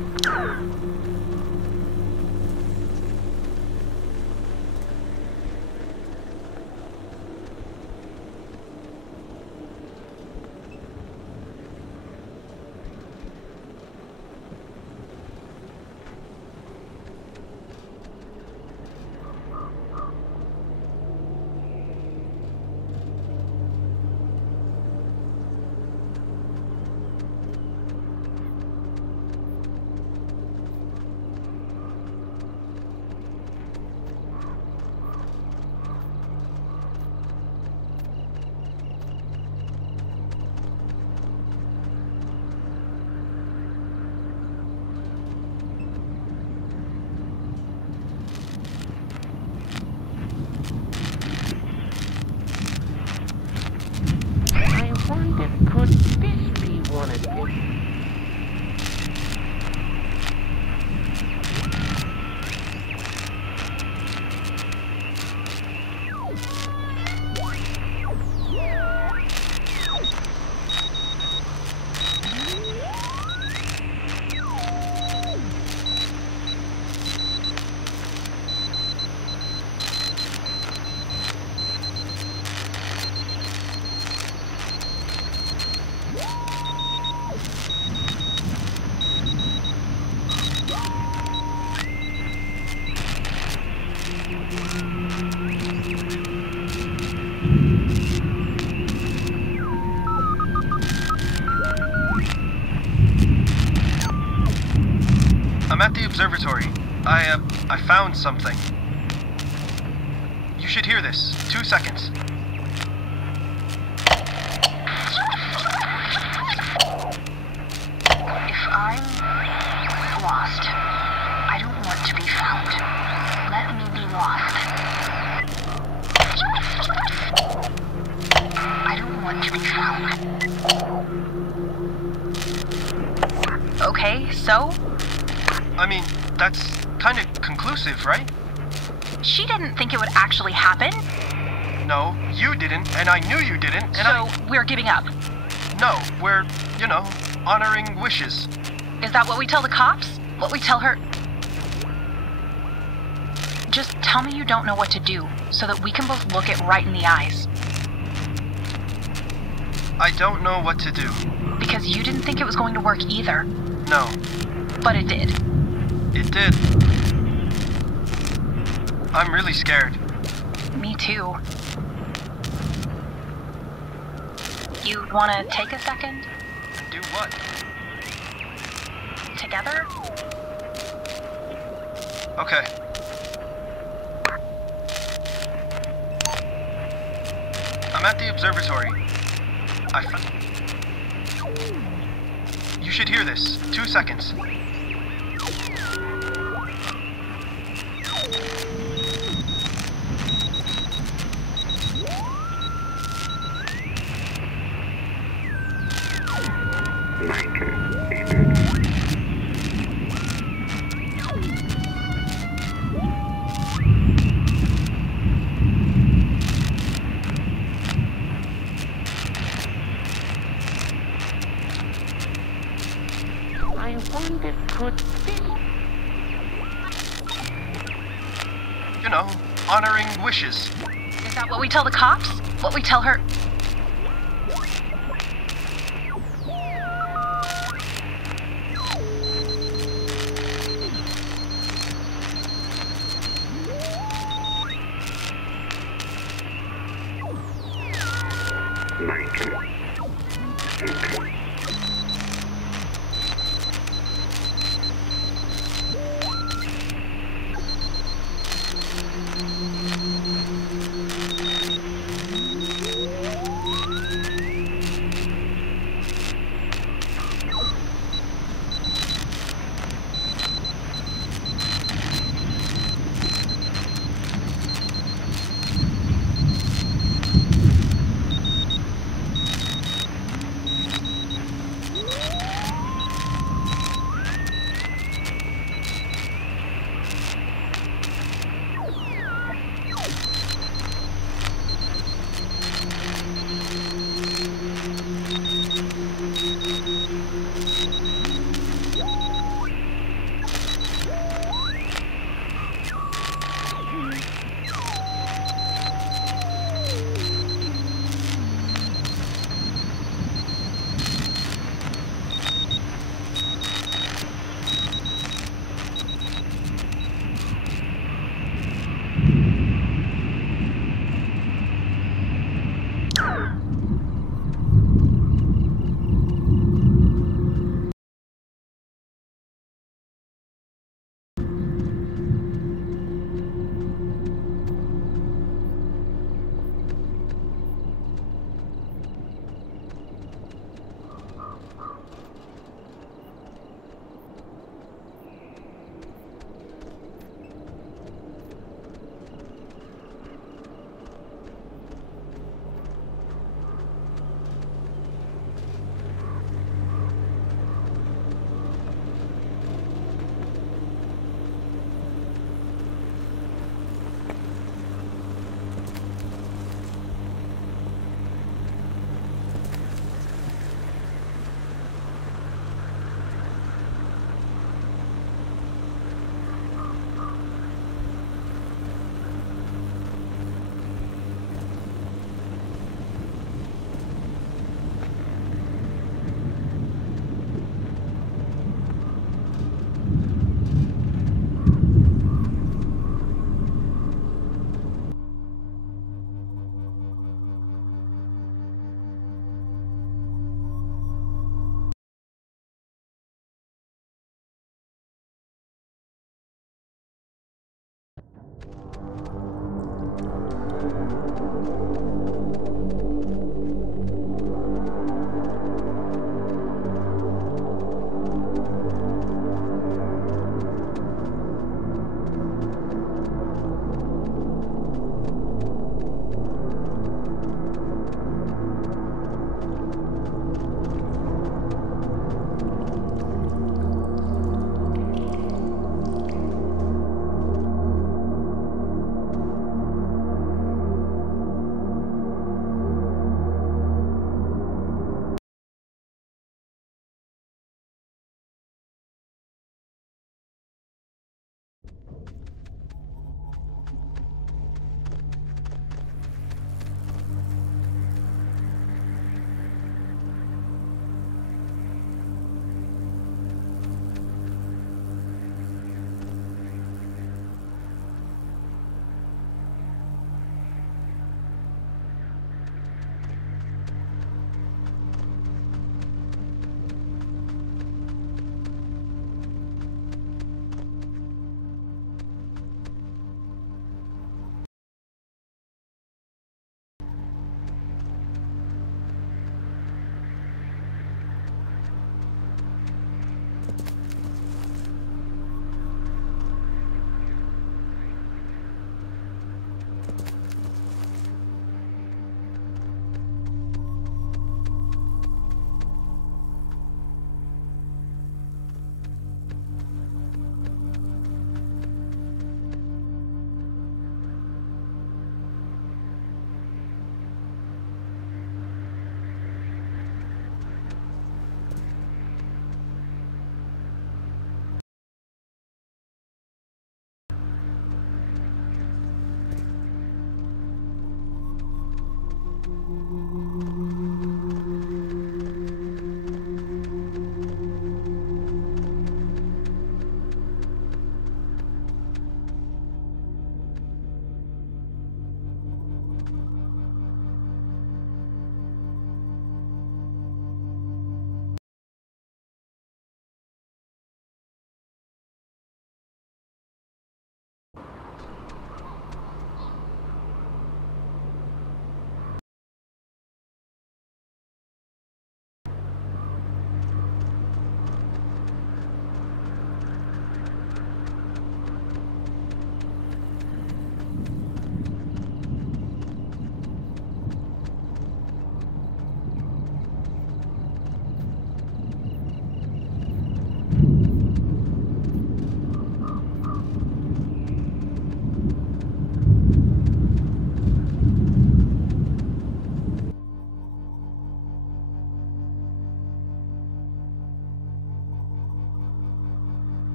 Could this be one of them? I'm at the observatory. I found something. You should hear this. 2 seconds. If I'm lost, I don't want to be found. Let me be lost. I don't want to be found. Okay, so? I mean, that's kind of conclusive, right? She didn't think it would actually happen? No, you didn't, and I knew you didn't, and so we're giving up? No, we're, honoring wishes. Is that what we tell the cops? What we tell her? Just tell me you don't know what to do, so that we can both look it right in the eyes. I don't know what to do. Because you didn't think it was going to work either. No. But it did. It did. I'm really scared. Me too. You wanna take a second? Do what? Together? Okay. I'm at the observatory. You should hear this. 2 seconds. I wonder, could this... Honoring wishes. Is that what we tell the cops? What we tell her?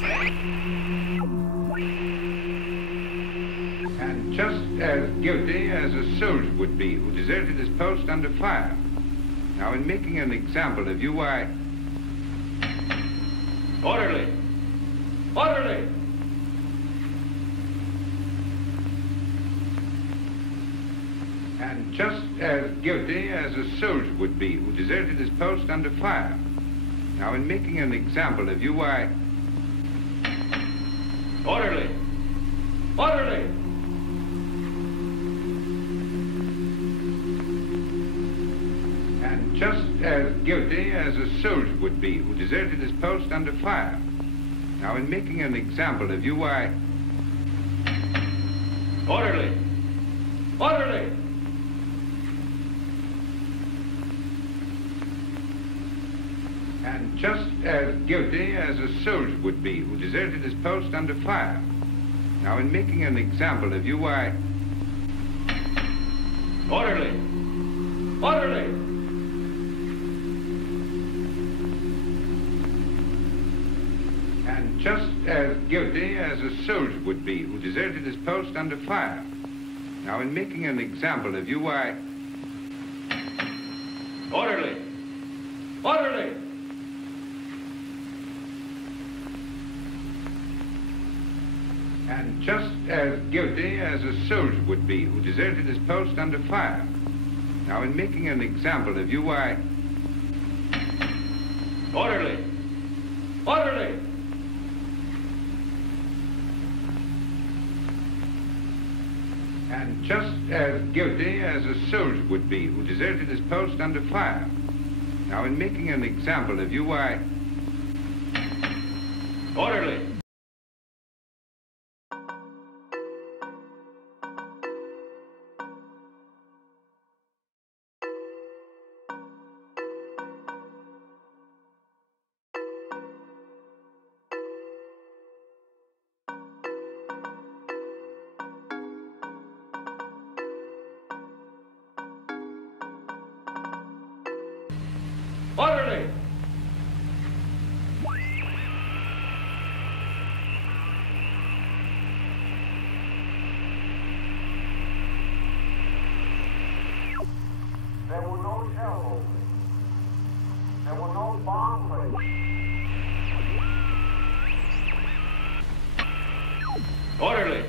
And just as guilty as a soldier would be who deserted his post under fire. Now, in making an example of you, I... Orderly! Orderly! And just as guilty as a soldier would be who deserted his post under fire. Now, in making an example of you, I... Orderly! Orderly! And just as guilty as a soldier would be who deserted his post under fire. Now, in making an example of you, I... Orderly! Orderly! And just as guilty as a soldier would be who deserted his post under fire. Now, in making an example of you, I... Orderly! Orderly! And just as guilty as a soldier would be who deserted his post under fire. Now, in making an example of you, I... Orderly! Orderly! And just as guilty as a soldier would be who deserted his post under fire. Now, in making an example of you, I... Orderly! Orderly! And just as guilty as a soldier would be who deserted his post under fire. Now, in making an example of you, I... Orderly! Orderly! There were no shell holes. There were no bomb plates. Orderly!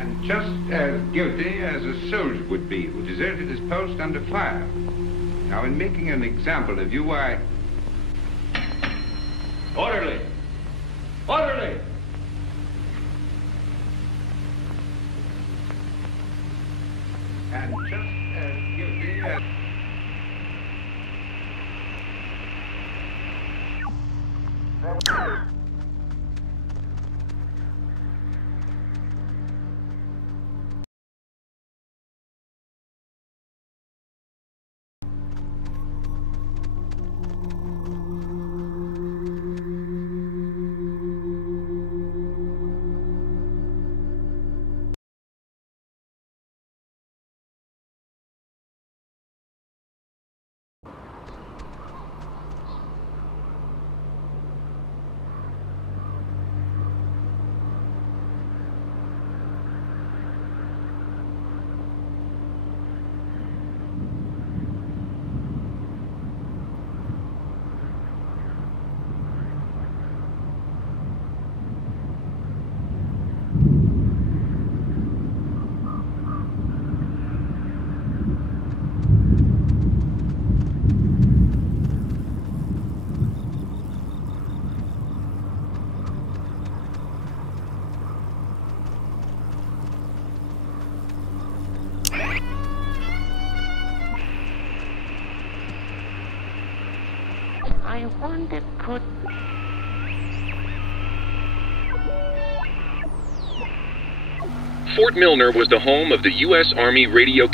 And just as guilty as a soldier would be who deserted his post under fire. Now, in making an example of you, I... Orderly! Orderly! And just as guilty as... I wonder could... Fort Milner was the home of the U.S. Army Radio...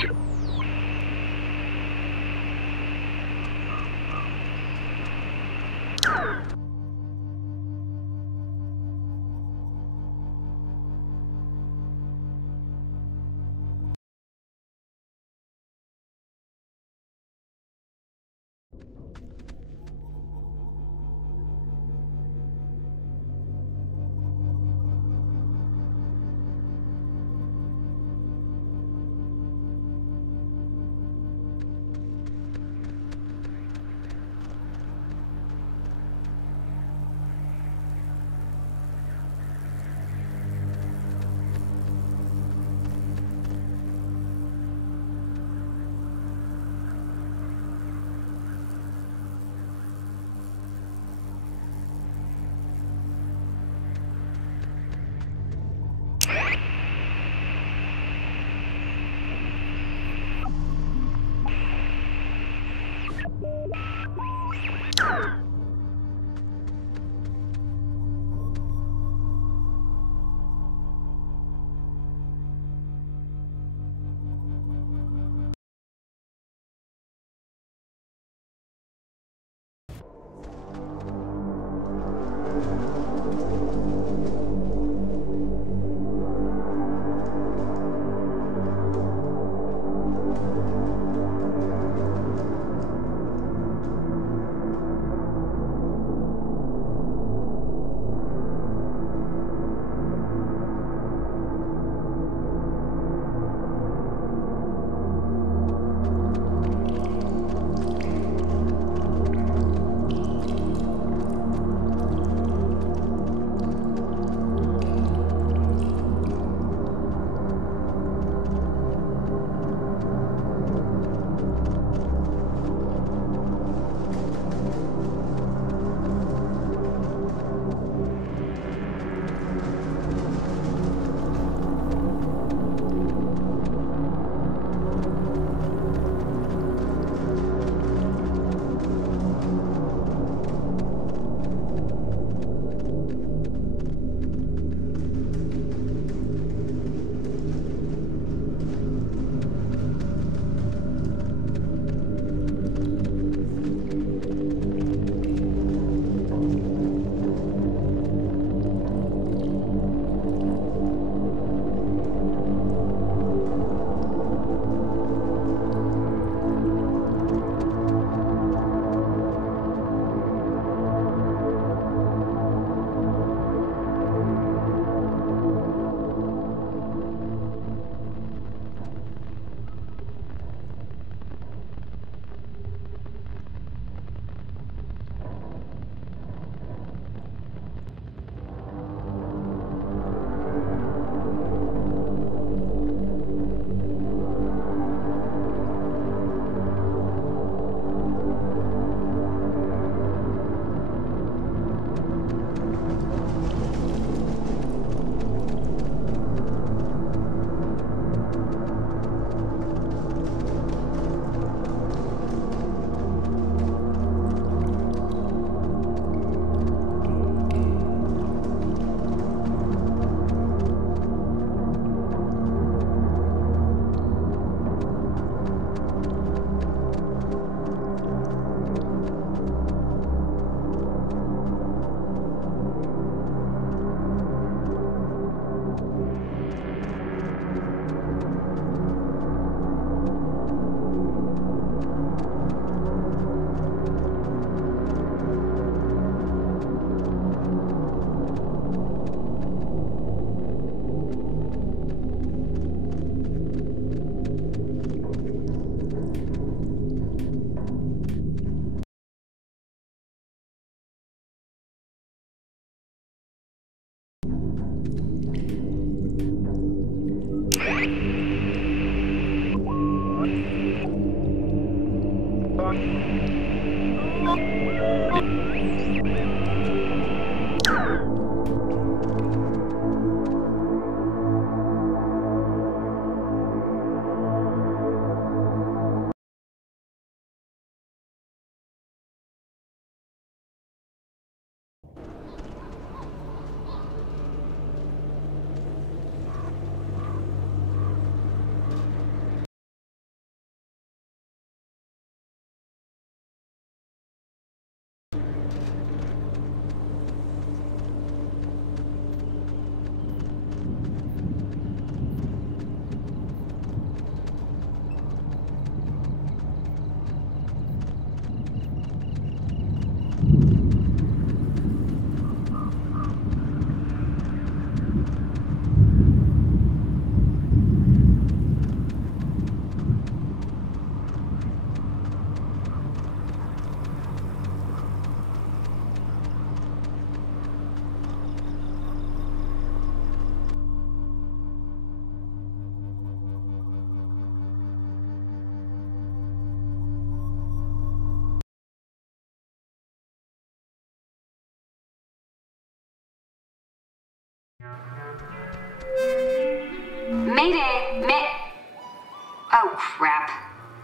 crap.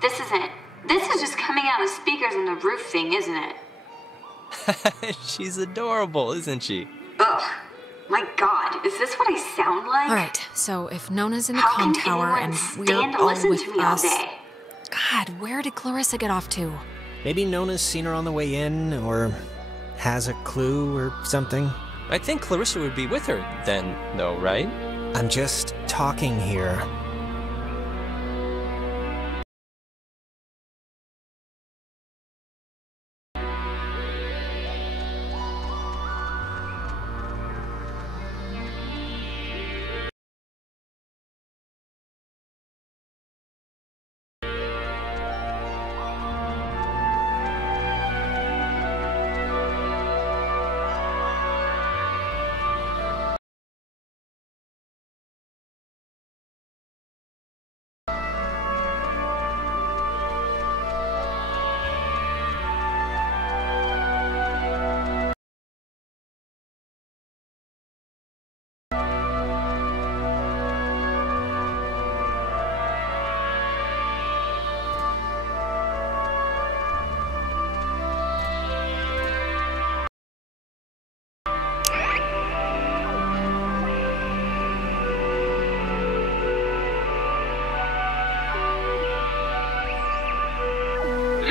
This is just coming out of speakers in the roof thing, isn't it? She's adorable, isn't she? Ugh. My god, is this what I sound like? Alright, so if Nona's in the How comm can tower anyone and stand we're to all listen with to me all us... day? God, where did Clarissa get off to? Maybe Nona's seen her on the way in, or has a clue or something. I think Clarissa would be with her then, though, right? I'm just talking here.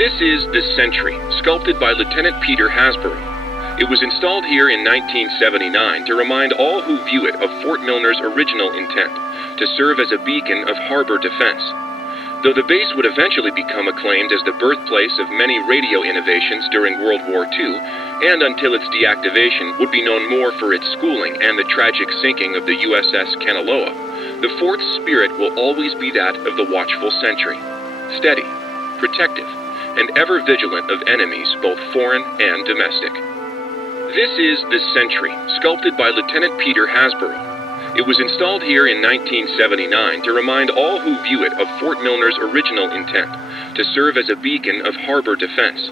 This is the Sentry, sculpted by Lieutenant Peter Hasborough. It was installed here in 1979 to remind all who view it of Fort Milner's original intent, to serve as a beacon of harbor defense. Though the base would eventually become acclaimed as the birthplace of many radio innovations during World War II, and until its deactivation would be known more for its schooling and the tragic sinking of the USS Kanaloa, the fort's spirit will always be that of the watchful sentry, steady, protective, and ever vigilant of enemies both foreign and domestic. This is the Sentry, sculpted by Lieutenant Peter Hasborough. It was installed here in 1979 to remind all who view it of Fort Milner's original intent, to serve as a beacon of harbor defense.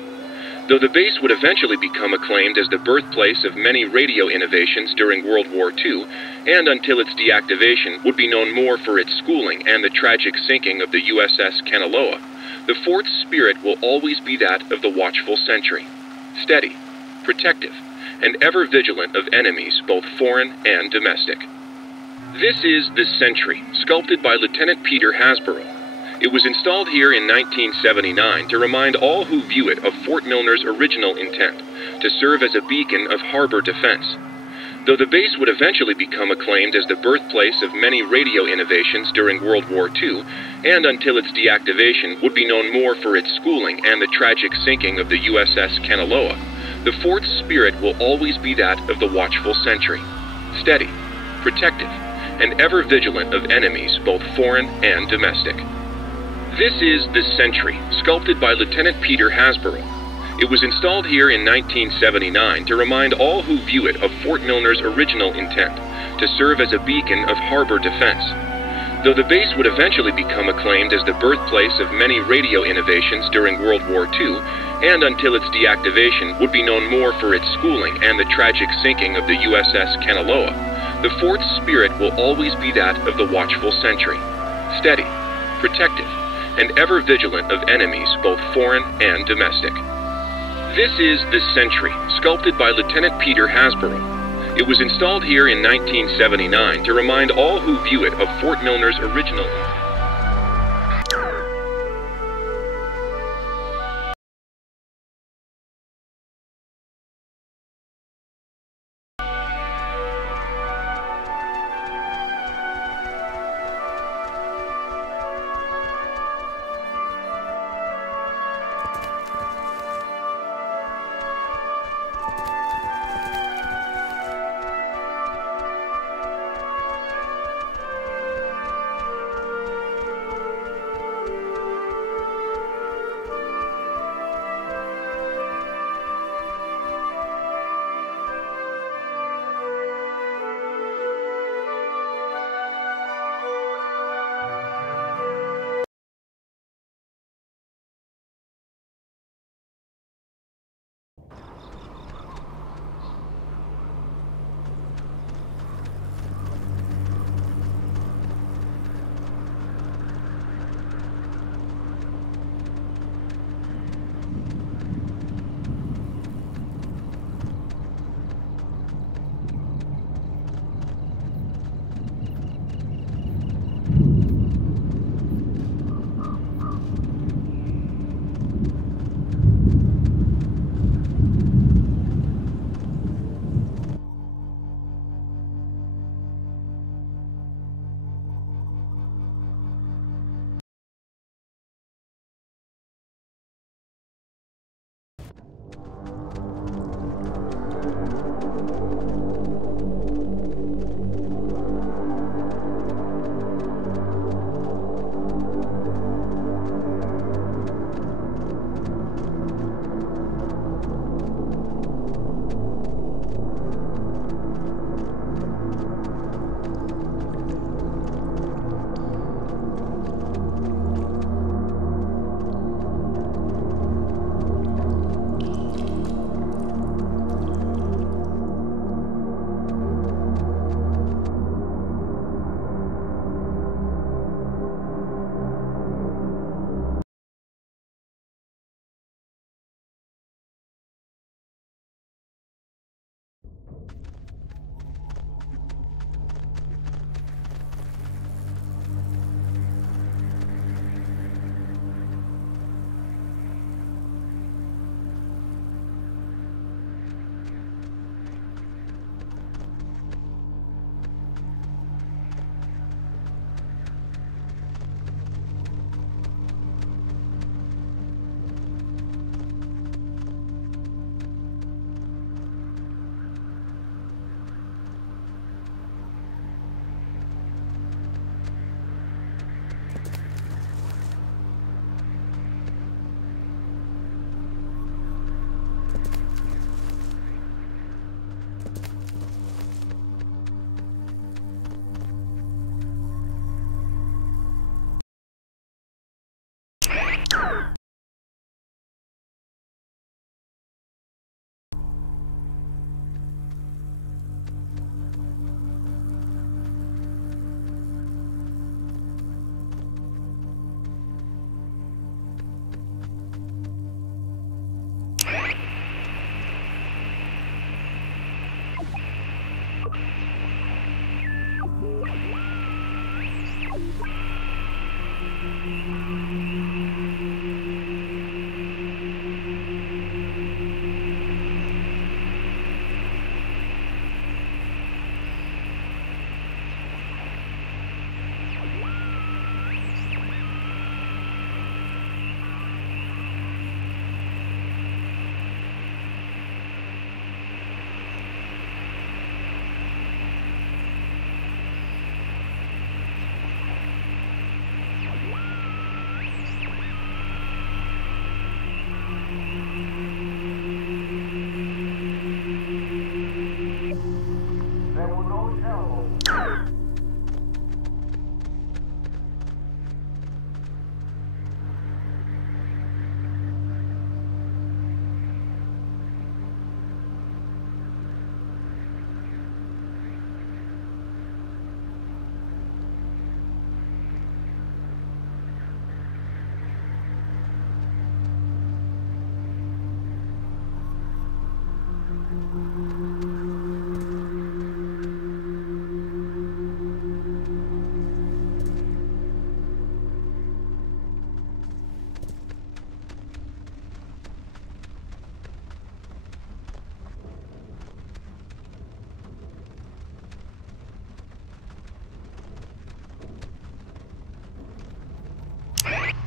Though the base would eventually become acclaimed as the birthplace of many radio innovations during World War II, and until its deactivation would be known more for its schooling and the tragic sinking of the USS Kanaloa, the fort's spirit will always be that of the watchful sentry, steady, protective, and ever vigilant of enemies both foreign and domestic. This is the Sentry, sculpted by Lieutenant Peter Hasborough. It was installed here in 1979 to remind all who view it of Fort Milner's original intent, to serve as a beacon of harbor defense. Though the base would eventually become acclaimed as the birthplace of many radio innovations during World War II, and until its deactivation would be known more for its schooling and the tragic sinking of the USS Kanaloa, the fort's spirit will always be that of the watchful sentry, steady, protective, and ever vigilant of enemies both foreign and domestic. This is the Sentry, sculpted by Lieutenant Peter Hasborough. It was installed here in 1979 to remind all who view it of Fort Milner's original intent, to serve as a beacon of harbor defense. Though the base would eventually become acclaimed as the birthplace of many radio innovations during World War II, and until its deactivation would be known more for its schooling and the tragic sinking of the USS Kanaloa, the fort's spirit will always be that of the watchful sentry, steady, protective, and ever vigilant of enemies both foreign and domestic. This is the Sentry, sculpted by Lieutenant Peter Hasborough. It was installed here in 1979 to remind all who view it of Fort Milner's original intent.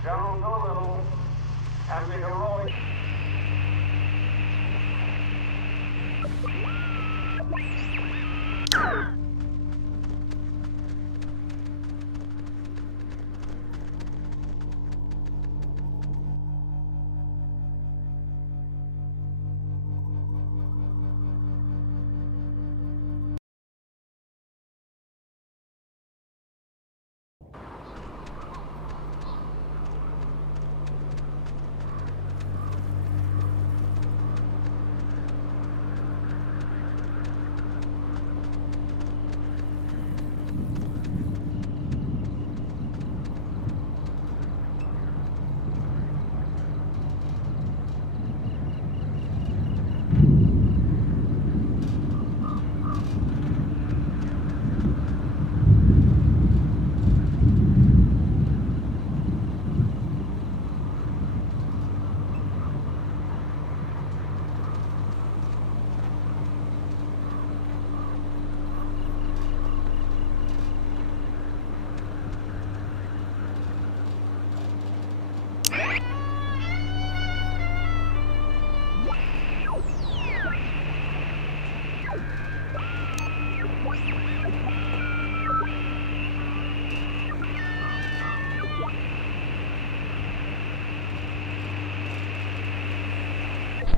General Doolittle and the heroic...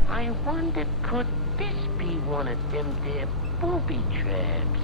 I wonder, could this be one of them there booby traps?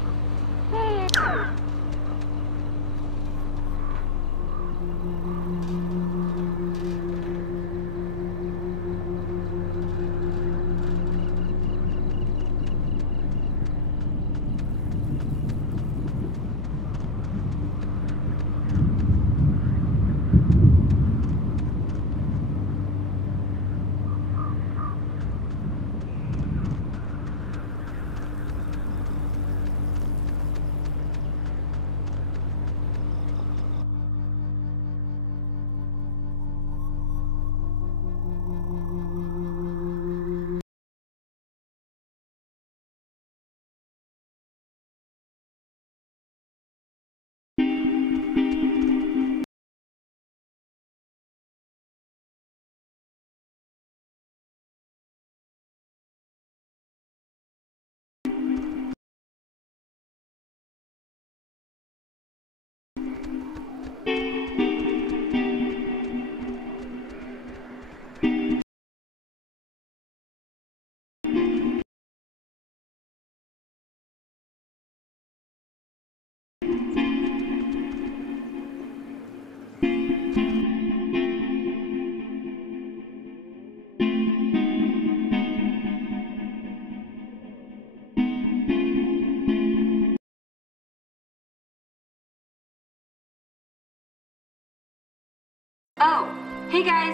Oh, hey guys,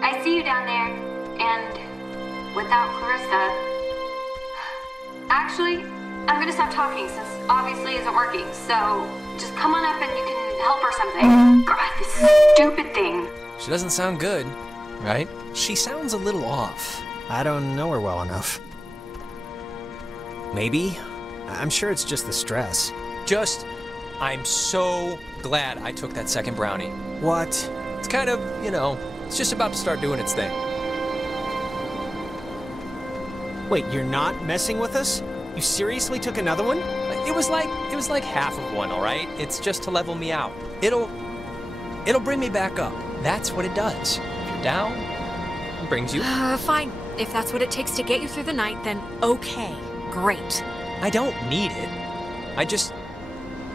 I see you down there, and without Clarissa. Actually, I'm gonna stop talking since obviously isn't working, so just come on up and you can help or something. God, this stupid thing. She doesn't sound good, right? She sounds a little off. I don't know her well enough. Maybe? I'm sure it's just the stress. I'm so glad I took that second brownie. What? It's kind of, it's just about to start doing its thing. Wait, you're not messing with us? You seriously took another one? It was like half of one, all right? It's just to level me out. It'll bring me back up. That's what it does. If you're down, it brings you. Fine. If that's what it takes to get you through the night, then okay. Great. I don't need it. I just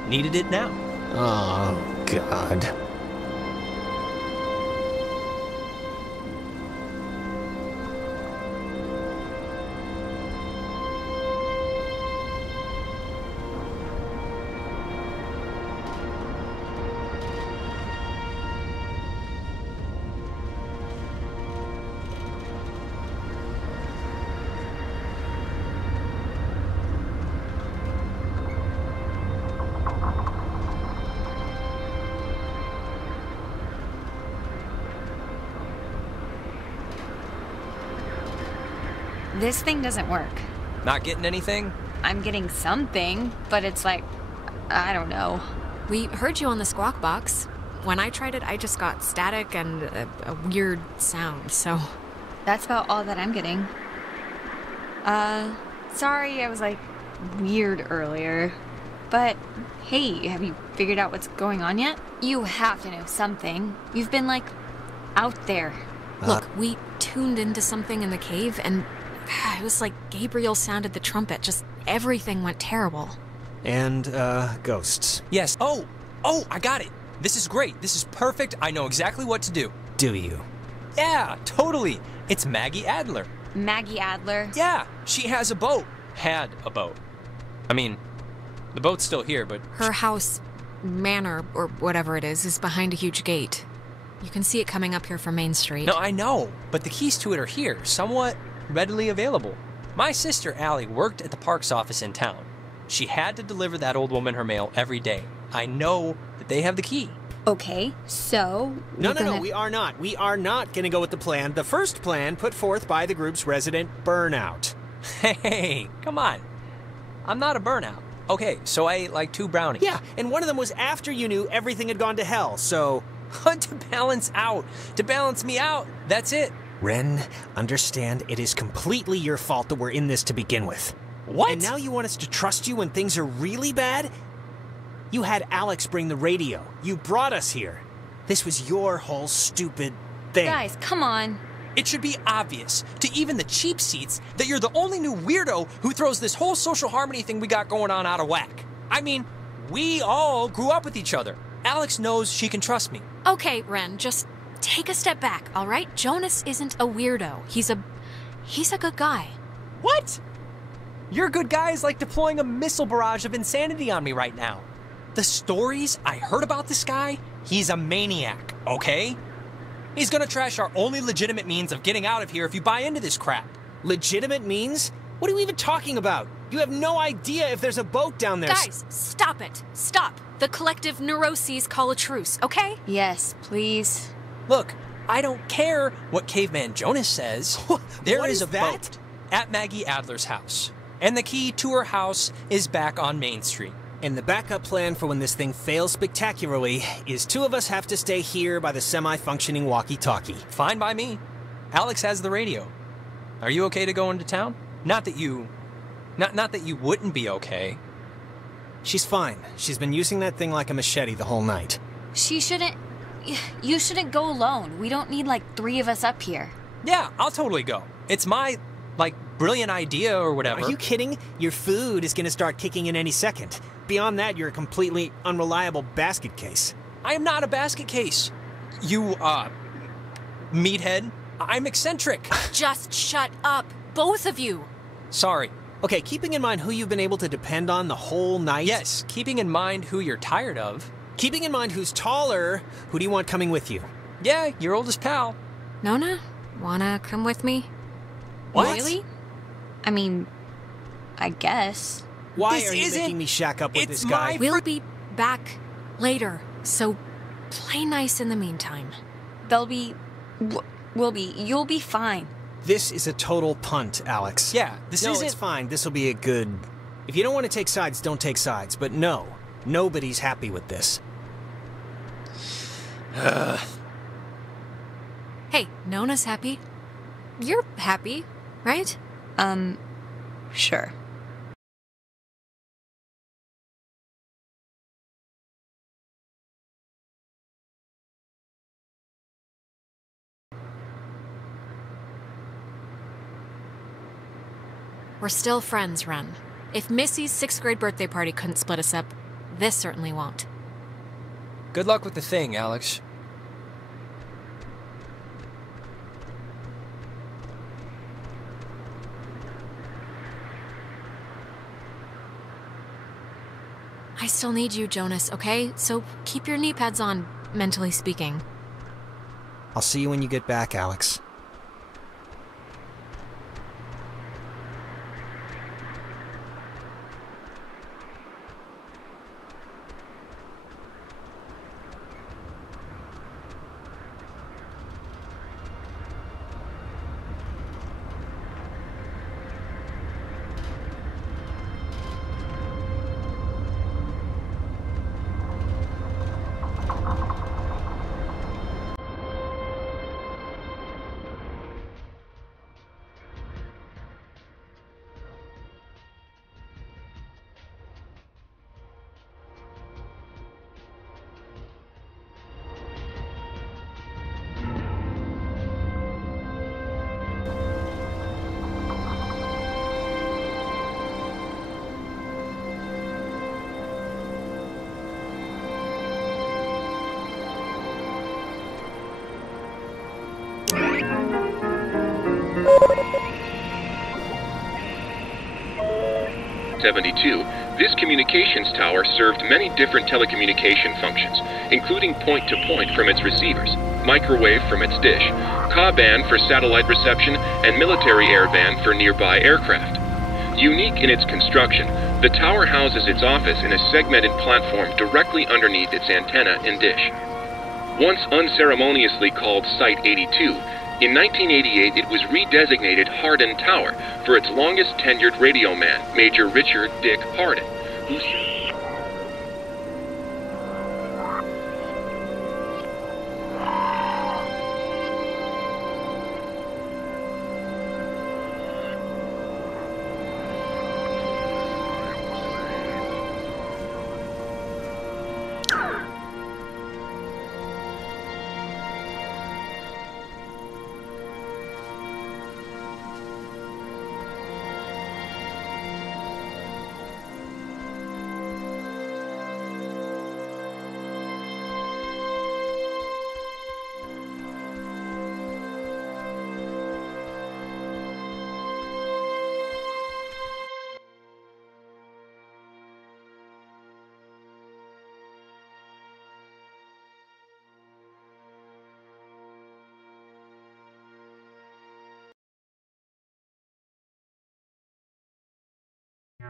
needed it now. Oh, God. This thing doesn't work. Not getting anything? I'm getting something, but it's like, I don't know. We heard you on the squawk box. When I tried it, I just got static and a weird sound, so... That's about all that I'm getting. Sorry I was like weird earlier. But, hey, have you figured out what's going on yet? You have to know something. You've been like, out there. Look, we tuned into something in the cave and... It was like Gabriel sounded the trumpet. Just everything went terrible. And, ghosts. Yes. Oh, I got it. This is great. This is perfect. I know exactly what to do. Do you? Yeah, totally. It's Maggie Adler. Maggie Adler? Yeah, she has a boat. Had a boat. I mean, the boat's still here, but... Her house, manor, or whatever it is behind a huge gate. You can see it coming up here from Main Street. No, I know, but the keys to it are here, somewhat readily available. My sister, Allie, worked at the parks office in town. She had to deliver that old woman her mail every day. I know that they have the key. Okay, so... No, we are not. We are not going to go with the plan. The first plan put forth by the group's resident burnout. Hey, come on. I'm not a burnout. Okay, so I ate like 2 brownies. Yeah, and one of them was after you knew everything had gone to hell, so... To balance me out, that's it. Ren, understand it is completely your fault that we're in this to begin with. What? And now you want us to trust you when things are really bad? You had Alex bring the radio. You brought us here. This was your whole stupid thing. Guys, come on. It should be obvious to even the cheap seats that you're the only new weirdo who throws this whole social harmony thing we got going on out of whack. I mean, we all grew up with each other. Alex knows she can trust me. Okay, Ren, just take a step back, all right? Jonas isn't a weirdo. He's a good guy. What? Your good guy is like deploying a missile barrage of insanity on me right now. The stories I heard about this guy, he's a maniac, okay? He's gonna trash our only legitimate means of getting out of here if you buy into this crap. Legitimate means? What are you even talking about? You have no idea if there's a boat down there. Guys, stop it. Stop. The collective neuroses call a truce, okay? Yes, please. Look, I don't care what Caveman Jonas says. There is a boat at Maggie Adler's house. And the key to her house is back on Main Street. And the backup plan for when this thing fails spectacularly is 2 of us have to stay here by the semi-functioning walkie-talkie. Fine by me. Alex has the radio. Are you okay to go into town? Not that you wouldn't be okay. She's fine. She's been using that thing like a machete the whole night. You shouldn't go alone. We don't need like 3 of us up here. Yeah, I'll totally go. It's my, brilliant idea or whatever. Are you kidding? Your food is gonna start kicking in any second. Beyond that, you're a completely unreliable basket case. I am not a basket case. You, meathead. I'm eccentric. Just shut up, both of you. Sorry. Okay, keeping in mind who you've been able to depend on the whole night. Yes, keeping in mind who you're tired of. Keeping in mind who's taller, who do you want coming with you? Yeah, your oldest pal. Nona, wanna come with me? What? Really? I mean, I guess. Why This are you isn't- making me shack up with this guy? We'll be back later, so play nice in the meantime. You'll be fine. This is a total punt, Alex. Yeah, this no, isn't... it's fine. This will be a good... If you don't want to take sides, don't take sides. But no, nobody's happy with this. Hey, Nona's happy. You're happy, right? Sure. We're still friends, Ren. If Missy's 6th grade birthday party couldn't split us up, this certainly won't. Good luck with the thing, Alex. I still need you, Jonas, okay? So keep your knee pads on, mentally speaking. I'll see you when you get back, Alex. This communications tower served many different telecommunication functions, including point-to-point from its receivers, microwave from its dish, Ka-band for satellite reception, and military airband for nearby aircraft. Unique in its construction, the tower houses its office in a segmented platform directly underneath its antenna and dish. Once unceremoniously called Site 82, in 1988, it was redesignated Hardin Tower for its longest tenured radio man, Major Richard Dick Hardin, who...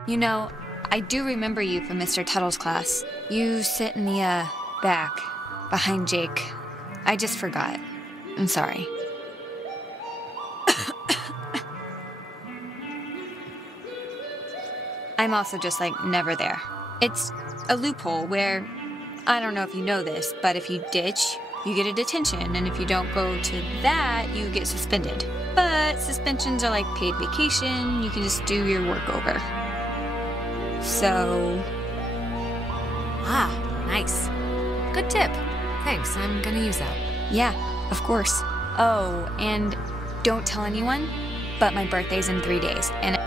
You know, I do remember you from Mr. Tuttle's class. You sit in the, back, behind Jake. I just forgot. I'm sorry. I'm also just, like, never there. It's a loophole where, I don't know if you know this, but if you ditch, you get a detention, and if you don't go to that, you get suspended. But suspensions are like paid vacation, you can just do your work over. So... Ah, nice. Good tip. Thanks, I'm gonna use that. Yeah, of course. Oh, and don't tell anyone, but my birthday's in 3 days, and...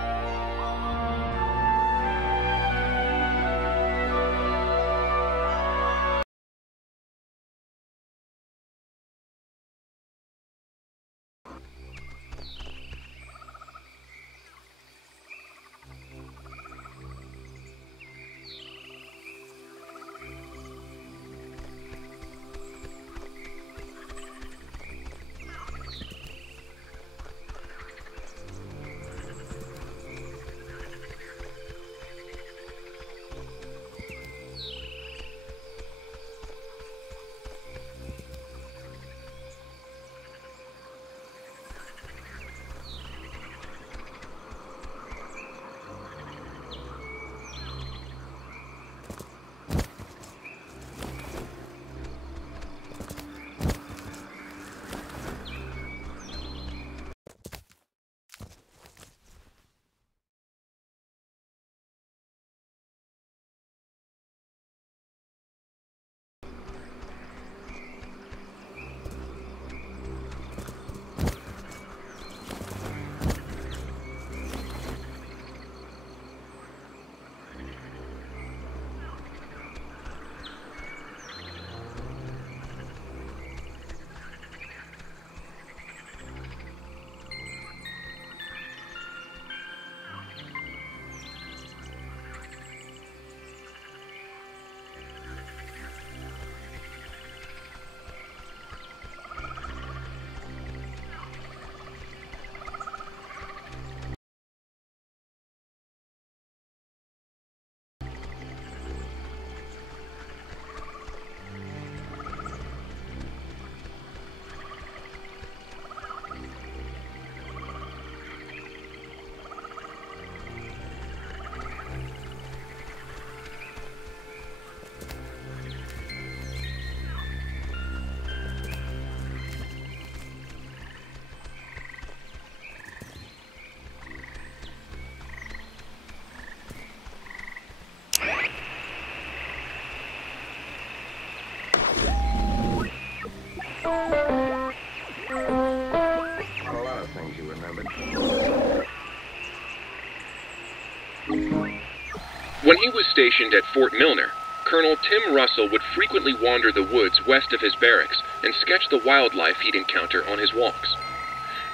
When he was stationed at Fort Milner, Colonel Tim Russell would frequently wander the woods west of his barracks and sketch the wildlife he'd encounter on his walks.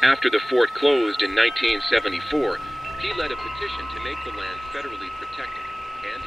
After the fort closed in 1974, he led a petition to make the land federally protected, and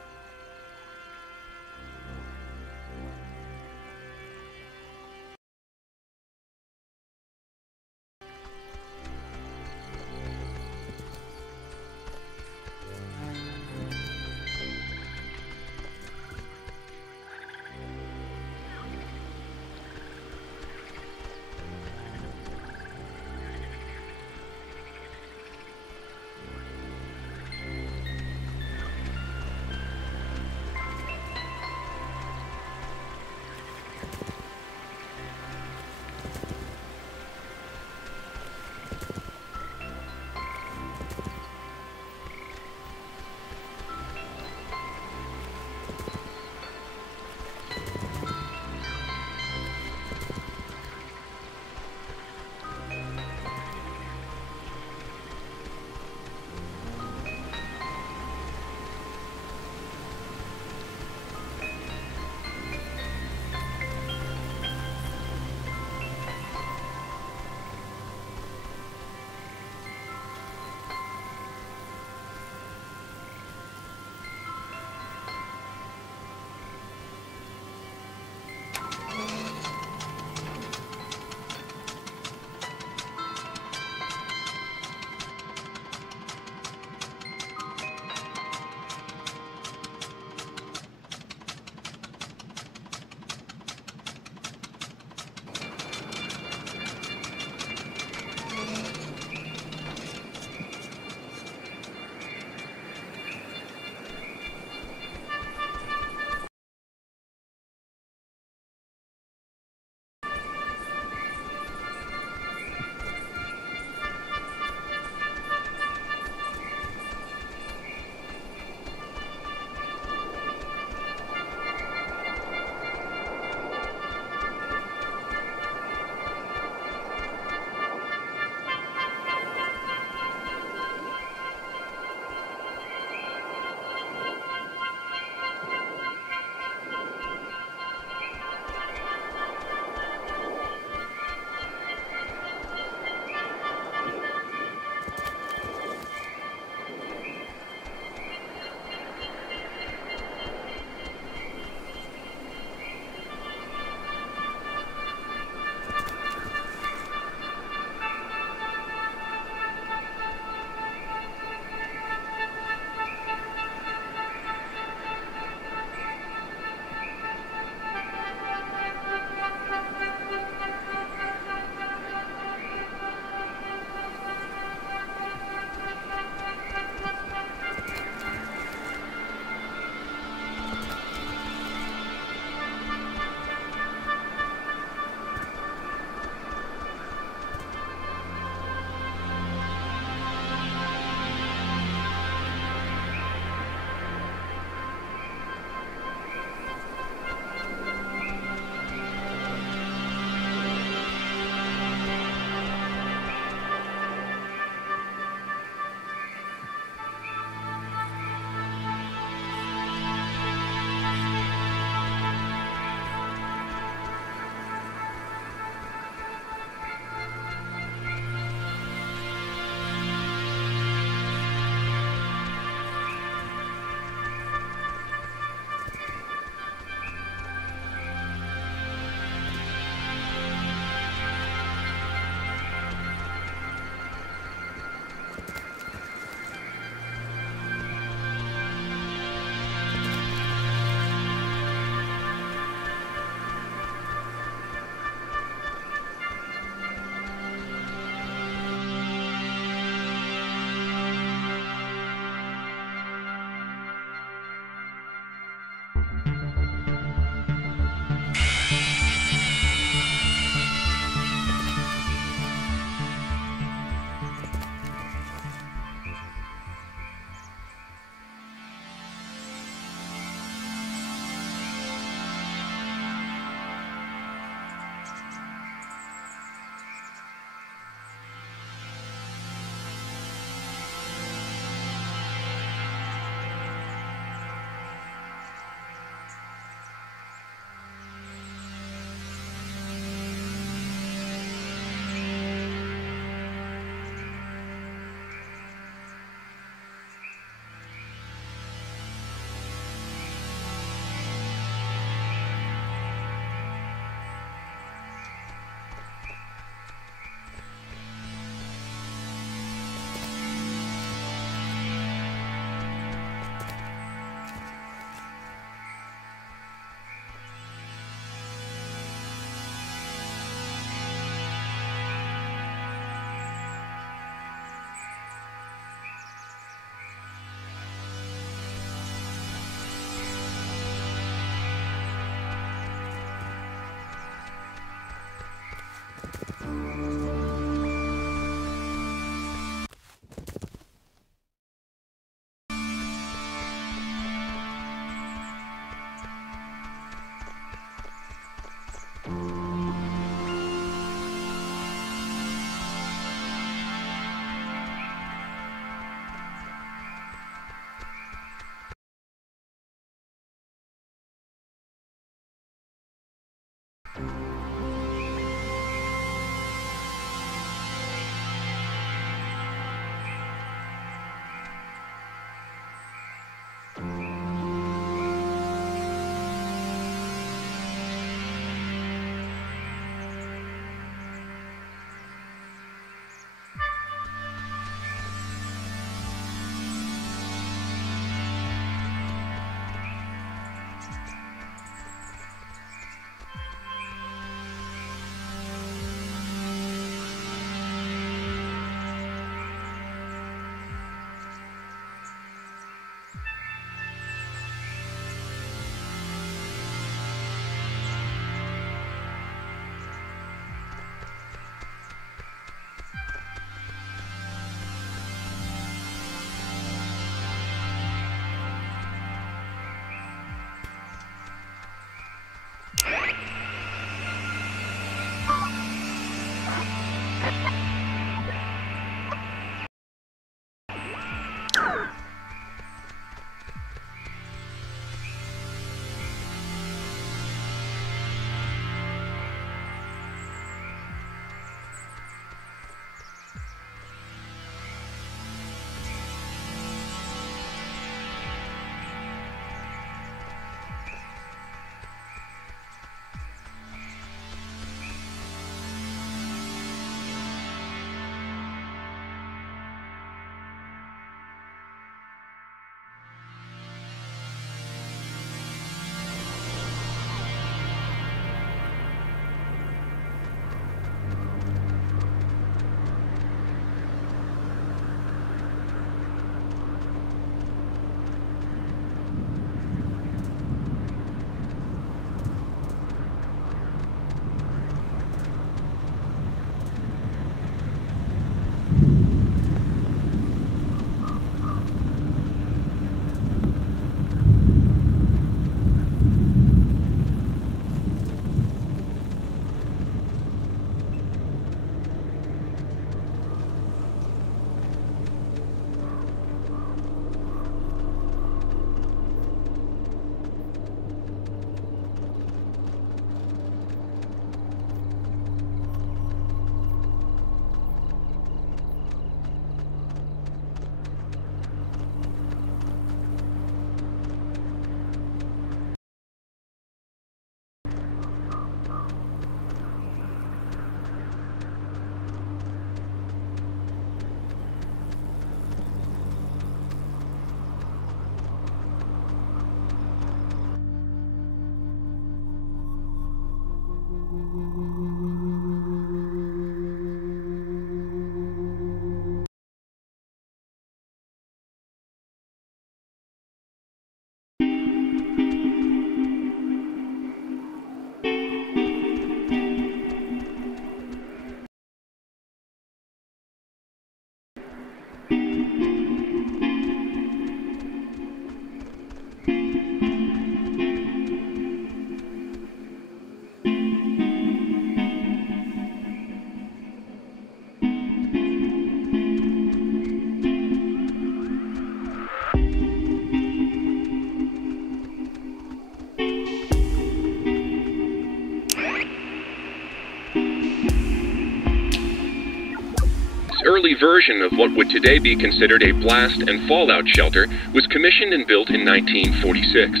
early version of what would today be considered a blast and fallout shelter was commissioned and built in 1946.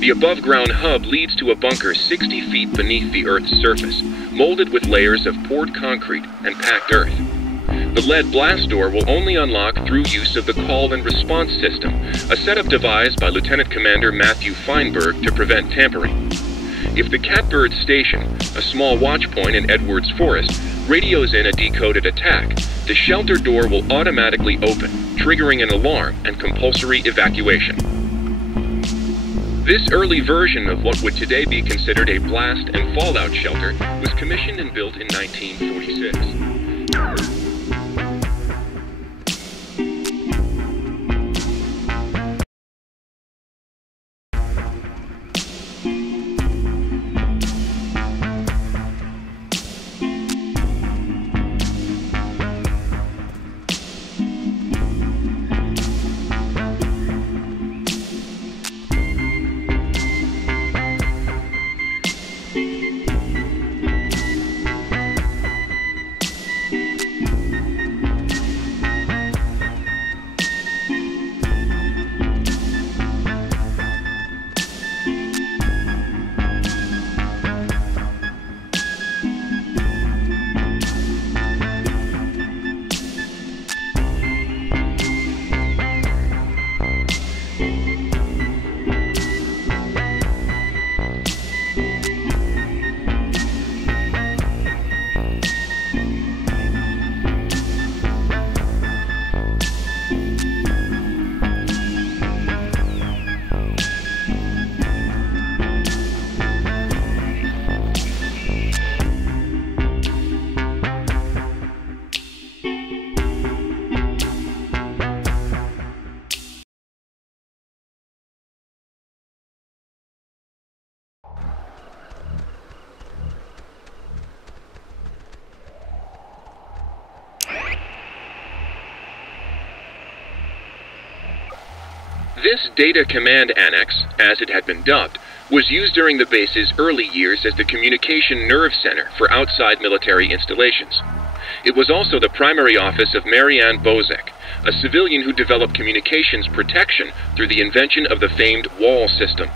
The above-ground hub leads to a bunker 60 feet beneath the Earth's surface, molded with layers of poured concrete and packed earth. The lead blast door will only unlock through use of the call and response system, a setup devised by Lieutenant Commander Matthew Feinberg to prevent tampering. If the Catbird Station, a small watch point in Edwards Forest, radios in a decoded attack, the shelter door will automatically open, triggering an alarm and compulsory evacuation. This early version of what would today be considered a blast and fallout shelter was commissioned and built in 1946. This Data Command Annex, as it had been dubbed, was used during the base's early years as the communication nerve center for outside military installations. It was also the primary office of Marianne Bozek, a civilian who developed communications protection through the invention of the famed WAL system.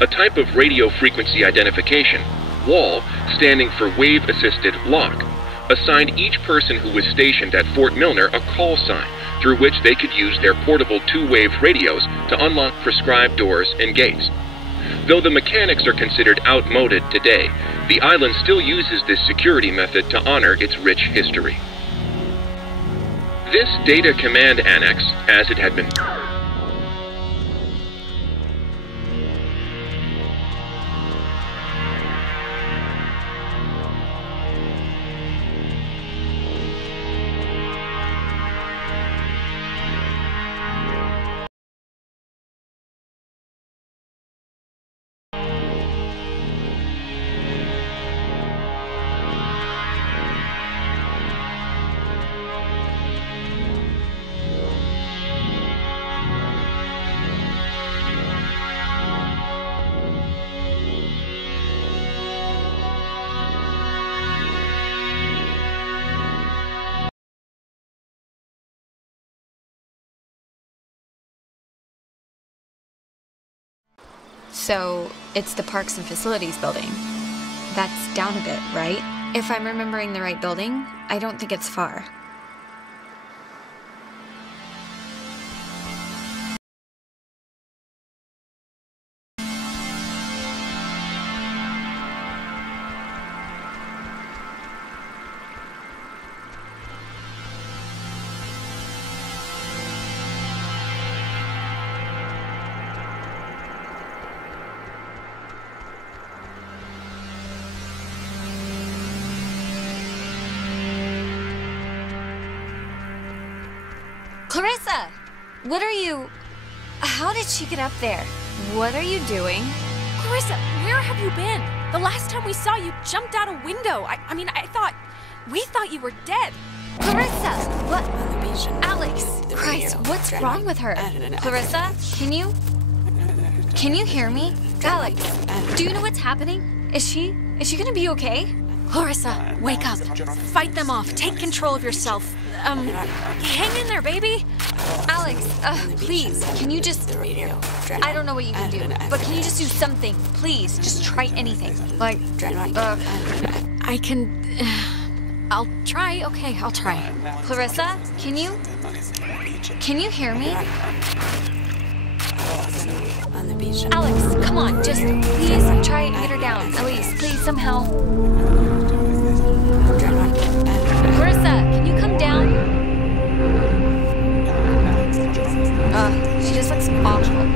A type of radio frequency identification, WAL, standing for Wave Assisted Lock, assigned each person who was stationed at Fort Milner a call sign through which they could use their portable two-wave radios to unlock prescribed doors and gates. Though the mechanics are considered outmoded today, the island still uses this security method to honor its rich history. This Data Command Annex, as it had been... So, it's the Parks and Facilities building. That's down a bit, right? If I'm remembering the right building, I don't think it's far. Clarissa! What are you... How did she get up there? What are you doing? Clarissa, where have you been? The last time we saw you jumped out a window. We thought you were dead. Clarissa! What? Alex! Christ, what's wrong with her? Clarissa, can you hear me? Alex, do you know what's happening? Is she gonna be okay? Clarissa, wake up. Fight them off. Take control of yourself. Hang in there, baby. Alex, please, can you just... I don't know what you can do, but can you just do something? Please, just try anything. Like, I can... I'll try. Okay, I'll try. Clarissa, can you hear me? Alex, come on, just please try and get her down. At least, please, somehow. Clarissa, can you come down? She just looks awful.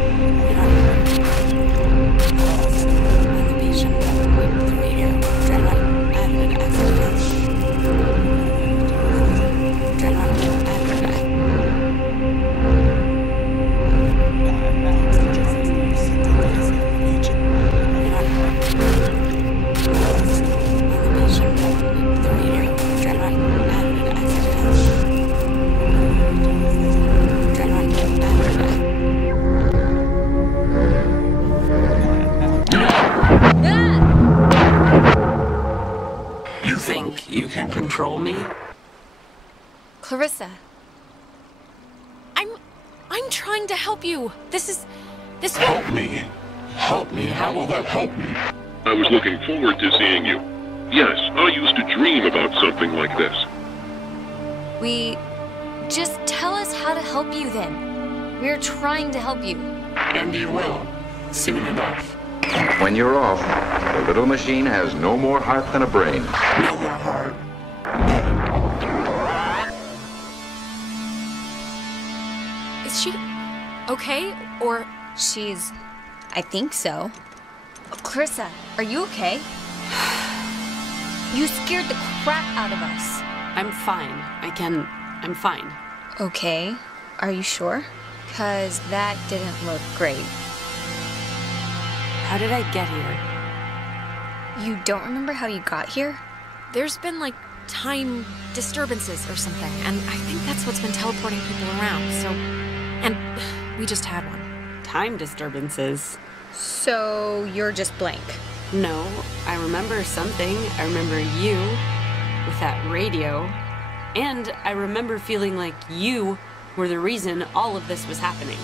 You can control me? Clarissa. I'm trying to help you. This Help me. Help me. How will that help me? I was looking forward to seeing you. Yes, I used to dream about something like this. Just tell us how to help you then. We're trying to help you. And you will. Soon enough. When you're off, the little machine has no more heart than a brain. No more heart. Is she okay? Or I think so. Clarissa, are you okay? You scared the crap out of us. I'm fine. I'm fine. Okay. Are you sure? 'Cause that didn't look great. How did I get here? You don't remember how you got here? There's been, time disturbances or something, and I think that's what's been teleporting people around, so... And we just had one. time disturbances. So you're just blank? No, I remember something. I remember you with that radio. And I remember feeling like you were the reason all of this was happening.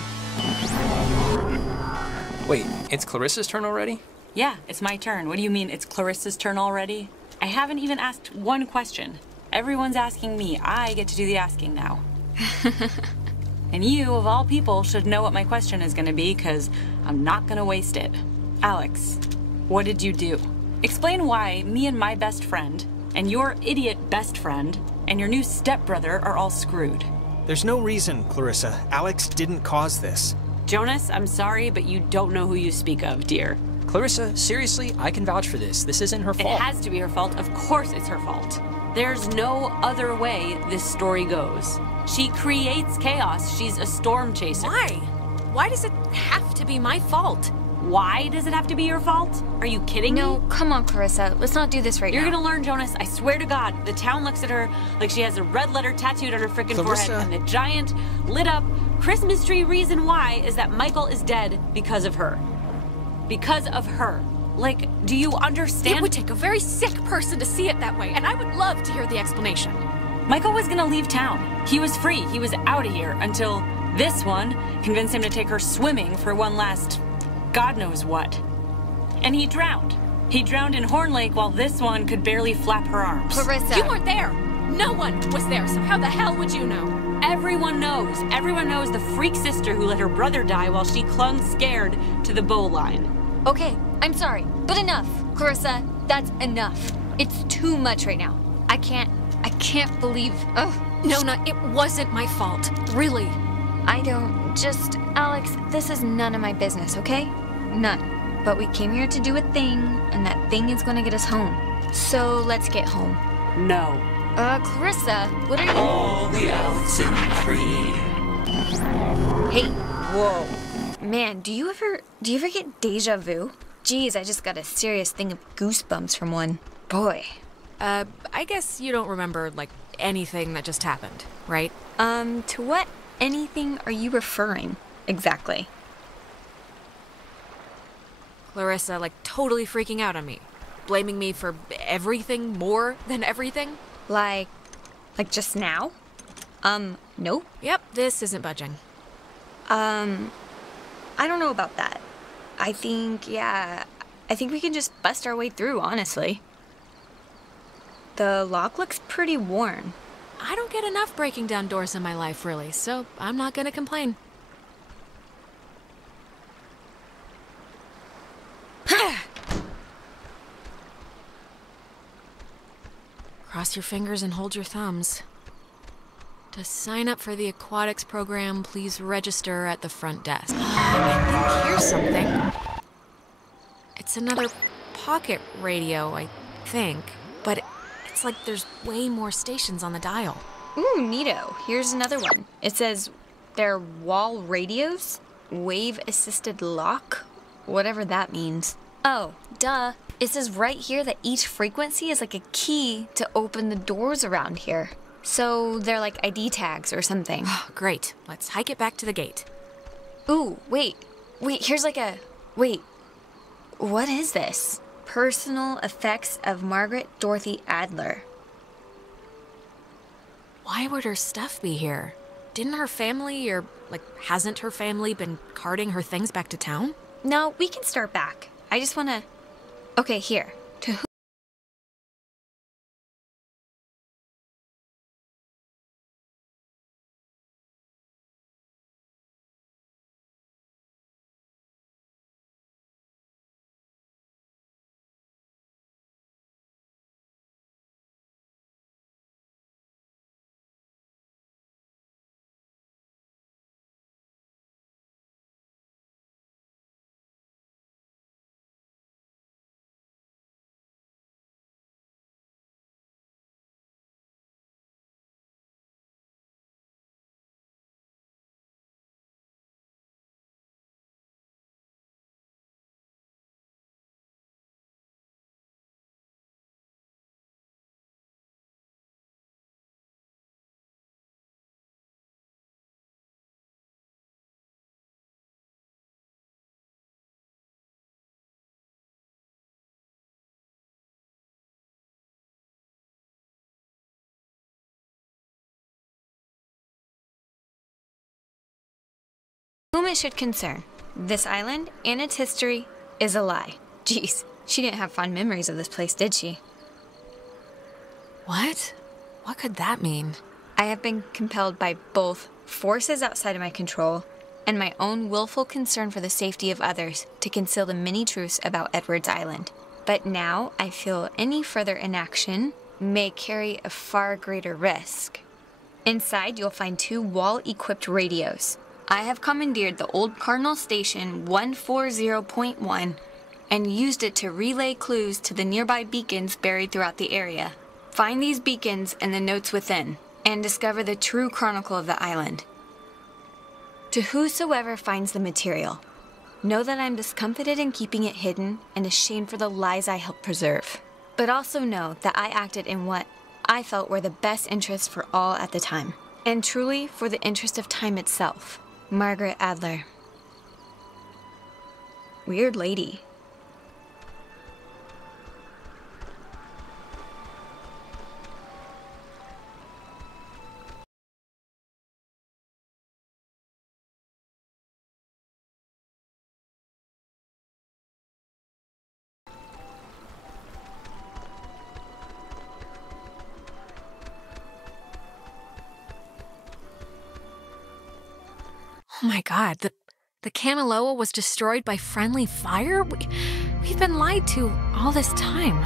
Wait, it's Clarissa's turn already? Yeah, it's my turn. What do you mean it's Clarissa's turn already? I haven't even asked one question. Everyone's asking me. I get to do the asking now. And you, of all people, should know what my question is going to be, because I'm not going to waste it. Alex, what did you do? Explain why me and my best friend, and your idiot best friend, and your new stepbrother are all screwed. There's no reason, Clarissa. Alex didn't cause this. Jonas, I'm sorry, but you don't know who you speak of, dear. Clarissa, seriously, I can vouch for this. This isn't her fault. It has to be her fault. Of course it's her fault. There's no other way this story goes. She creates chaos. She's a storm chaser. Why? Why does it have to be my fault? Why does it have to be your fault? Are you kidding me? No, come on, Clarissa. Let's not do this right You're now. gonna learn, Jonas. I swear to God. The town looks at her like she has a red letter tattooed on her frickin' forehead, and the giant, lit up Christmas tree reason why is that Michael is dead because of her. Because of her. Like, do you understand? It would take a very sick person to see it that way, and I would love to hear the explanation. Michael was gonna leave town. He was free. He was out of here until this one convinced him to take her swimming for one last God knows what. And he drowned. He drowned in Horn Lake while this one could barely flap her arms. Clarissa! You weren't there! No one was there, so how the hell would you know? Everyone knows. Everyone knows the freak sister who let her brother die while she clung scared to the bowline. Okay, I'm sorry, but enough. Clarissa, that's enough. It's too much right now. I can't believe, Nona, it wasn't my fault. Really. Alex, this is none of my business, okay? None. But we came here to do a thing, and that thing is gonna get us home. So let's get home. No. Clarissa, what are you— All the Oxenfree. Hey, whoa. Man, do you ever get deja vu? Geez, I just got a serious thing of goosebumps from one. Boy. I guess you don't remember, like, anything that just happened, right? To what anything are you referring exactly? Clarissa, like, totally freaking out on me. Blaming me for everything more than everything. Like just now? Nope. Yep, this isn't budging. I don't know about that. I think we can just bust our way through, honestly. The lock looks pretty worn. I don't get enough breaking down doors in my life, really, so I'm not gonna complain. Cross your fingers and hold your thumbs. To sign up for the aquatics program, please register at the front desk. I think here's something. It's another pocket radio, I think. But it's like there's way more stations on the dial. Ooh, neato. Here's another one. It says they're wall radios? Wave-assisted lock? Whatever that means. Oh, duh. It says right here that each frequency is like a key to open the doors around here. So they're like ID tags or something. Great. Let's hike it back to the gate. Ooh, wait, here's like a... Wait, what is this? Personal effects of Margaret Dorothy Adler. Why would her stuff be here? Didn't her family, or, like, hasn't her family been carting her things back to town? No, we can start back. I just wanna... Okay, here. To who? Whom it should concern, this island and its history is a lie. Jeez, she didn't have fond memories of this place, did she? What? What could that mean? I have been compelled by both forces outside of my control and my own willful concern for the safety of others to conceal the many truths about Edwards Island. But now I feel any further inaction may carry a far greater risk. Inside, you'll find 2 wall-equipped radios. I have commandeered the old Cardinal Station 140.1 and used it to relay clues to the nearby beacons buried throughout the area. Find these beacons and the notes within, and discover the true chronicle of the island. To whosoever finds the material, know that I'm discomfited in keeping it hidden and ashamed for the lies I helped preserve. But also know that I acted in what I felt were the best interests for all at the time, and truly for the interest of time itself. Margaret Adler. Weird lady. Oh my god, the Kamiloa was destroyed by friendly fire? We've been lied to all this time.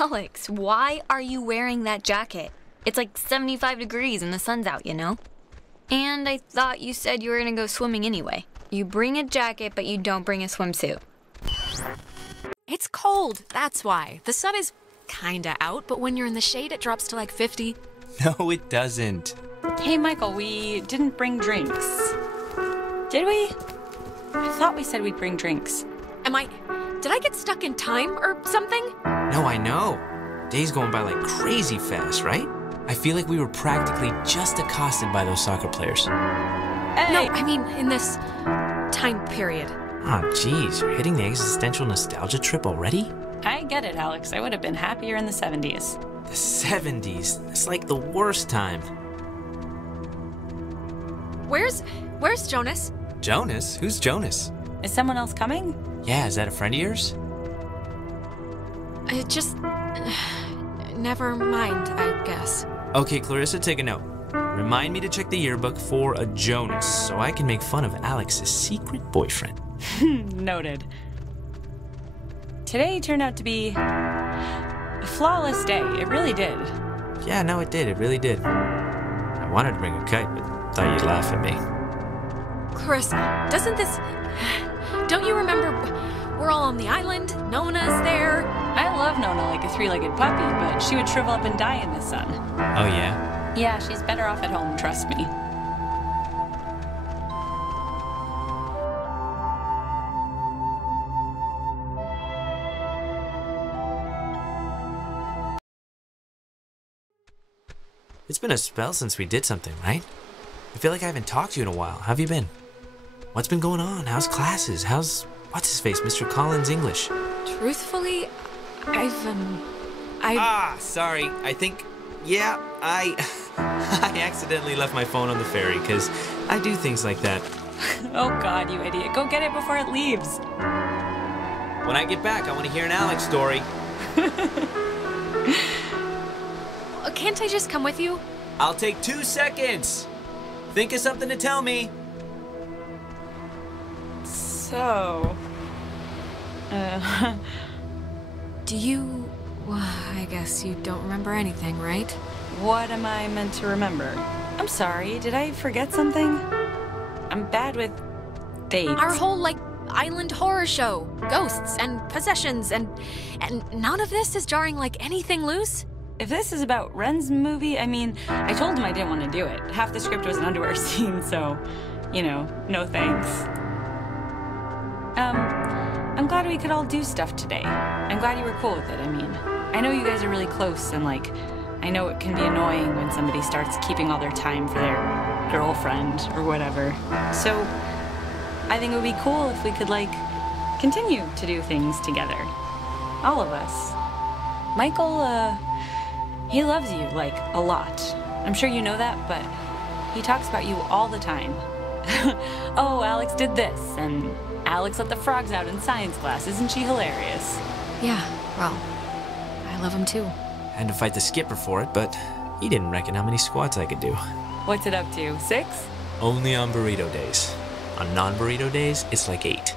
Alex, why are you wearing that jacket? It's like 75 degrees and the sun's out, you know? And I thought you said you were gonna go swimming anyway. You bring a jacket, but you don't bring a swimsuit. It's cold, that's why. The sun is kinda out, but when you're in the shade, it drops to like 50. No, it doesn't. Hey, Michael, we didn't bring drinks. Did we? I thought we said we'd bring drinks. Did I get stuck in time or something? No, I know. Day's going by like crazy fast, right? I feel like we were practically just accosted by those soccer players. Hey. No, I mean in this time period. Oh, geez, you're hitting the existential nostalgia trip already? I get it, Alex. I would have been happier in the 70s. The 70s? That's like the worst time. Where's Jonas? Jonas? Who's Jonas? Is someone else coming? Yeah, is that a friend of yours? Just... never mind, I guess. Okay, Clarissa, take a note. Remind me to check the yearbook for a Jonas, so I can make fun of Alex's secret boyfriend. Noted. Today turned out to be a flawless day. It really did. Yeah, no, it did. It really did. I wanted to bring a kite, but thought you'd laugh at me. Clarissa, doesn't this... Don't you remember we're all on the island? Nona's there. I love Nona like a three-legged puppy, but she would shrivel up and die in the sun. Oh, yeah? Yeah, she's better off at home, trust me. It's been a spell since we did something, right? I feel like I haven't talked to you in a while. How have you been? What's been going on? How's classes? How's... what's-his-face, Mr. Collins' English? Truthfully, Sorry. I think, yeah, I accidentally left my phone on the ferry, because I do things like that. Oh God, you idiot. Go get it before it leaves. When I get back, I want to hear an Alex story. Can't I just come with you? I'll take 2 seconds. Think of something to tell me. So... Do you... Well, I guess you don't remember anything, right? What am I meant to remember? I'm sorry, did I forget something? I'm bad with dates. Our whole, like, island horror show. Ghosts and possessions and none of this is jarring like anything loose? If this is about Ren's movie, I mean, I told him I didn't want to do it. Half the script was an underwear scene, so, you know, no thanks. I'm glad we could all do stuff today. I'm glad you were cool with it, I mean. I know you guys are really close, and, like, I know it can be annoying when somebody starts keeping all their time for their girlfriend or whatever. So, I think it would be cool if we could, like, continue to do things together. All of us. Michael, he loves you, like, a lot. I'm sure you know that, but he talks about you all the time. Oh, Alex did this, and Alex let the frogs out in science class. Isn't she hilarious? Yeah, well, I love him too. I had to fight the skipper for it, but he didn't reckon how many squats I could do. What's it up to, 6? Only on burrito days. On non-burrito days, it's like 8.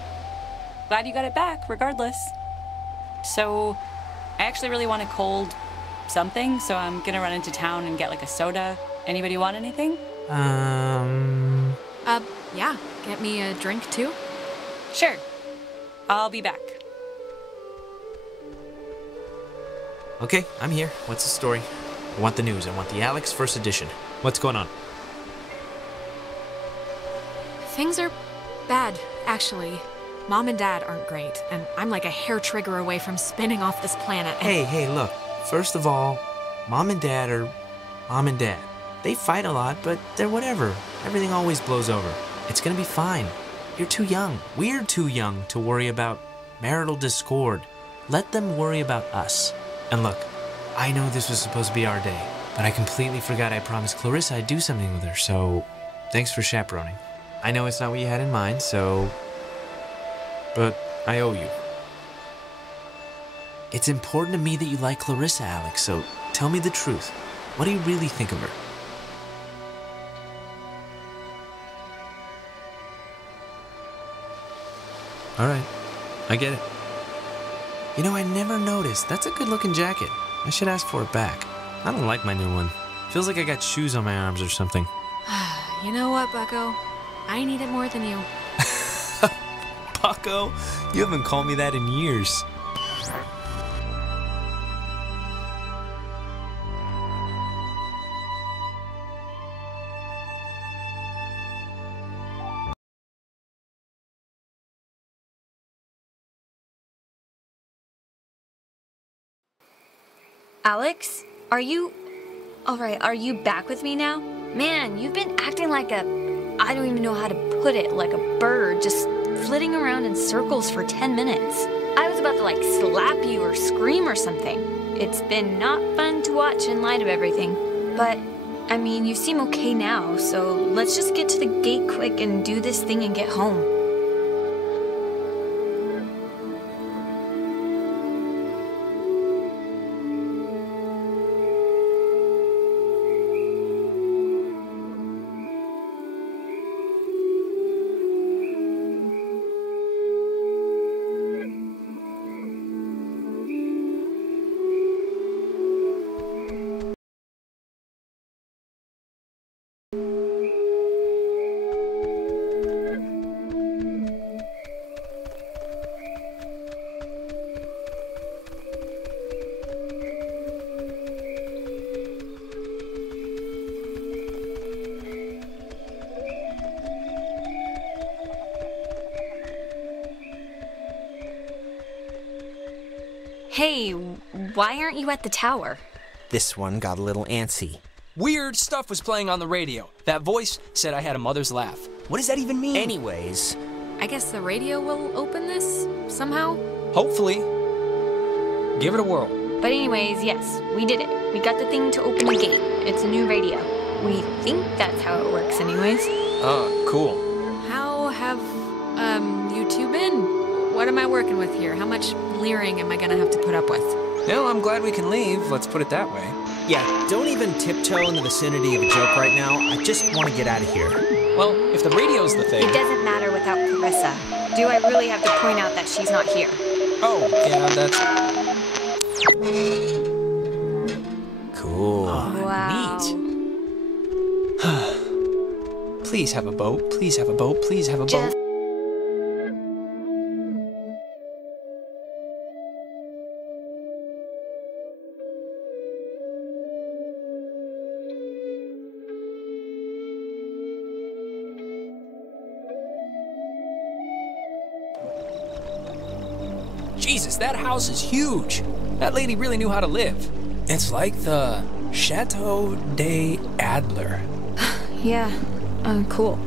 Glad you got it back, regardless. So, I actually really want a cold something, so I'm gonna run into town and get like a soda. Anybody want anything? Yeah. Get me a drink too? Sure. I'll be back. Okay, I'm here. What's the story? I want the news. I want the Alex first edition. What's going on? Things are bad, actually. Mom and Dad aren't great, and I'm like a hair trigger away from spinning off this planet. Hey, look. First of all, Mom and Dad are Mom and Dad. They fight a lot, but they're whatever. Everything always blows over. It's gonna be fine. You're too young. We're too young to worry about marital discord. Let them worry about us. And look, I know this was supposed to be our day, but I completely forgot I promised Clarissa I'd do something with her, so thanks for chaperoning. I know it's not what you had in mind, but I owe you. It's important to me that you like Clarissa, Alex, so tell me the truth. What do you really think of her? All right, I get it. You know, I never noticed. That's a good-looking jacket. I should ask for it back. I don't like my new one. Feels like I got shoes on my arms or something. You know what, Bucko? I need it more than you. Bucko? You haven't called me that in years. Alex, are you back with me now? Man, you've been acting like I don't even know how to put it, like a bird, just flitting around in circles for 10 minutes. I was about to like slap you or scream or something. It's been not fun to watch in light of everything. But, I mean, you seem okay now, so let's just get to the gate quick and do this thing and get home. Hey, why aren't you at the tower? This one got a little antsy. Weird stuff was playing on the radio. That voice said I had a mother's laugh. What does that even mean? Anyways, I guess the radio will open this somehow? Hopefully. Give it a whirl. But anyways, yes, we did it. We got the thing to open the gate. It's a new radio. We think that's how it works anyways. Oh, cool. How have, you two been? What am I working with here? How much leering am I gonna have to put up with? No, I'm glad we can leave. Let's put it that way. Yeah, don't even tiptoe in the vicinity of a joke right now. I just want to get out of here. Well, if the radio's the thing... It doesn't matter without Clarissa. Do I really have to point out that she's not here? Oh, yeah, that's... Cool. Wow. Neat. Please have a boat. Please have a boat. Please have a boat. Jesus, that house is huge. That lady really knew how to live. It's like the Chateau des Adler. Yeah, cool.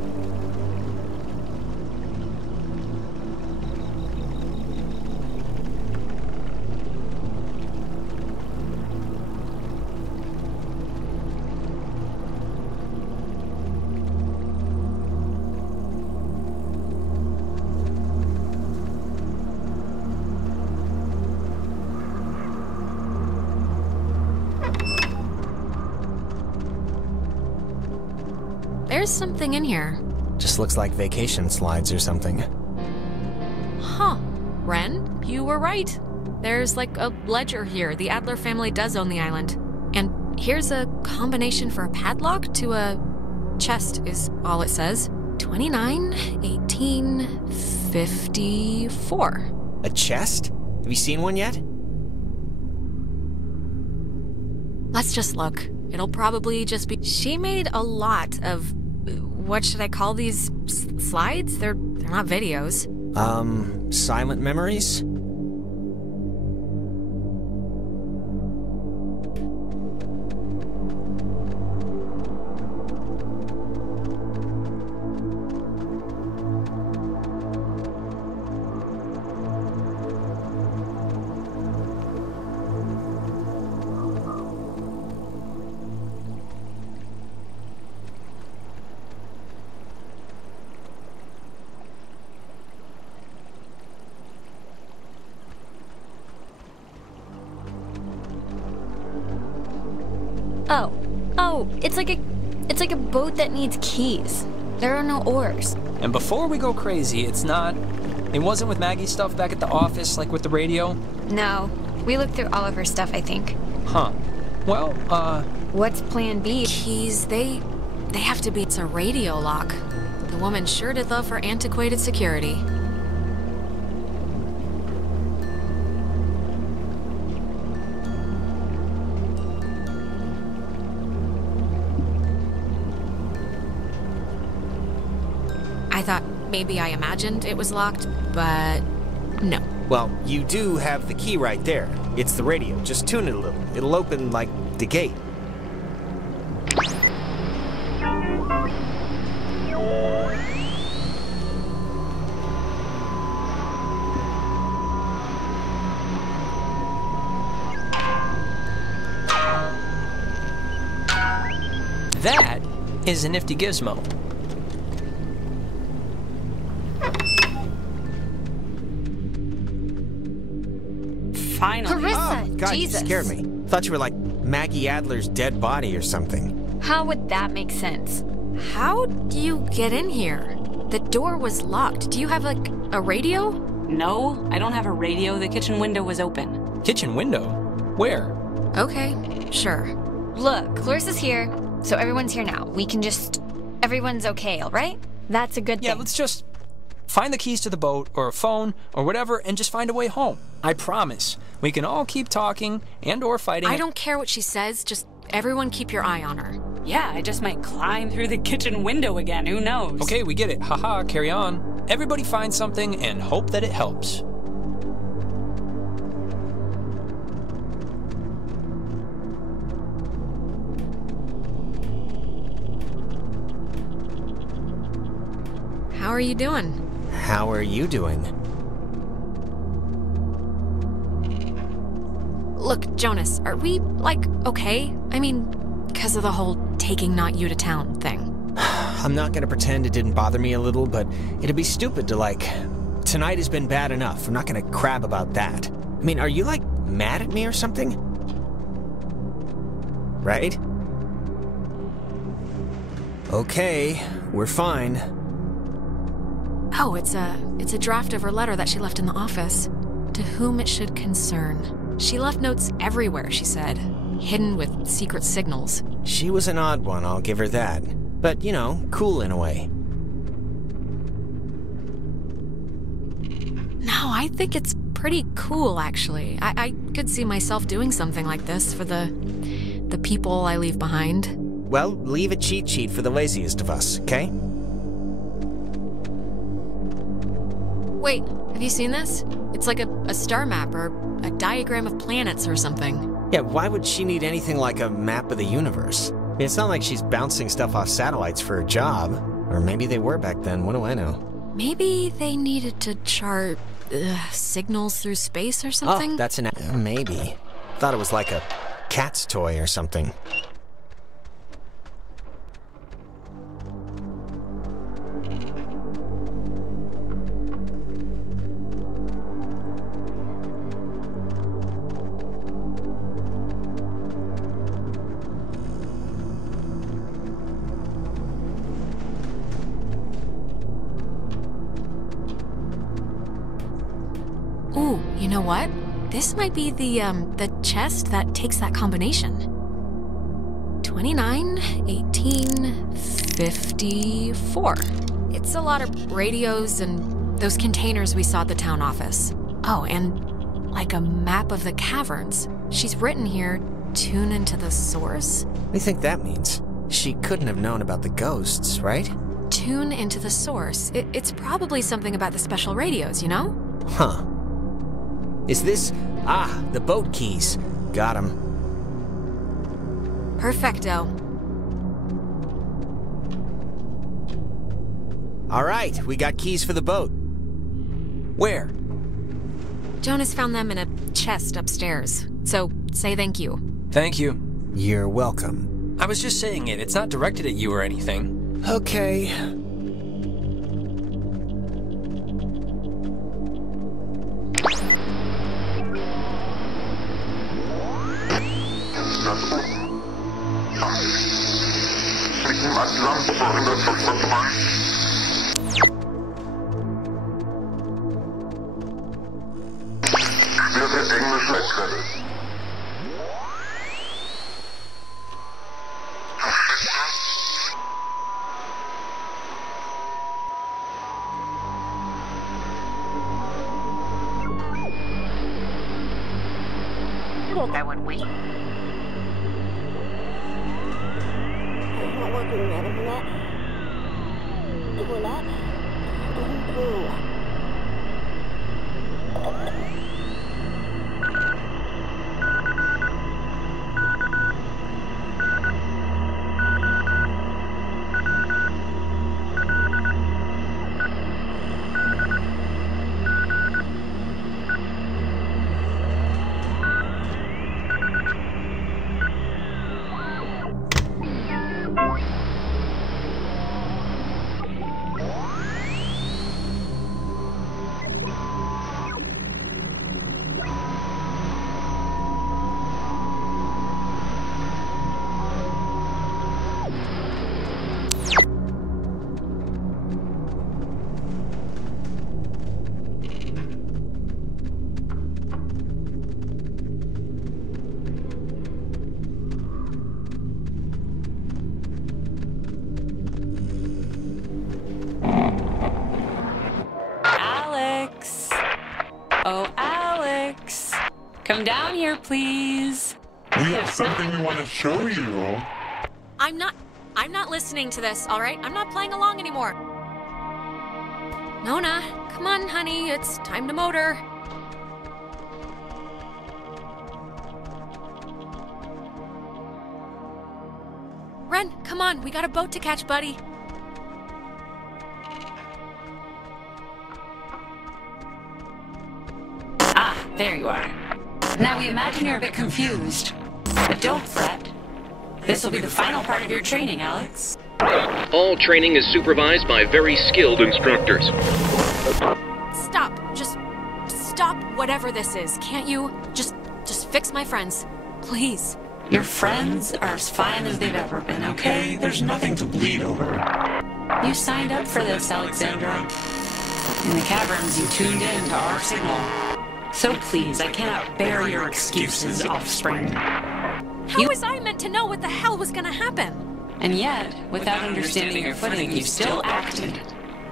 There's something in here. Just looks like vacation slides or something. Huh. Ren, you were right. There's like a ledger here. The Adler family does own the island. And here's a combination for a padlock to a chest is all it says. 29/18/54. A chest? Have you seen one yet? Let's just look. It'll probably just be... She made a lot of... What should I call these slides? They're not videos. Silent memories? Oh, it's like a boat that needs keys. There are no oars. And before we go crazy, it wasn't with Maggie's stuff back at the office, like with the radio? No, we looked through all of her stuff, I think. Huh. Well, What's plan B? Keys, they have to be... It's a radio lock. The woman sure did love her antiquated security. I thought maybe I imagined it was locked, but no. Well, you do have the key right there. It's the radio. Just tune it a little. It'll open, like, the gate. that is a nifty gizmo. Finally. Clarissa, Oh, God, Jesus. you scared me. Thought you were like Maggie Adler's dead body or something. How would that make sense? How do you get in here? The door was locked. Do you have, like, a radio? No, I don't have a radio. The kitchen window was open. Kitchen window? Where? Okay, sure. Look, Clarissa's here, so everyone's here now. We can just... Everyone's okay, all right? That's a good thing. Yeah, let's just find the keys to the boat or a phone or whatever and just find a way home. I promise. We can all keep talking and or fighting. I don't care what she says, just everyone keep your eye on her. Yeah, I just might climb through the kitchen window again. Who knows? Okay, we get it. Haha, carry on. Everybody find something and hope that it helps. How are you doing? How are you doing? Look, Jonas, are we, like, okay? I mean, because of the whole taking not you to town thing. I'm not gonna pretend it didn't bother me a little, but it'd be stupid to, like... Tonight has been bad enough. I'm not gonna crab about that. I mean, are you, like, mad at me or something? Right? Okay, we're fine. Oh, it's a draft of her letter that she left in the office. To whom it should concern. She left notes everywhere, she said. Hidden with secret signals. She was an odd one, I'll give her that. But, you know, cool in a way. No, I think it's pretty cool, actually. I could see myself doing something like this for the people I leave behind. Well, leave a cheat sheet for the laziest of us, okay? Wait, have you seen this? It's like a star map or a diagram of planets or something. Yeah, why would she need anything like a map of the universe? I mean, it's not like she's bouncing stuff off satellites for a job. Or maybe they were back then, what do I know? Maybe they needed to chart signals through space or something? Oh, that's an... maybe. Thought it was like a cat's toy or something. Ooh, you know what? This might be the chest that takes that combination. 29, 18, 54. It's a lot of radios and those containers we saw at the town office. Oh, and like a map of the caverns. She's written here, tune into the source. What do you think that means? She couldn't have known about the ghosts, right? Tune into the source. It's probably something about the special radios, you know? Huh. Is this... Ah, the boat keys. Got 'em. Perfecto. All right, we got keys for the boat. Where? Jonas found them in a chest upstairs. So, say thank you. Thank you. You're welcome. I was just saying it. It's not directed at you or anything. Okay. That would we. Not working, madam. We're not going through. Come down here, please. We have something we want to show you. I'm not listening to this, all right? I'm not playing along anymore. Nona, come on, honey. It's time to motor. Ren, come on. We got a boat to catch, buddy. Ah, there you are. Now we imagine you're a bit confused. But don't fret. This will be the final part of your training, Alex. All training is supervised by very skilled instructors. Stop. Just stop whatever this is. Can't you? Just fix my friends. Please. Your friends are as fine as they've ever been, okay? There's nothing to bleed over. You signed up for this, Alexandra. In the caverns, you tuned in to our signal. So please, I cannot bear your excuses, offspring. How was I meant to know what the hell was gonna happen? And yet, without understanding your footing, you still acted.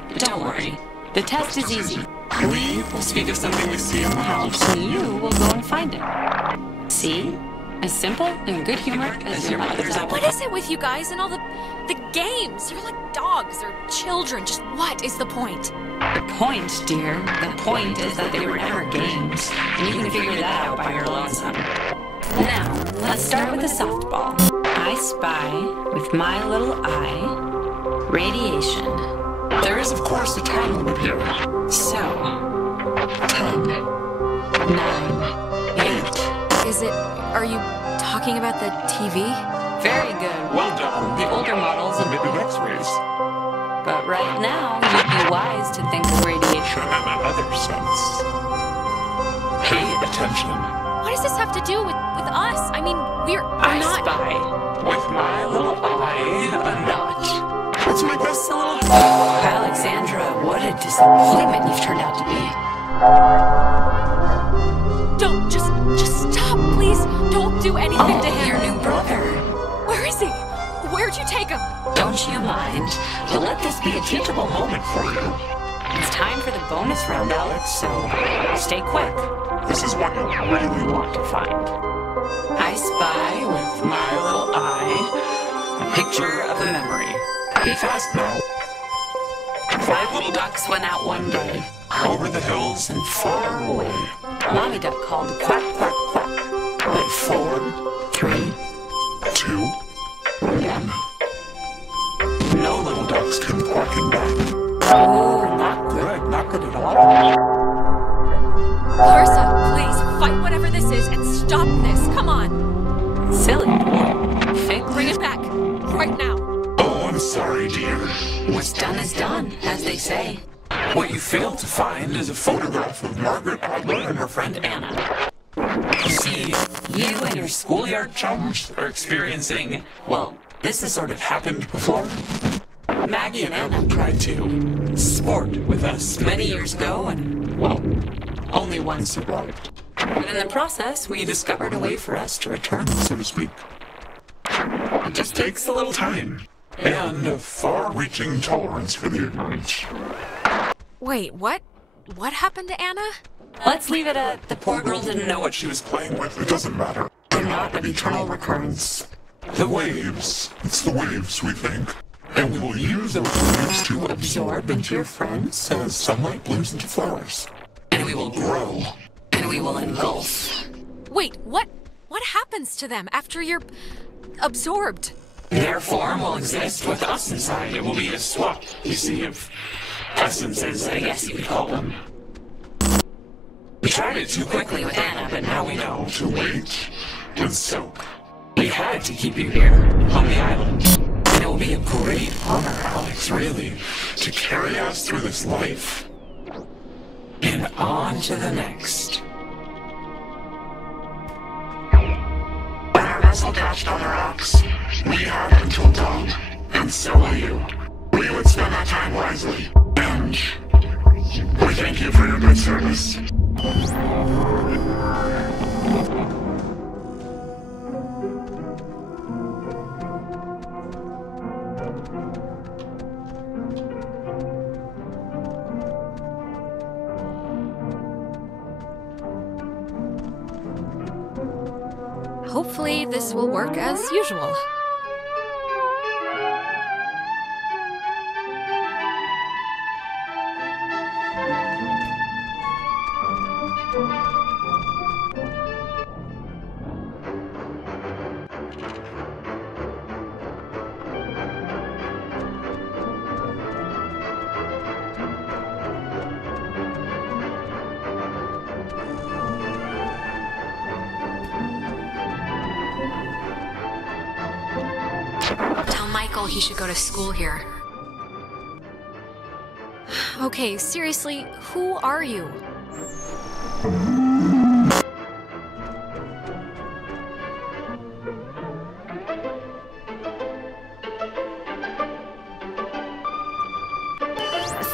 But don't worry. The test is easy. We will speak of something we see in the house, and you will go and find it. See? As simple and good humor as your mother's apple. What is it with you guys and all the games? You're like dogs or children. Just what is the point? The point, dear, the point is that they were never games. And you can figure that out by your lonesome. Now, let's start with the softball. I spy, with my little eye, radiation. There is, of course, a time limit here. So, 10, 9, 8. Are you talking about the TV? Very good. Well done. The older models and maybe X-rays. But right now, you'd be wise to think of radiation in another sense. Pay attention. What does this have to do with us? I mean, we're I not... spy with my little eye a knot. Let's make this a little... Alexandra, what a disappointment you've turned out to be. Don't, just stop, please. Don't do anything to him. Your new brother. Where is he? Where'd you take him? Don't you mind, but let this be a teachable moment for you. It's time for the bonus round, Alex, so stay quick. This is what you really want to find. I spy with my little eye a picture of a memory. Be fast now. 5 little ducks went out one day. Over the hills and far away. Mommy duck called quack, quack, quack. But 4, 3, 2, 1. No little ducks came quacking back. Oh, not good. Not good at all. Clarissa, please, fight whatever this is and stop this. Come on. Silly boy. Fig, bring it back. Right now. Oh, I'm sorry, dear. What's done is done, as they say. What you failed to find is a photograph of Margaret Adler and her friend Anna. You see, you and your schoolyard chums are experiencing, well, this has sort of happened before. Maggie and Anna tried to sport with us many years ago, and, well, only one survived. But in the process, we discovered a way for us to return, so to speak. It just takes a little time, and a far-reaching tolerance for the ignorant. Wait, what? What happened to Anna? Let's leave it at the poor girl didn't know what she was playing with. It doesn't matter. They're not an eternal recurrence. The waves. It's the waves, we think. And we will use those waves to absorb into your friends as sunlight blooms into flowers. And we will grow. And we will engulf. Wait, what happens to them after you're absorbed? Their form will exist with us inside. It will be a swap, you see, of essences, I guess you could call them. We tried it too quickly with Anna, but now we know to wait and soak. We had to keep you here, on the island. And it will be a great honor, Alex, really, to carry us through this life. And on to the next. When our vessel dashed on the rocks, we had until dawn, and so will you. We would spend that time wisely, and we thank you for your good service. Hopefully this will work as usual. Michael he should go to school here. Okay, seriously, who are you?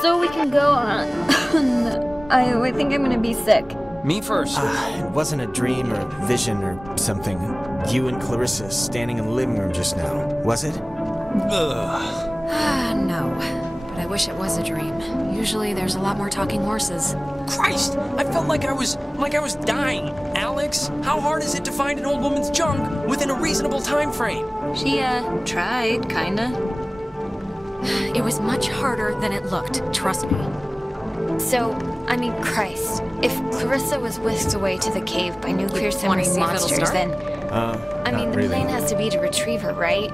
So we can go on. I think I'm gonna be sick. Me first. It wasn't a dream or vision or something. You and Clarissa standing in the living room just now, was it? No. But I wish it was a dream. Usually there's a lot more talking horses. Christ! I felt like I was dying. Alex, how hard is it to find an old woman's junk within a reasonable time frame? She, tried, kinda. It was much harder than it looked, trust me. So, I mean, Christ, if Clarissa was whisked away to the cave by nuclear submarine monsters, then... I mean, the plan has to be to retrieve her, right?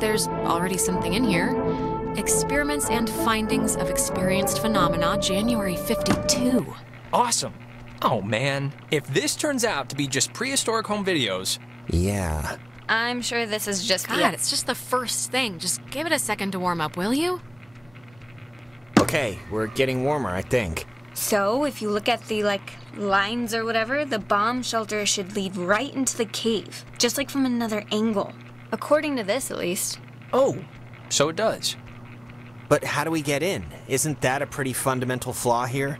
There's already something in here. Experiments and Findings of Experienced Phenomena, January 52. Awesome. Oh man, if this turns out to be just prehistoric home videos... Yeah. I'm sure this is just God, it's just the first thing. Just give it a second to warm up, will you? Okay, we're getting warmer, I think. So, if you look at the, lines or whatever, the bomb shelter should lead right into the cave, just like from another angle. According to this, at least. Oh, so it does. But how do we get in? Isn't that a pretty fundamental flaw here?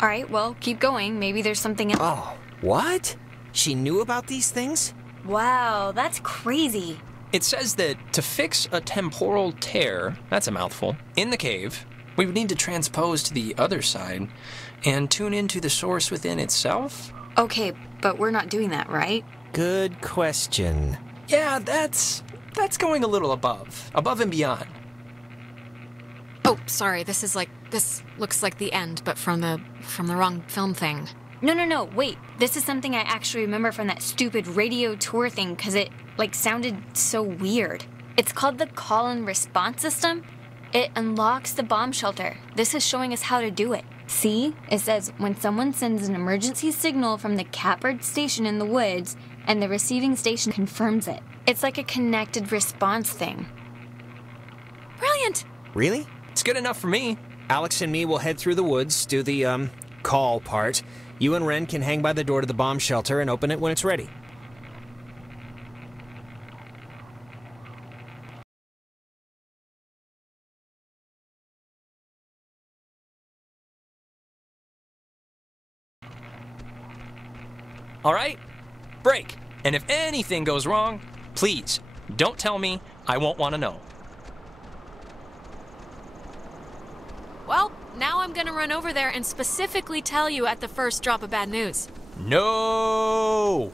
Alright, well, keep going. Maybe there's something else. Oh, what? She knew about these things? Wow, that's crazy. It says that to fix a temporal tear, that's a mouthful, in the cave, we would need to transpose to the other side and tune into the source within itself? Okay, but we're not doing that, right? Good question. Yeah, that's going a little above and beyond. Oh, sorry, this looks like the end, but from the wrong film thing. No, wait. This is something I actually remember from that stupid radio tour thing, because it, sounded so weird. It's called the call and response system. It unlocks the bomb shelter. This is showing us how to do it. See? It says, when someone sends an emergency signal from the Catbird station in the woods, and the receiving station confirms it. It's like a connected response thing. Brilliant! Really? It's good enough for me. Alex and me will head through the woods, do the, call part. You and Ren can hang by the door to the bomb shelter and open it when it's ready. All right? Break. And if anything goes wrong, please, don't tell me. I won't want to know. Well, now I'm gonna run over there and specifically tell you at the first drop of bad news. No!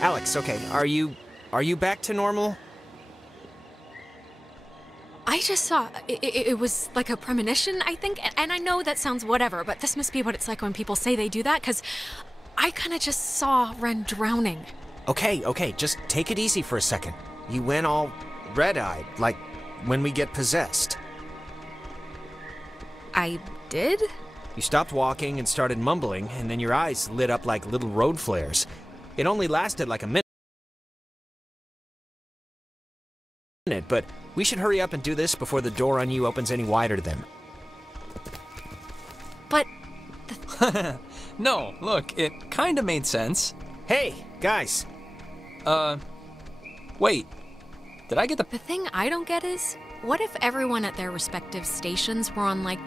Alex, okay, are you back to normal? I just saw, it was like a premonition, I think, and I know that sounds whatever, but this must be what it's like when people say they do that, because I kind of just saw Ren drowning. Okay, just take it easy for a second. You went all red-eyed, like when we get possessed. I did? You stopped walking and started mumbling, and then your eyes lit up like little road flares. It only lasted like a minute, but we should hurry up and do this before the door on you opens any wider to them. But... No, look, it kind of made sense. Hey, guys. Wait. Did I get the... The thing I don't get is, what if everyone at their respective stations were on, like,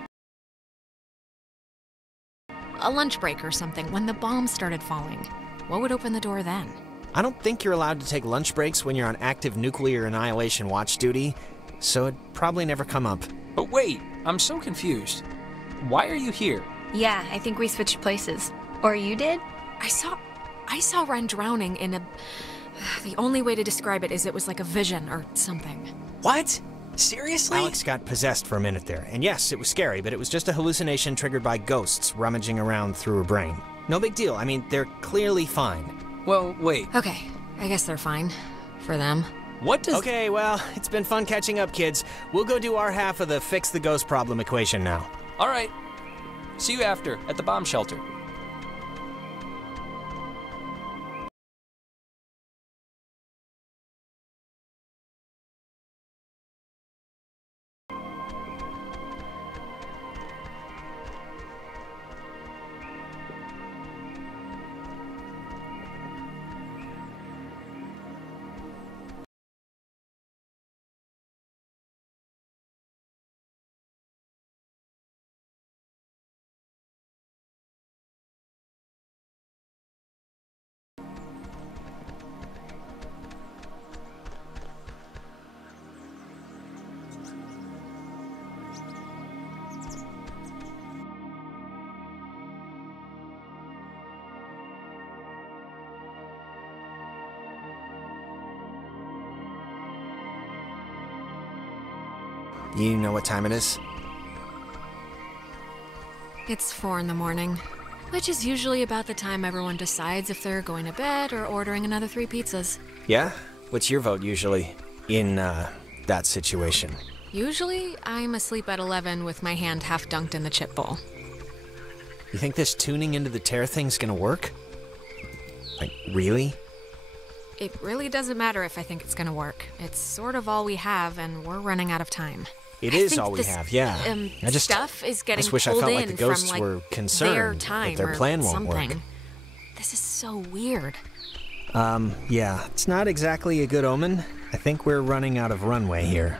a lunch break or something when the bombs started falling? What would open the door then? I don't think you're allowed to take lunch breaks when you're on active nuclear annihilation watch duty, so it'd probably never come up. But wait, I'm so confused. Why are you here? Yeah, I think we switched places. Or you did? I saw Ren drowning in a... The only way to describe it is it was like a vision or something. What? Seriously? Alex got possessed for a minute there, and yes, it was scary, but it was just a hallucination triggered by ghosts rummaging around through her brain. No big deal. I mean, they're clearly fine. Well, wait. Okay, I guess they're fine. For them. What does... Okay, well, it's been fun catching up, kids. We'll go do our half of the fix the ghost problem equation now. All right. See you after, at the bomb shelter. You know what time it is? It's 4 in the morning, which is usually about the time everyone decides if they're going to bed or ordering another 3 pizzas. Yeah? What's your vote usually in, that situation? Usually, I'm asleep at 11 with my hand half dunked in the chip bowl. You think this tuning into the tear thing's gonna work? Like, really? It really doesn't matter if I think it's gonna work. It's sort of all we have, and we're running out of time. It is all we have, yeah. Stuff is getting I just wish I pulled felt like in the ghosts from, were concerned their time that their or plan won't something. work. This is so weird. Yeah, it's not exactly a good omen. I think we're running out of runway here.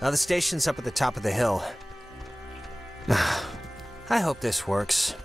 Now the station's up at the top of the hill. I hope this works.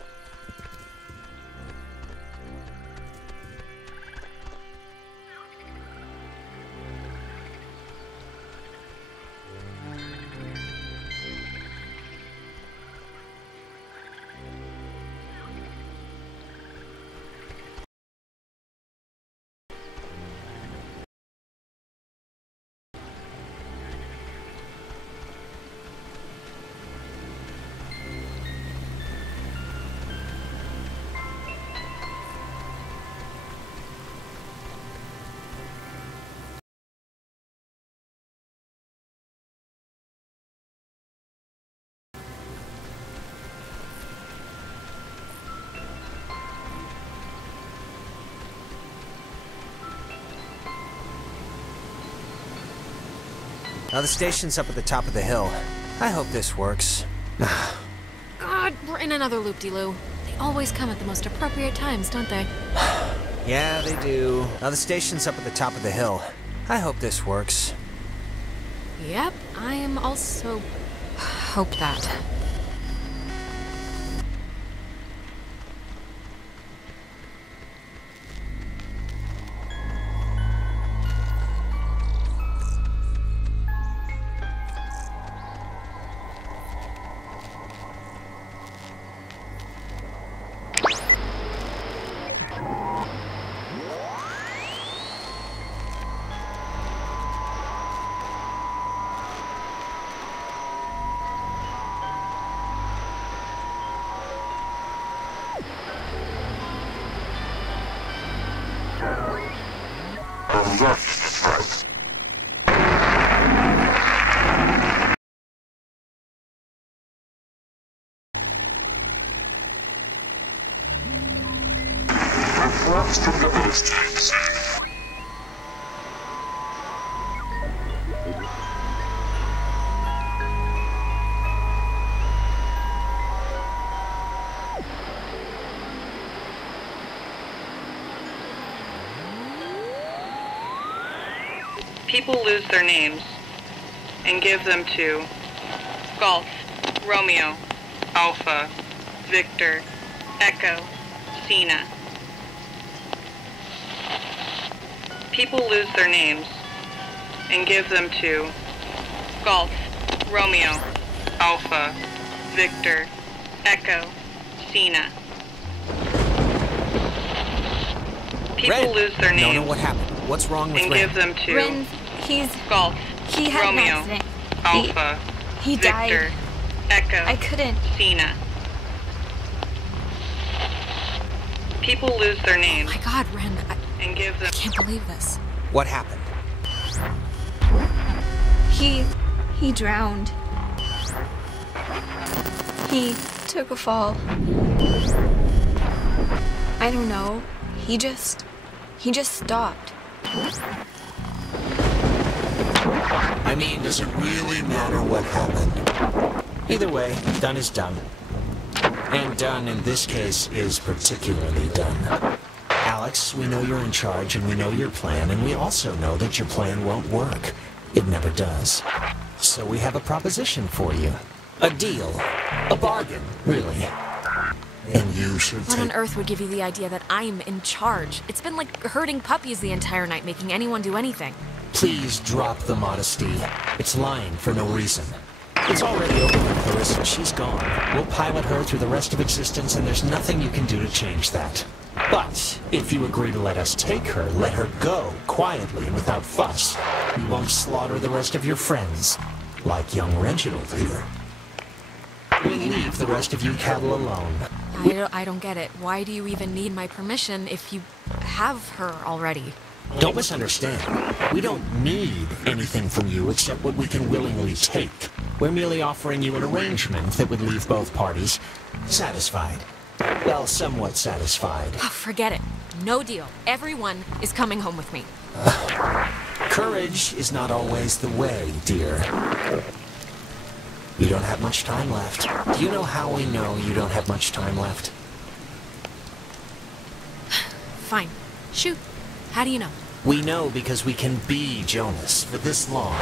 Now the station's up at the top of the hill. I hope this works. God, we're in another loop-de-loo. They always come at the most appropriate times, don't they? Yeah, they do. Now the station's up at the top of the hill. I hope this works. Yep, I am also... hope that. right, right. Reports from the ministry say people lose their names and give them to Golf, Romeo, Alpha, Victor, Echo, Cena. People lose their names and give them to Golf, Romeo, Alpha, Victor, Echo, Cena. People Red. lose their names. No, what happened? What's wrong with and Red? give them to Ren, Golf, he had Romeo, an accident. Alpha, He Victor, died. Echo, I couldn't. Cena. People lose their names. Oh my God, Ren, and give them. I can't believe this. What happened? He drowned. He took a fall. I don't know. He just stopped. I mean, does it really matter what happened? Either way, done is done. And done in this case is particularly done. Alex, we know you're in charge and we know your plan, and we also know that your plan won't work. It never does. So we have a proposition for you. A deal. A bargain, really. And you should What on earth would give you the idea that I'm in charge? It's been like herding puppies the entire night, making anyone do anything. Please drop the modesty. It's lying for no reason. It's already over with Clarissa. She's gone. We'll pilot her through the rest of existence, and there's nothing you can do to change that. But if you agree to let us take her, let her go, quietly and without fuss. We won't slaughter the rest of your friends, like young Reginald here. We'll leave the rest of you cattle alone. I don't get it. Why do you even need my permission if you have her already? Don't misunderstand. We don't need anything from you except what we can willingly take. We're merely offering you an arrangement that would leave both parties satisfied. Well, somewhat satisfied. Oh, forget it. No deal. Everyone is coming home with me. Courage is not always the way, dear. You don't have much time left. Do you know how we know you don't have much time left? Fine. Shoot. How do you know? We know because we can be Jonas for this long,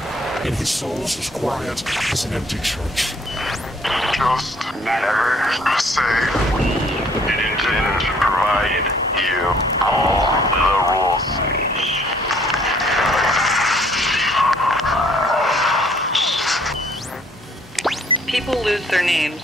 and his soul's as quiet as an empty church. Just never say we didn't provide you all the rules. People lose their names.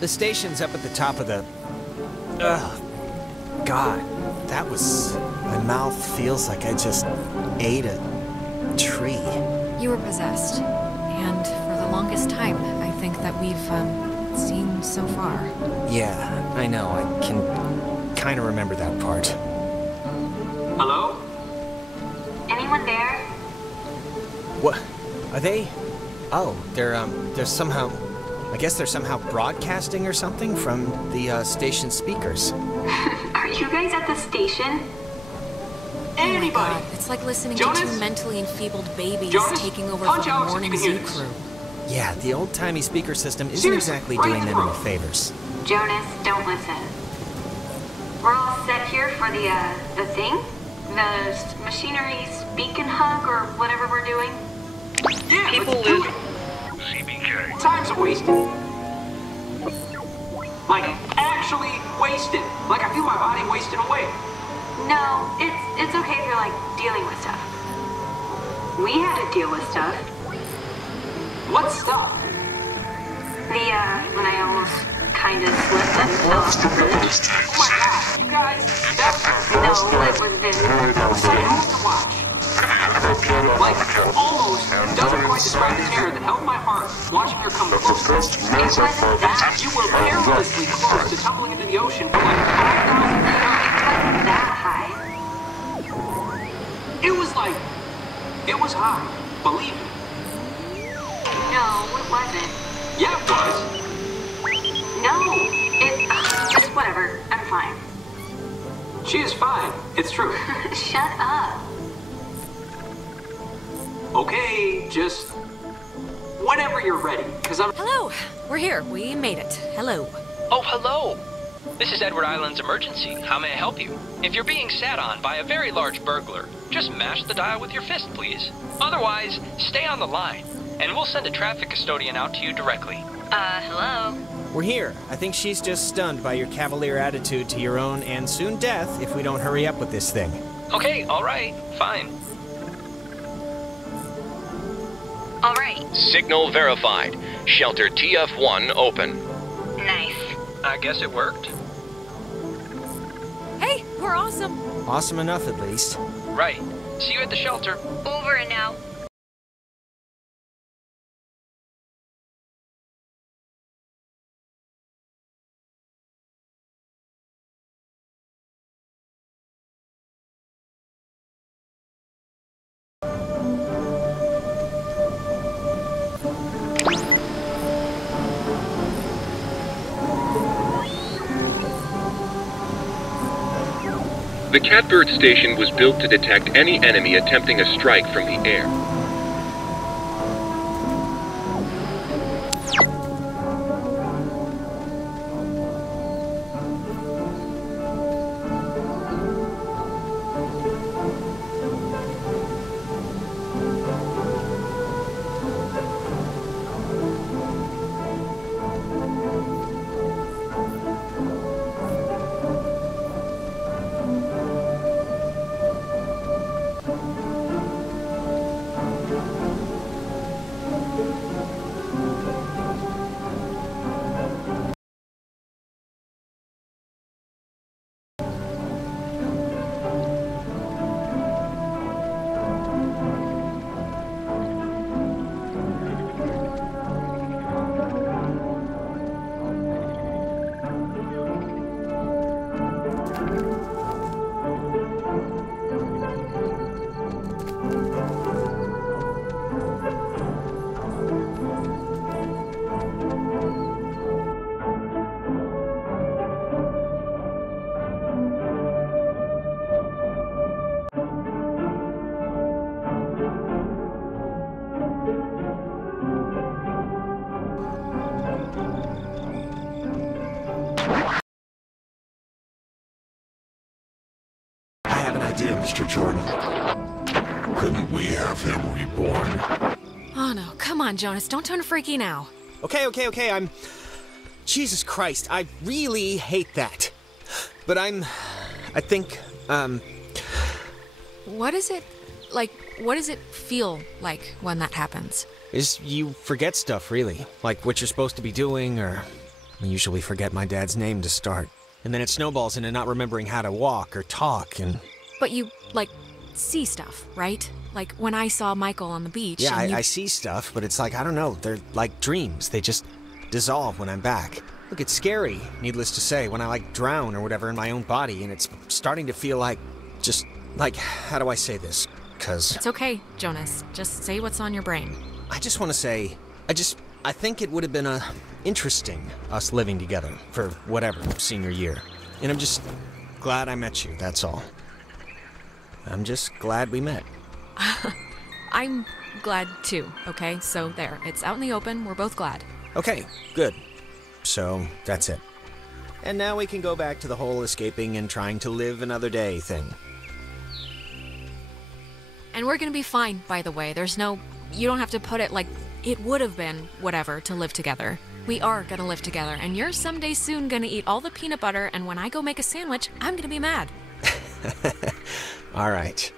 The station's up at the top of the... God, that was... My mouth feels like I just ate a tree. You were possessed. And for the longest time, I think that we've, seen so far. Yeah, I know. I can kind of remember that part. Hello? Anyone there? What? Are they... Oh, they're somehow... I guess they're somehow broadcasting or something from the station speakers. Are you guys at the station? Anybody! Oh my God. It's like listening to two mentally enfeebled babies taking over for the morning zoo crew. Yeah, the old-timey speaker system isn't exactly doing them any favors. Jonas, don't listen. we're all set here for the thing? The machinery's beacon hug or whatever we're doing? Yeah, People let's do lose. it. CBK. Time's wasted. Like, actually wasted. Like, I feel my body wasting away. No, it's okay if you're like dealing with stuff. We had to deal with stuff. What stuff? When I almost kinda slipped and fell off the bridge. Oh my god, you guys, that's No, it was Vin. so hard to watch. Like, almost doesn't quite describe the terror that held my heart watching her come close. You were perilously close to tumbling into the ocean for like 5,000 feet up. That high. It was high. Believe me. No, it wasn't. Yeah, it was. No, just whatever. I'm fine. She is fine. It's true. Shut up. Okay, just whenever you're ready, because I'm... Hello. We're here. We made it. Hello. Oh, hello. This is Edward Island's emergency. How may I help you? If you're being sat on by a very large burglar, just mash the dial with your fist, please. Otherwise, stay on the line, and we'll send a traffic custodian out to you directly. Hello? We're here. I think she's just stunned by your cavalier attitude to your own and soon death if we don't hurry up with this thing. Okay, all right, fine. All right. Signal verified. Shelter TF1 open. Nice. I guess it worked. Hey, we're awesome. Awesome enough, at least. Right. See you at the shelter. Over and out. The Catbird station was built to detect any enemy attempting a strike from the air. idea, Mr. Jordan. Couldn't we have him reborn? Oh no, come on, Jonas, don't turn freaky now. Okay, I'm... Jesus Christ, I really hate that. But I think, What is it, what does it feel like when that happens? is you forget stuff, really. Like what you're supposed to be doing, or... I usually forget my dad's name to start. And then it snowballs into not remembering how to walk or talk, and... But you, see stuff, right? Like when I saw Michael on the beach. Yeah, and I see stuff, but it's like, I don't know, they're like dreams. They just dissolve when I'm back. Look, it's scary, needless to say, when I drown or whatever in my own body, and it's starting to feel like, just, how do I say this? 'Cause... It's okay, Jonas. Just say what's on your brain. I just want to say, I think it would have been interesting, us living together, for whatever, senior year. And I'm just glad I met you, that's all. I'm just glad we met. I'm glad too, okay? So there, it's out in the open, we're both glad. Okay, good. So, that's it. And now we can go back to the whole escaping and trying to live another day thing. And we're gonna be fine, by the way. You don't have to put it like it would have been whatever to live together. We are gonna live together, and you're someday soon gonna eat all the peanut butter, and when I go make a sandwich, I'm gonna be mad. All right.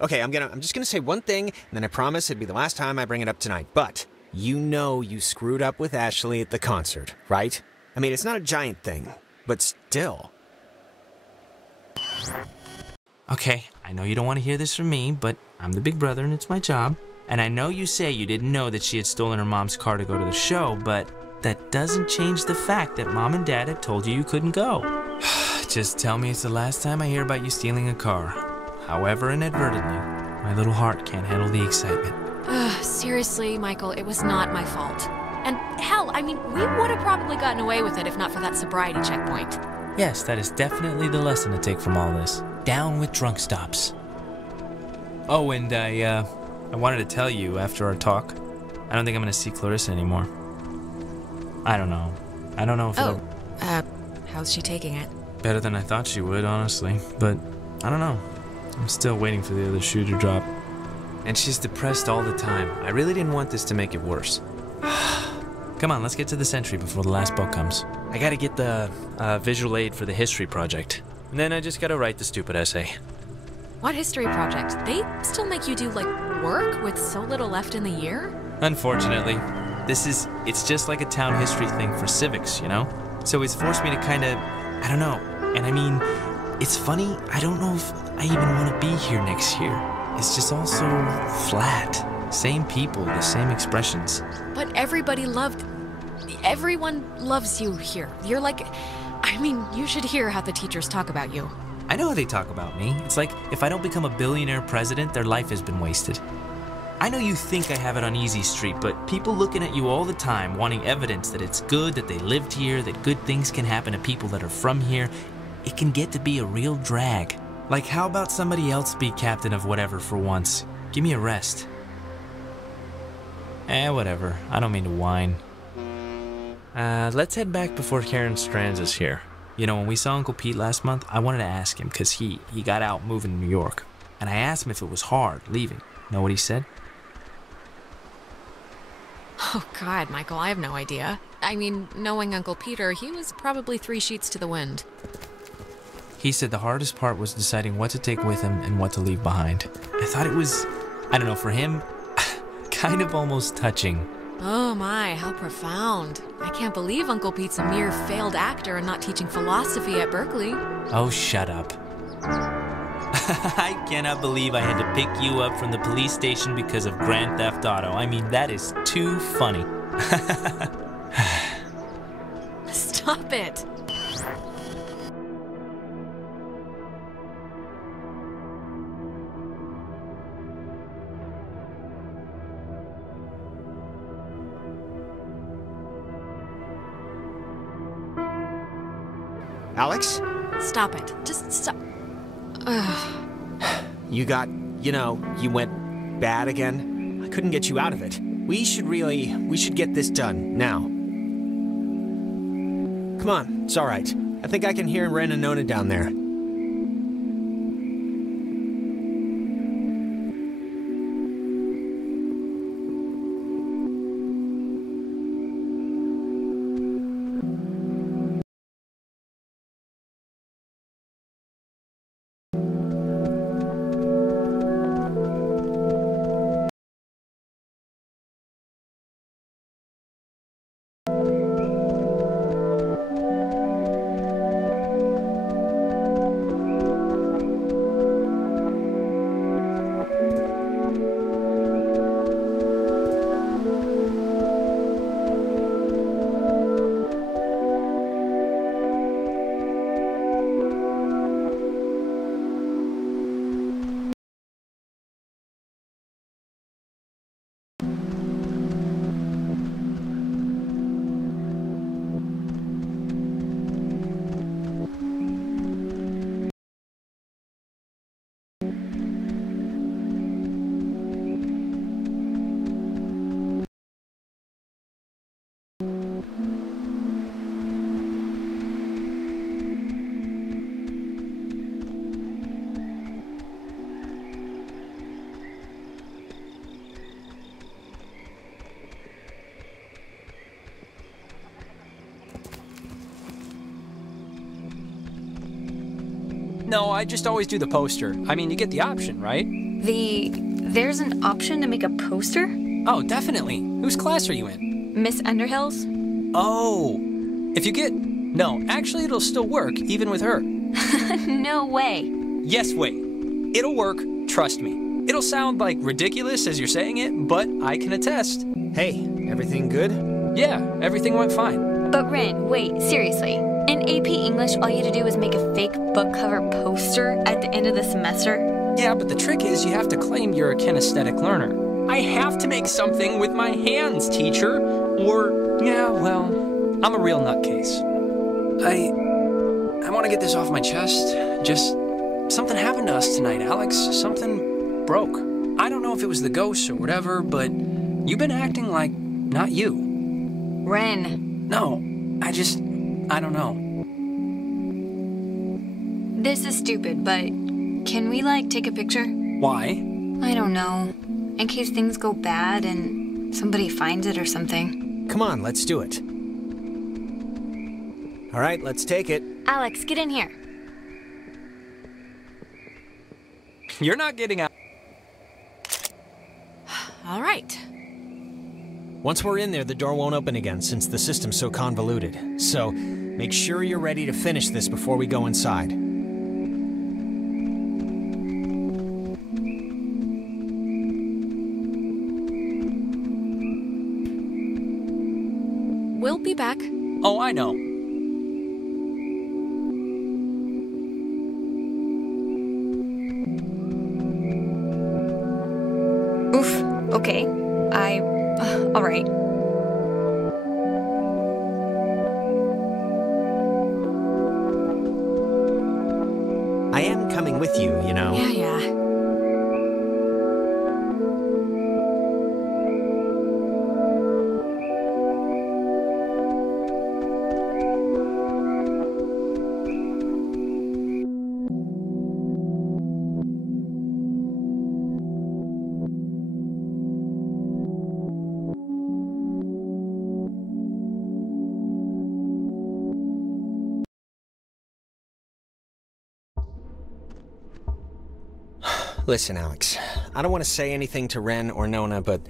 Okay, I'm just gonna say one thing, and then I promise it'd be the last time I bring it up tonight. But you know you screwed up with Ashley at the concert, right? I mean, it's not a giant thing, but still. Okay, I know you don't want to hear this from me, but I'm the big brother and it's my job. And I know you say you didn't know that she had stolen her mom's car to go to the show, but that doesn't change the fact that Mom and Dad had told you couldn't go. Just tell me it's the last time I hear about you stealing a car. However inadvertently, my little heart can't handle the excitement. Seriously, Michael, it was not my fault. And hell, I mean, we would have probably gotten away with it if not for that sobriety checkpoint. Yes, that is definitely the lesson to take from all this. Down with drunk stops. Oh, and I wanted to tell you after our talk, I don't think I'm gonna see Clarissa anymore. I don't know. I don't know if how's she taking it? Better than I thought she would, honestly. But I don't know. I'm still waiting for the other shoe to drop. And she's depressed all the time. I really didn't want this to make it worse. Come on, let's get to the Sentry before the last boat comes. I gotta get the visual aid for the history project. And then I just gotta write the stupid essay. What history project? They still make you do, like, work with so little left in the year? Unfortunately. It's just like a town history thing for civics, you know? So it's forced me to kinda, I don't know. And I mean, it's funny, I don't know if I even want to be here next year. It's just all so flat. Same people, the same expressions. But everyone loves you here. You're like, I mean, you should hear how the teachers talk about you. I know how they talk about me. It's like, if I don't become a billionaire president, their life has been wasted. I know you think I have it on easy street, but people looking at you all the time, wanting evidence that it's good, that they lived here, that good things can happen to people that are from here, it can get to be a real drag. Like, how about somebody else be captain of whatever for once? Give me a rest. Whatever. I don't mean to whine. Let's head back before Karen Strands is here. You know, when we saw Uncle Pete last month, I wanted to ask him, because he got out moving to New York. And I asked him if it was hard leaving. Know what he said? Oh, God, Michael, I have no idea. I mean, knowing Uncle Peter, he was probably 3 sheets to the wind. He said the hardest part was deciding what to take with him and what to leave behind. I thought it was, I don't know, for him, kind of almost touching. Oh my, how profound. I can't believe Uncle Pete's a mere failed actor and not teaching philosophy at Berkeley. Oh, shut up. I cannot believe I had to pick you up from the police station because of Grand Theft Auto. I mean, that is too funny. Stop it. Alex? Stop it. Just stop. You went bad again. I couldn't get you out of it. We should get this done, now. Come on, it's all right. I think I can hear Ren and Nona down there. No, I just always do the poster. I mean, you get the option, right? There's an option to make a poster? Oh, definitely. Whose class are you in? Miss Underhill's? Oh. If you get... No, actually it'll still work, even with her. No way. Yes, wait. It'll work, trust me. It'll sound, like, ridiculous as you're saying it, but I can attest. Hey, everything good? Yeah, everything went fine. But Ren, wait, seriously. In AP English, all you had to do was make a fake book cover poster at the end of the semester? Yeah, but the trick is you have to claim you're a kinesthetic learner. I have to make something with my hands, teacher. Or, yeah, well, I'm a real nutcase. I want to get this off my chest. Just, something happened to us tonight, Alex. Something broke. I don't know if it was the ghosts or whatever, but you've been acting like not you. Ren. No, I don't know. This is stupid, but can we, like, take a picture? Why? I don't know. In case things go bad and somebody finds it or something. Come on, let's do it. All right, let's take it. Alex, get in here. You're not getting out. All right. Once we're in there, the door won't open again since the system's so convoluted. So, make sure you're ready to finish this before we go inside. We'll be back. Oh, I know. Oof, okay. All right. I am coming with you, you know. Yeah. Listen, Alex, I don't want to say anything to Ren or Nona, but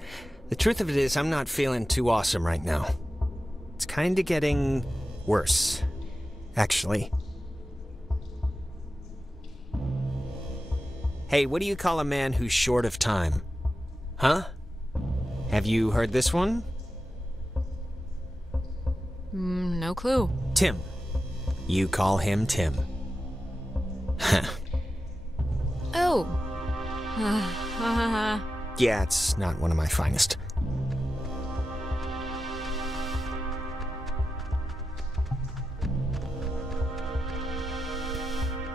the truth of it is I'm not feeling too awesome right now. It's kinda getting worse, actually. Hey, what do you call a man who's short of time? Huh? Have you heard this one? No clue. Tim. You call him Tim. Oh. Yeah, it's not one of my finest.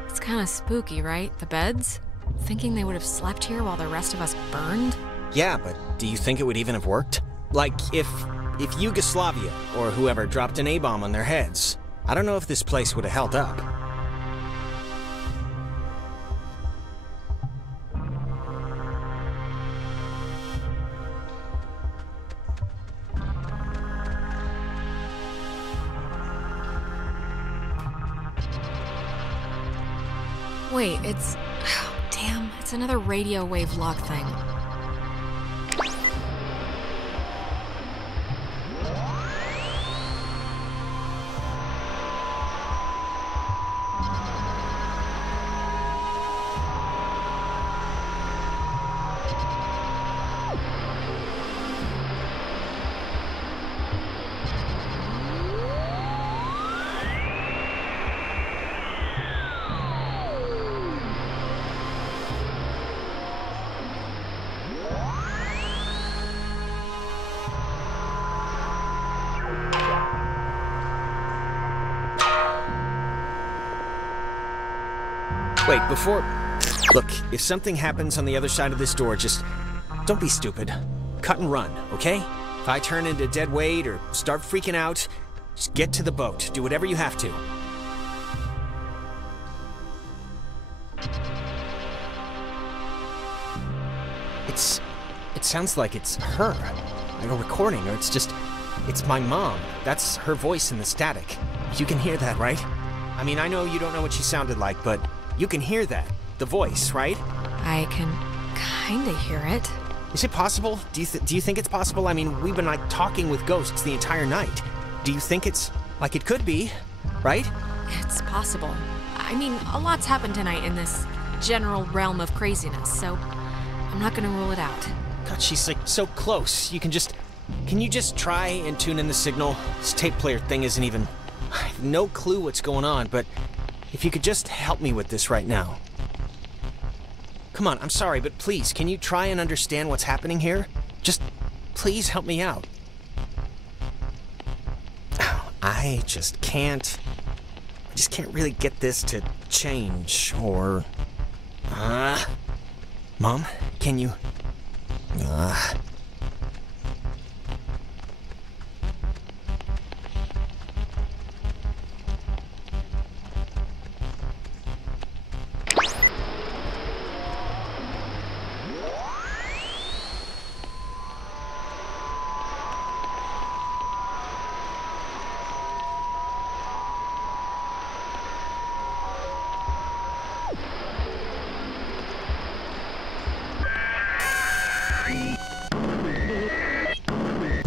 It's kind of spooky, right? The beds? Thinking they would have slept here while the rest of us burned? Yeah, but do you think it would even have worked? Like, if Yugoslavia or whoever dropped an A-bomb on their heads, I don't know if this place would have held up. Wait, it's... Oh, damn, it's another radio wave lock thing. Wait, before... Look, if something happens on the other side of this door, just... don't be stupid. Cut and run, okay? If I turn into dead weight or start freaking out, just get to the boat. Do whatever you have to. It sounds like it's her. Like a recording, or it's my mom. That's her voice in the static. You can hear that, right? I mean, I know you don't know what she sounded like, but You can hear that. The voice, right? I can kinda hear it. Is it possible? Do you think it's possible? I mean, we've been like talking with ghosts the entire night. Do you think it's like it could be, right? It's possible. I mean, a lot's happened tonight in this general realm of craziness, so I'm not gonna rule it out. God, she's like so close. Can you just try and tune in the signal? This tape player thing isn't even... I have no clue what's going on, but if you could just help me with this right now. Come on, I'm sorry, but please, can you try and understand what's happening here? Just please help me out. I just can't really get this to change, or... Mom, can you...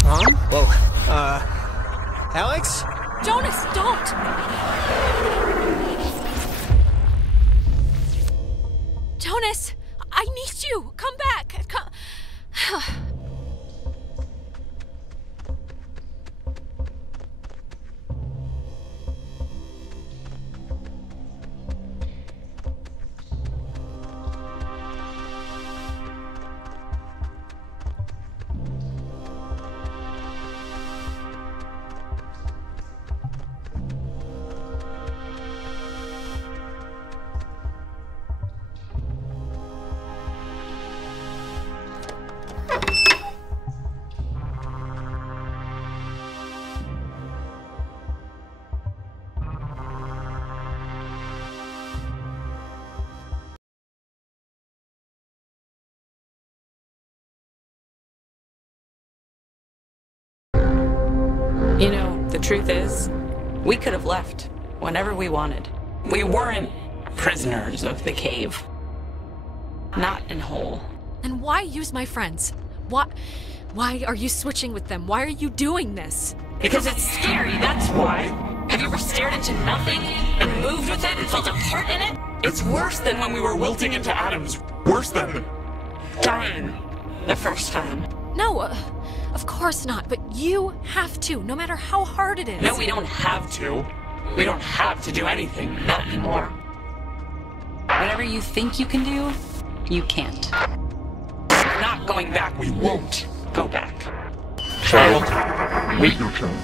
Mom? Whoa. Alex? Jonas, don't! Jonas, I need you! Come back! Come... You know, the truth is, we could have left whenever we wanted. We weren't prisoners of the cave. Not in whole. And why use my friends? Why are you switching with them? Why are you doing this? Because it's scary, that's why. Have you ever stared into nothing and moved with it and felt a part in it? It's worse than when we were wilting into atoms. Worse than dying the first time. No, of course not, but you have to, no matter how hard it is. No, we don't have to. We don't have to do anything, not anymore. Whatever you think you can do, you can't. We're not going back, we won't go back. Child, wait your turn.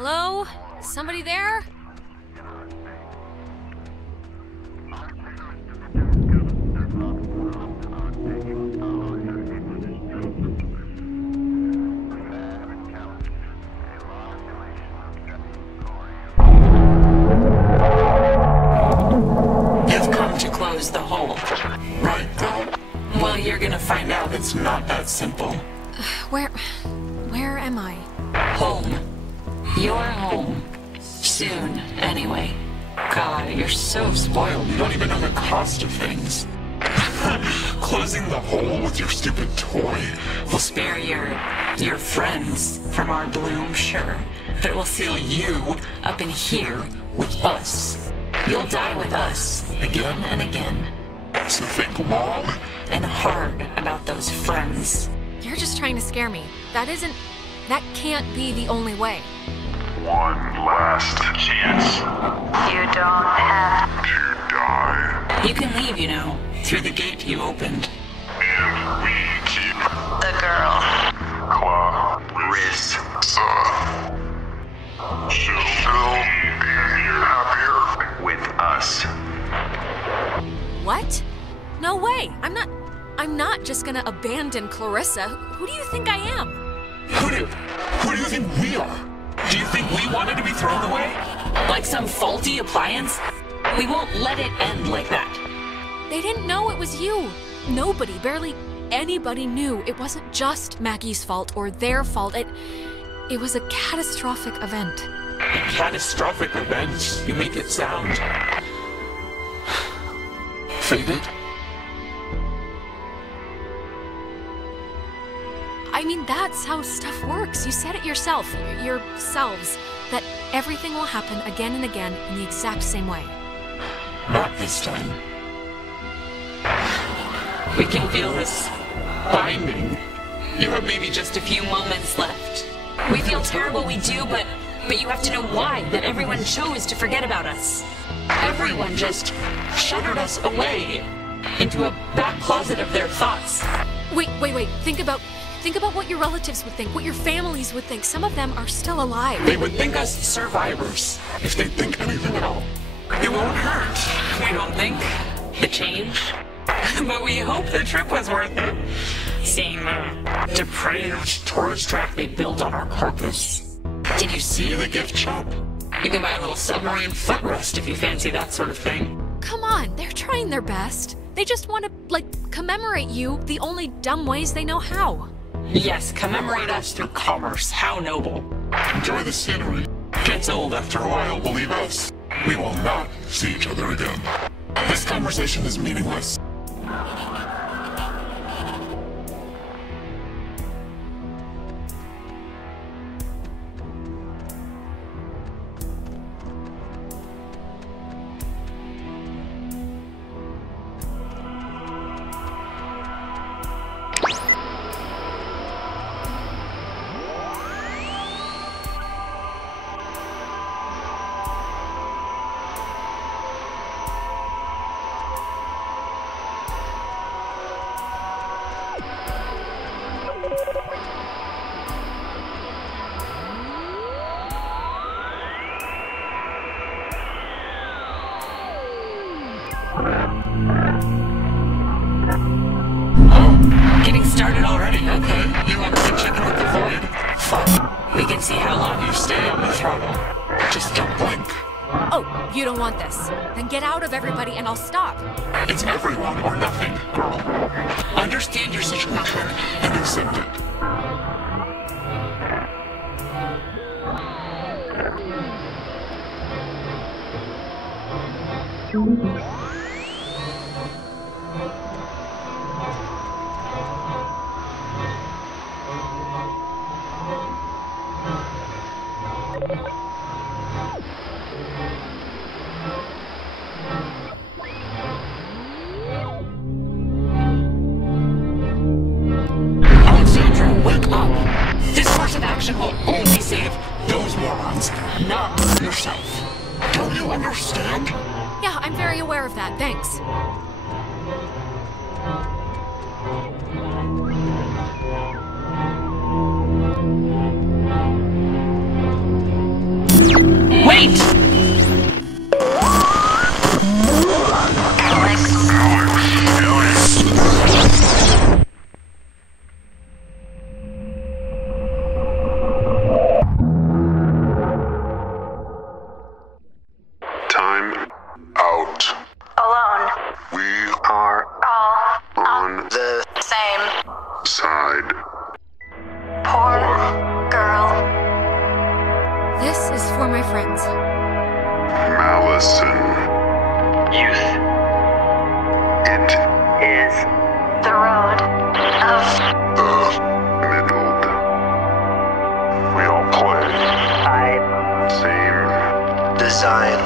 Hello? Somebody there? You've come to close the hole, right, though? Well, you're gonna find out it's not that simple. Where am I? Home. You're home. Soon, anyway. God, you're so spoiled. You don't even know the cost of things. Closing the hole with your stupid toy will spare your friends from our bloom, sure. But it will seal you up in here with us. You'll die with us, again and again. So think long and hard about those friends. You're just trying to scare me. That can't be the only way. One last chance. You don't have to die. You can leave, you know, through the gate you opened. And we keep the girl. Clarissa. She'll be happier with us. What? No way. I'm not just gonna abandon Clarissa. Who do you think I am? Who do you think we are? Do you think we wanted to be thrown away? Like some faulty appliance? We won't let it end like that. They didn't know it was you. Nobody, barely anybody knew it wasn't just Maggie's fault or their fault. It was a catastrophic event. A catastrophic event? You make it sound... faded? I mean, that's how stuff works. You said it yourself, yourselves, that everything will happen again and again in the exact same way. Not this time. We can feel this binding. You have maybe just a few moments left. We feel terrible, we do, but you have to know why, that everyone chose to forget about us. Everyone just shuttered us away into a back closet of their thoughts. Wait. Think about what your relatives would think, what your families would think. Some of them are still alive. They would think us survivors, if they think anything at all. It won't hurt, we don't think, the change. But we hope the trip was worth it. Seeing the depraved tourist trap they built on our carcass. Did you see the gift shop? You can buy a little submarine footrest if you fancy that sort of thing. Come on, they're trying their best. They just want to, commemorate you the only dumb ways they know how. Yes, commemorate us through commerce. How noble. Enjoy the scenery. Gets old after a while, believe us. We will not see each other again. This conversation is meaningless. Getting started already? Okay. You want to be chicken with the void? Fine. We can see how long you stay on the throttle. Just don't blink. Oh, you don't want this? Then get out of everybody and I'll stop. It's everyone or nothing, girl. Understand your situation and accept it. Wake up! This course of action will only save those morons, not yourself. Don't you understand? Yeah, I'm very aware of that, thanks. right! Time out. Alone. We are All on the same. side. Poor girl. This is for my friends. Malison. Youth. It is the road of Middled. We all play. Same design.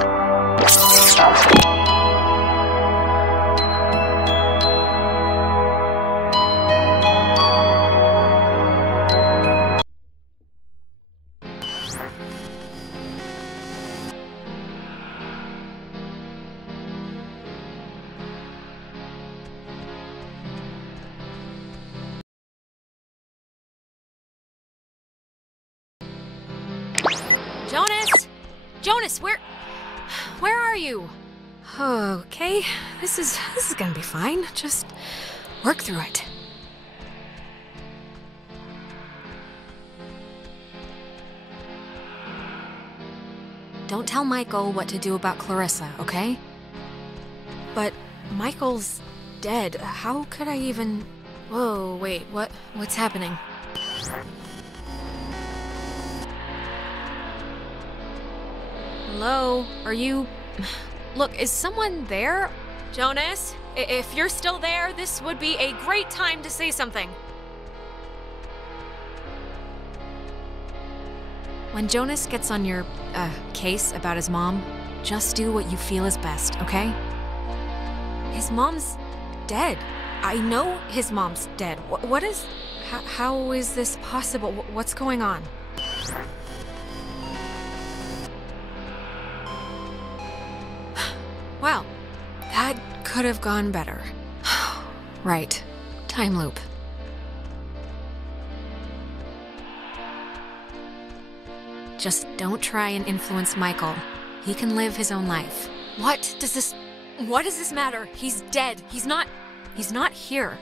Jonas! Jonas, where are you? Okay, this is gonna be fine. Just work through it. Don't tell Michael what to do about Clarissa, okay? But Michael's dead. How could I even... Whoa, wait, what's happening? Hello? Are you... Look, is someone there? Jonas, if you're still there, this would be a great time to say something. When Jonas gets on your, case about his mom, just do what you feel is best, okay? His mom's dead. I know his mom's dead. What is... How is this possible? What's going on? Well, that could have gone better. Right. Time loop. Just don't try and influence Michael. He can live his own life. What does this matter? He's dead. He's not here.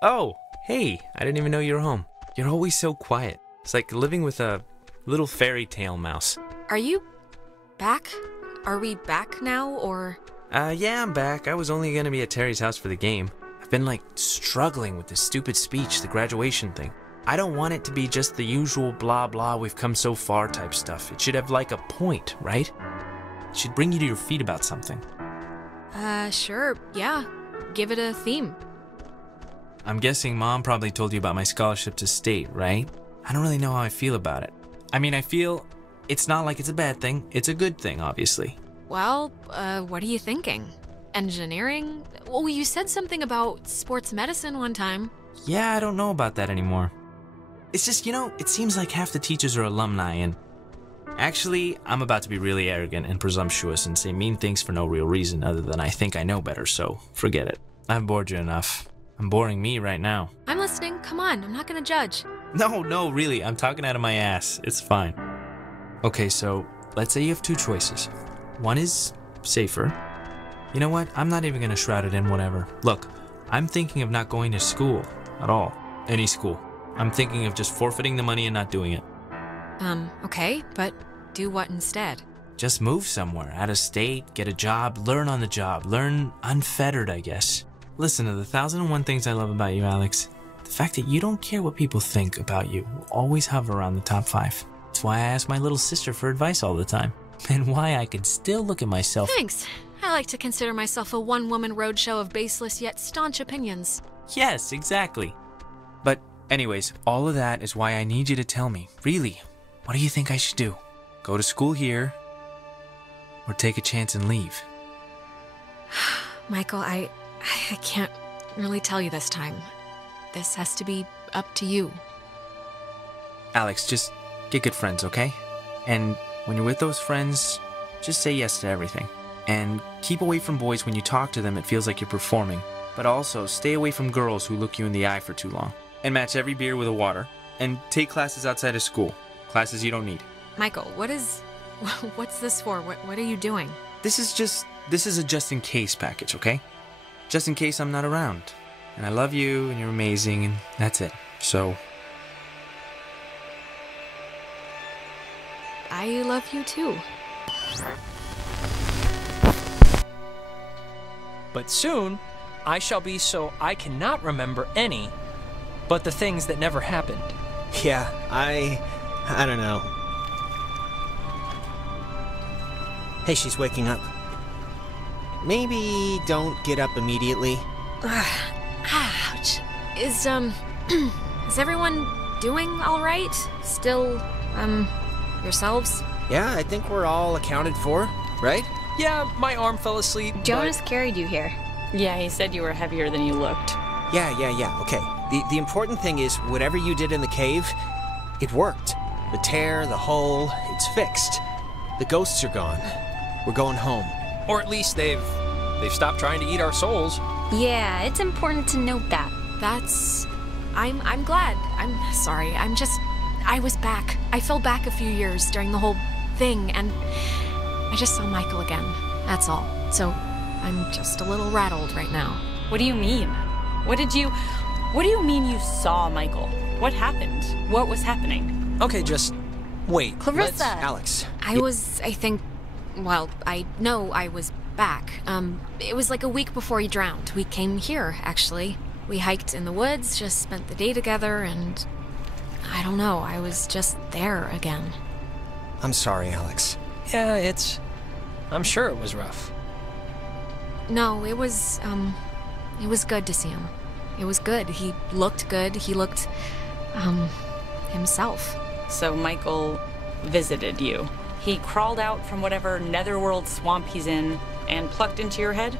Oh, hey, I didn't even know you were home. You're always so quiet. It's like living with a little fairy tale mouse. Are you back? Are we back now, or? Yeah, I'm back. I was only gonna be at Terry's house for the game. I've been, like, struggling with this stupid speech, the graduation thing. I don't want it to be just the usual blah blah we've come so far type stuff. It should have, like, a point, right? It should bring you to your feet about something. Sure, yeah. Give it a theme. I'm guessing Mom probably told you about my scholarship to state, right? I don't really know how I feel about it. I mean, I feel it's not like it's a bad thing. It's a good thing, obviously. Well, what are you thinking? Engineering? Well, you said something about sports medicine one time. Yeah, I don't know about that anymore. It's just, you know, it seems like half the teachers are alumni and... Actually, I'm about to be really arrogant and presumptuous and say mean things for no real reason other than I think I know better, so forget it. I've bored you enough. I'm boring me right now. I'm listening. Come on, I'm not gonna judge. No, really, I'm talking out of my ass. It's fine. Okay, so let's say you have two choices. One is safer. You know what? I'm not even gonna shroud it in whatever. Look, I'm thinking of not going to school at all. Any school. I'm thinking of just forfeiting the money and not doing it. Okay, but do what instead? Just move somewhere, out of state, get a job, learn on the job, learn unfettered, I guess. Listen, to the 1001 things I love about you, Alex, the fact that you don't care what people think about you will always hover around the top 5. That's why I ask my little sister for advice all the time. And why I can still look at myself. Thanks. I like to consider myself a one-woman roadshow of baseless yet staunch opinions. Yes, exactly. But anyways, all of that is why I need you to tell me, really, what do you think I should do? Go to school here, or take a chance and leave? Michael, I can't really tell you this time. This has to be up to you. Alex, just get good friends, okay? And when you're with those friends, just say yes to everything. And keep away from boys when you talk to them, it feels like you're performing. But also, stay away from girls who look you in the eye for too long. And match every beer with a water. And take classes outside of school. Classes you don't need. Michael, what's this for? What are you doing? This is a just-in-case package, okay? Just in case I'm not around. And I love you, and you're amazing, and that's it. So... I love you too. But soon, I shall be so I cannot remember any, but the things that never happened. Yeah, I don't know. Hey, she's waking up. Maybe don't get up immediately. Ouch. Is everyone doing all right? Still, yourselves? Yeah, I think we're all accounted for, right? Yeah, my arm fell asleep. Jonas carried you here. Yeah, he said you were heavier than you looked. Yeah, okay. The important thing is, whatever you did in the cave, it worked. The tear, the hole, it's fixed. The ghosts are gone. We're going home. Or at least they've stopped trying to eat our souls. Yeah, it's important to note that. I'm glad. I'm sorry. I was back. I fell back a few years during the whole thing, and I just saw Michael again. That's all. So I'm just a little rattled right now. What do you mean? What do you mean you saw Michael? What happened? What was happening? Okay, just wait. Clarissa! Alex. I know I was back. It was like a week before he drowned. We came here, actually. We hiked in the woods, just spent the day together, and I don't know, I was just there again. I'm sorry, Alex. Yeah, I'm sure it was rough. No, it was good to see him. It was good. He looked good. He looked, himself. So Michael visited you. He crawled out from whatever netherworld swamp he's in and plucked into your head?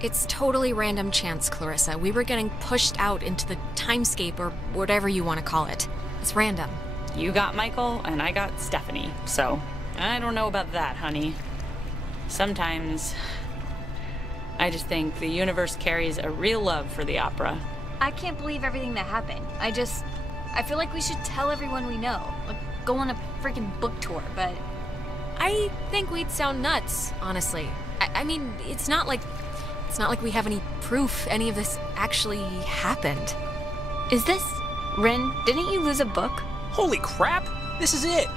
It's totally random chance, Clarissa. We were getting pushed out into the timescape, or whatever you want to call it. It's random. You got Michael, and I got Stephanie. So, I don't know about that, honey. Sometimes, I just think the universe carries a real love for the opera. I can't believe everything that happened. I feel like we should tell everyone we know. Like, go on a freaking book tour, but... I think we'd sound nuts, honestly. I mean, it's not like we have any proof any of this actually happened. Is this... Ren, didn't you lose a book? Holy crap! This is it!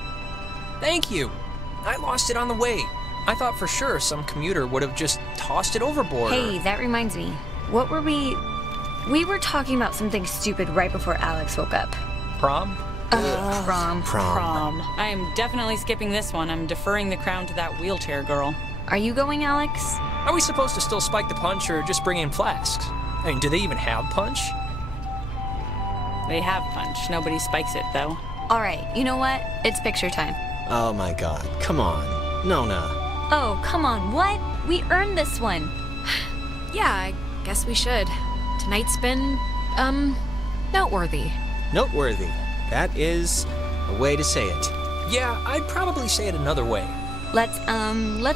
Thank you! I lost it on the way. I thought for sure some commuter would have just tossed it overboard. Hey, that reminds me. What were we... We were talking about something stupid right before Alex woke up. Prom? Prom. I am definitely skipping this one. I'm deferring the crown to that wheelchair girl. Are you going, Alex? Are we supposed to still spike the punch or just bring in flasks? I mean, do they even have punch? They have punch. Nobody spikes it, though. All right, you know what? It's picture time. Oh my god, come on. Nona. Oh, come on, what? We earned this one. Yeah, I guess we should. Tonight's been, noteworthy. Noteworthy. That is a way to say it. Yeah, I'd probably say it another way. Let's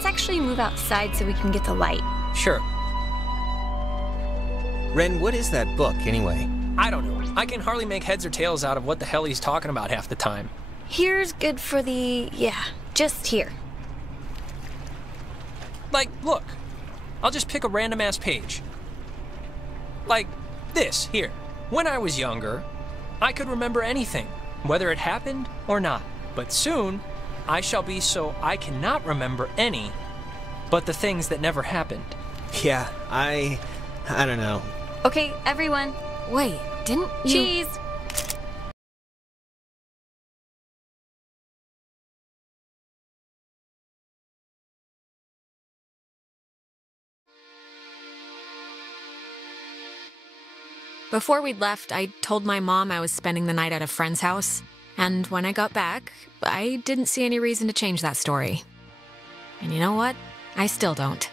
actually move outside so we can get the light. Sure. Ren, what is that book, anyway? I don't know. I can hardly make heads or tails out of what the hell he's talking about half the time. Here's good for the... yeah, just here. Like, look. I'll just pick a random-ass page. Like this, here. When I was younger, I could remember anything, whether it happened or not. But soon, I shall be so I cannot remember any, but the things that never happened. Yeah, I don't know. Okay, everyone. Wait, didn't you... Cheese! Before we'd left, I told my mom I was spending the night at a friend's house, and when I got back, I didn't see any reason to change that story. And you know what? I still don't.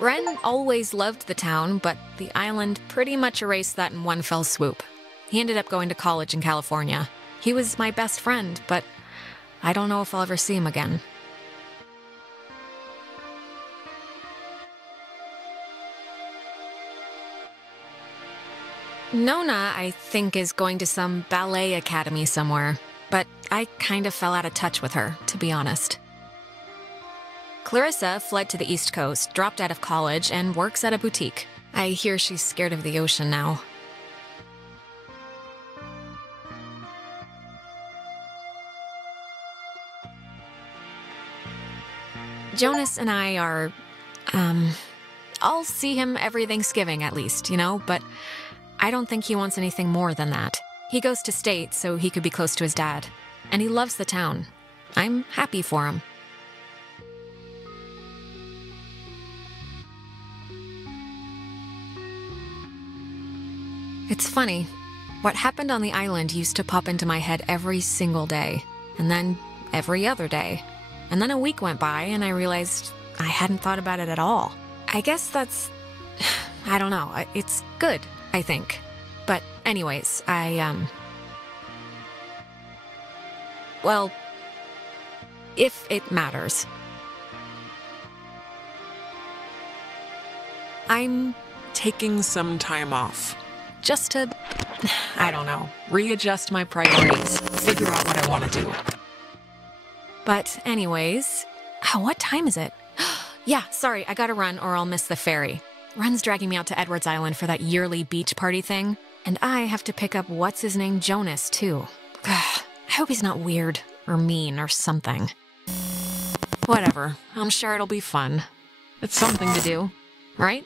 Ren always loved the town, but the island pretty much erased that in one fell swoop. He ended up going to college in California. He was my best friend, but I don't know if I'll ever see him again. Nona, I think, is going to some ballet academy somewhere, but I kind of fell out of touch with her, to be honest. Clarissa fled to the East Coast, dropped out of college, and works at a boutique. I hear she's scared of the ocean now. Jonas and I are, I'll see him every Thanksgiving at least, you know, but I don't think he wants anything more than that. He goes to state so he could be close to his dad, and he loves the town. I'm happy for him. It's funny. What happened on the island used to pop into my head every single day, and then every other day. And then a week went by, and I realized I hadn't thought about it at all. I guess that's... I don't know. It's good, I think. But anyways, well, if it matters. I'm taking some time off. Just to, I don't know, readjust my priorities, figure out what I want to do. But anyways, what time is it? Yeah, sorry, I gotta run or I'll miss the ferry. Ren's dragging me out to Edwards Island for that yearly beach party thing, and I have to pick up what's-his-name Jonas, too. I hope he's not weird or mean or something. Whatever, I'm sure it'll be fun. It's something to do, right?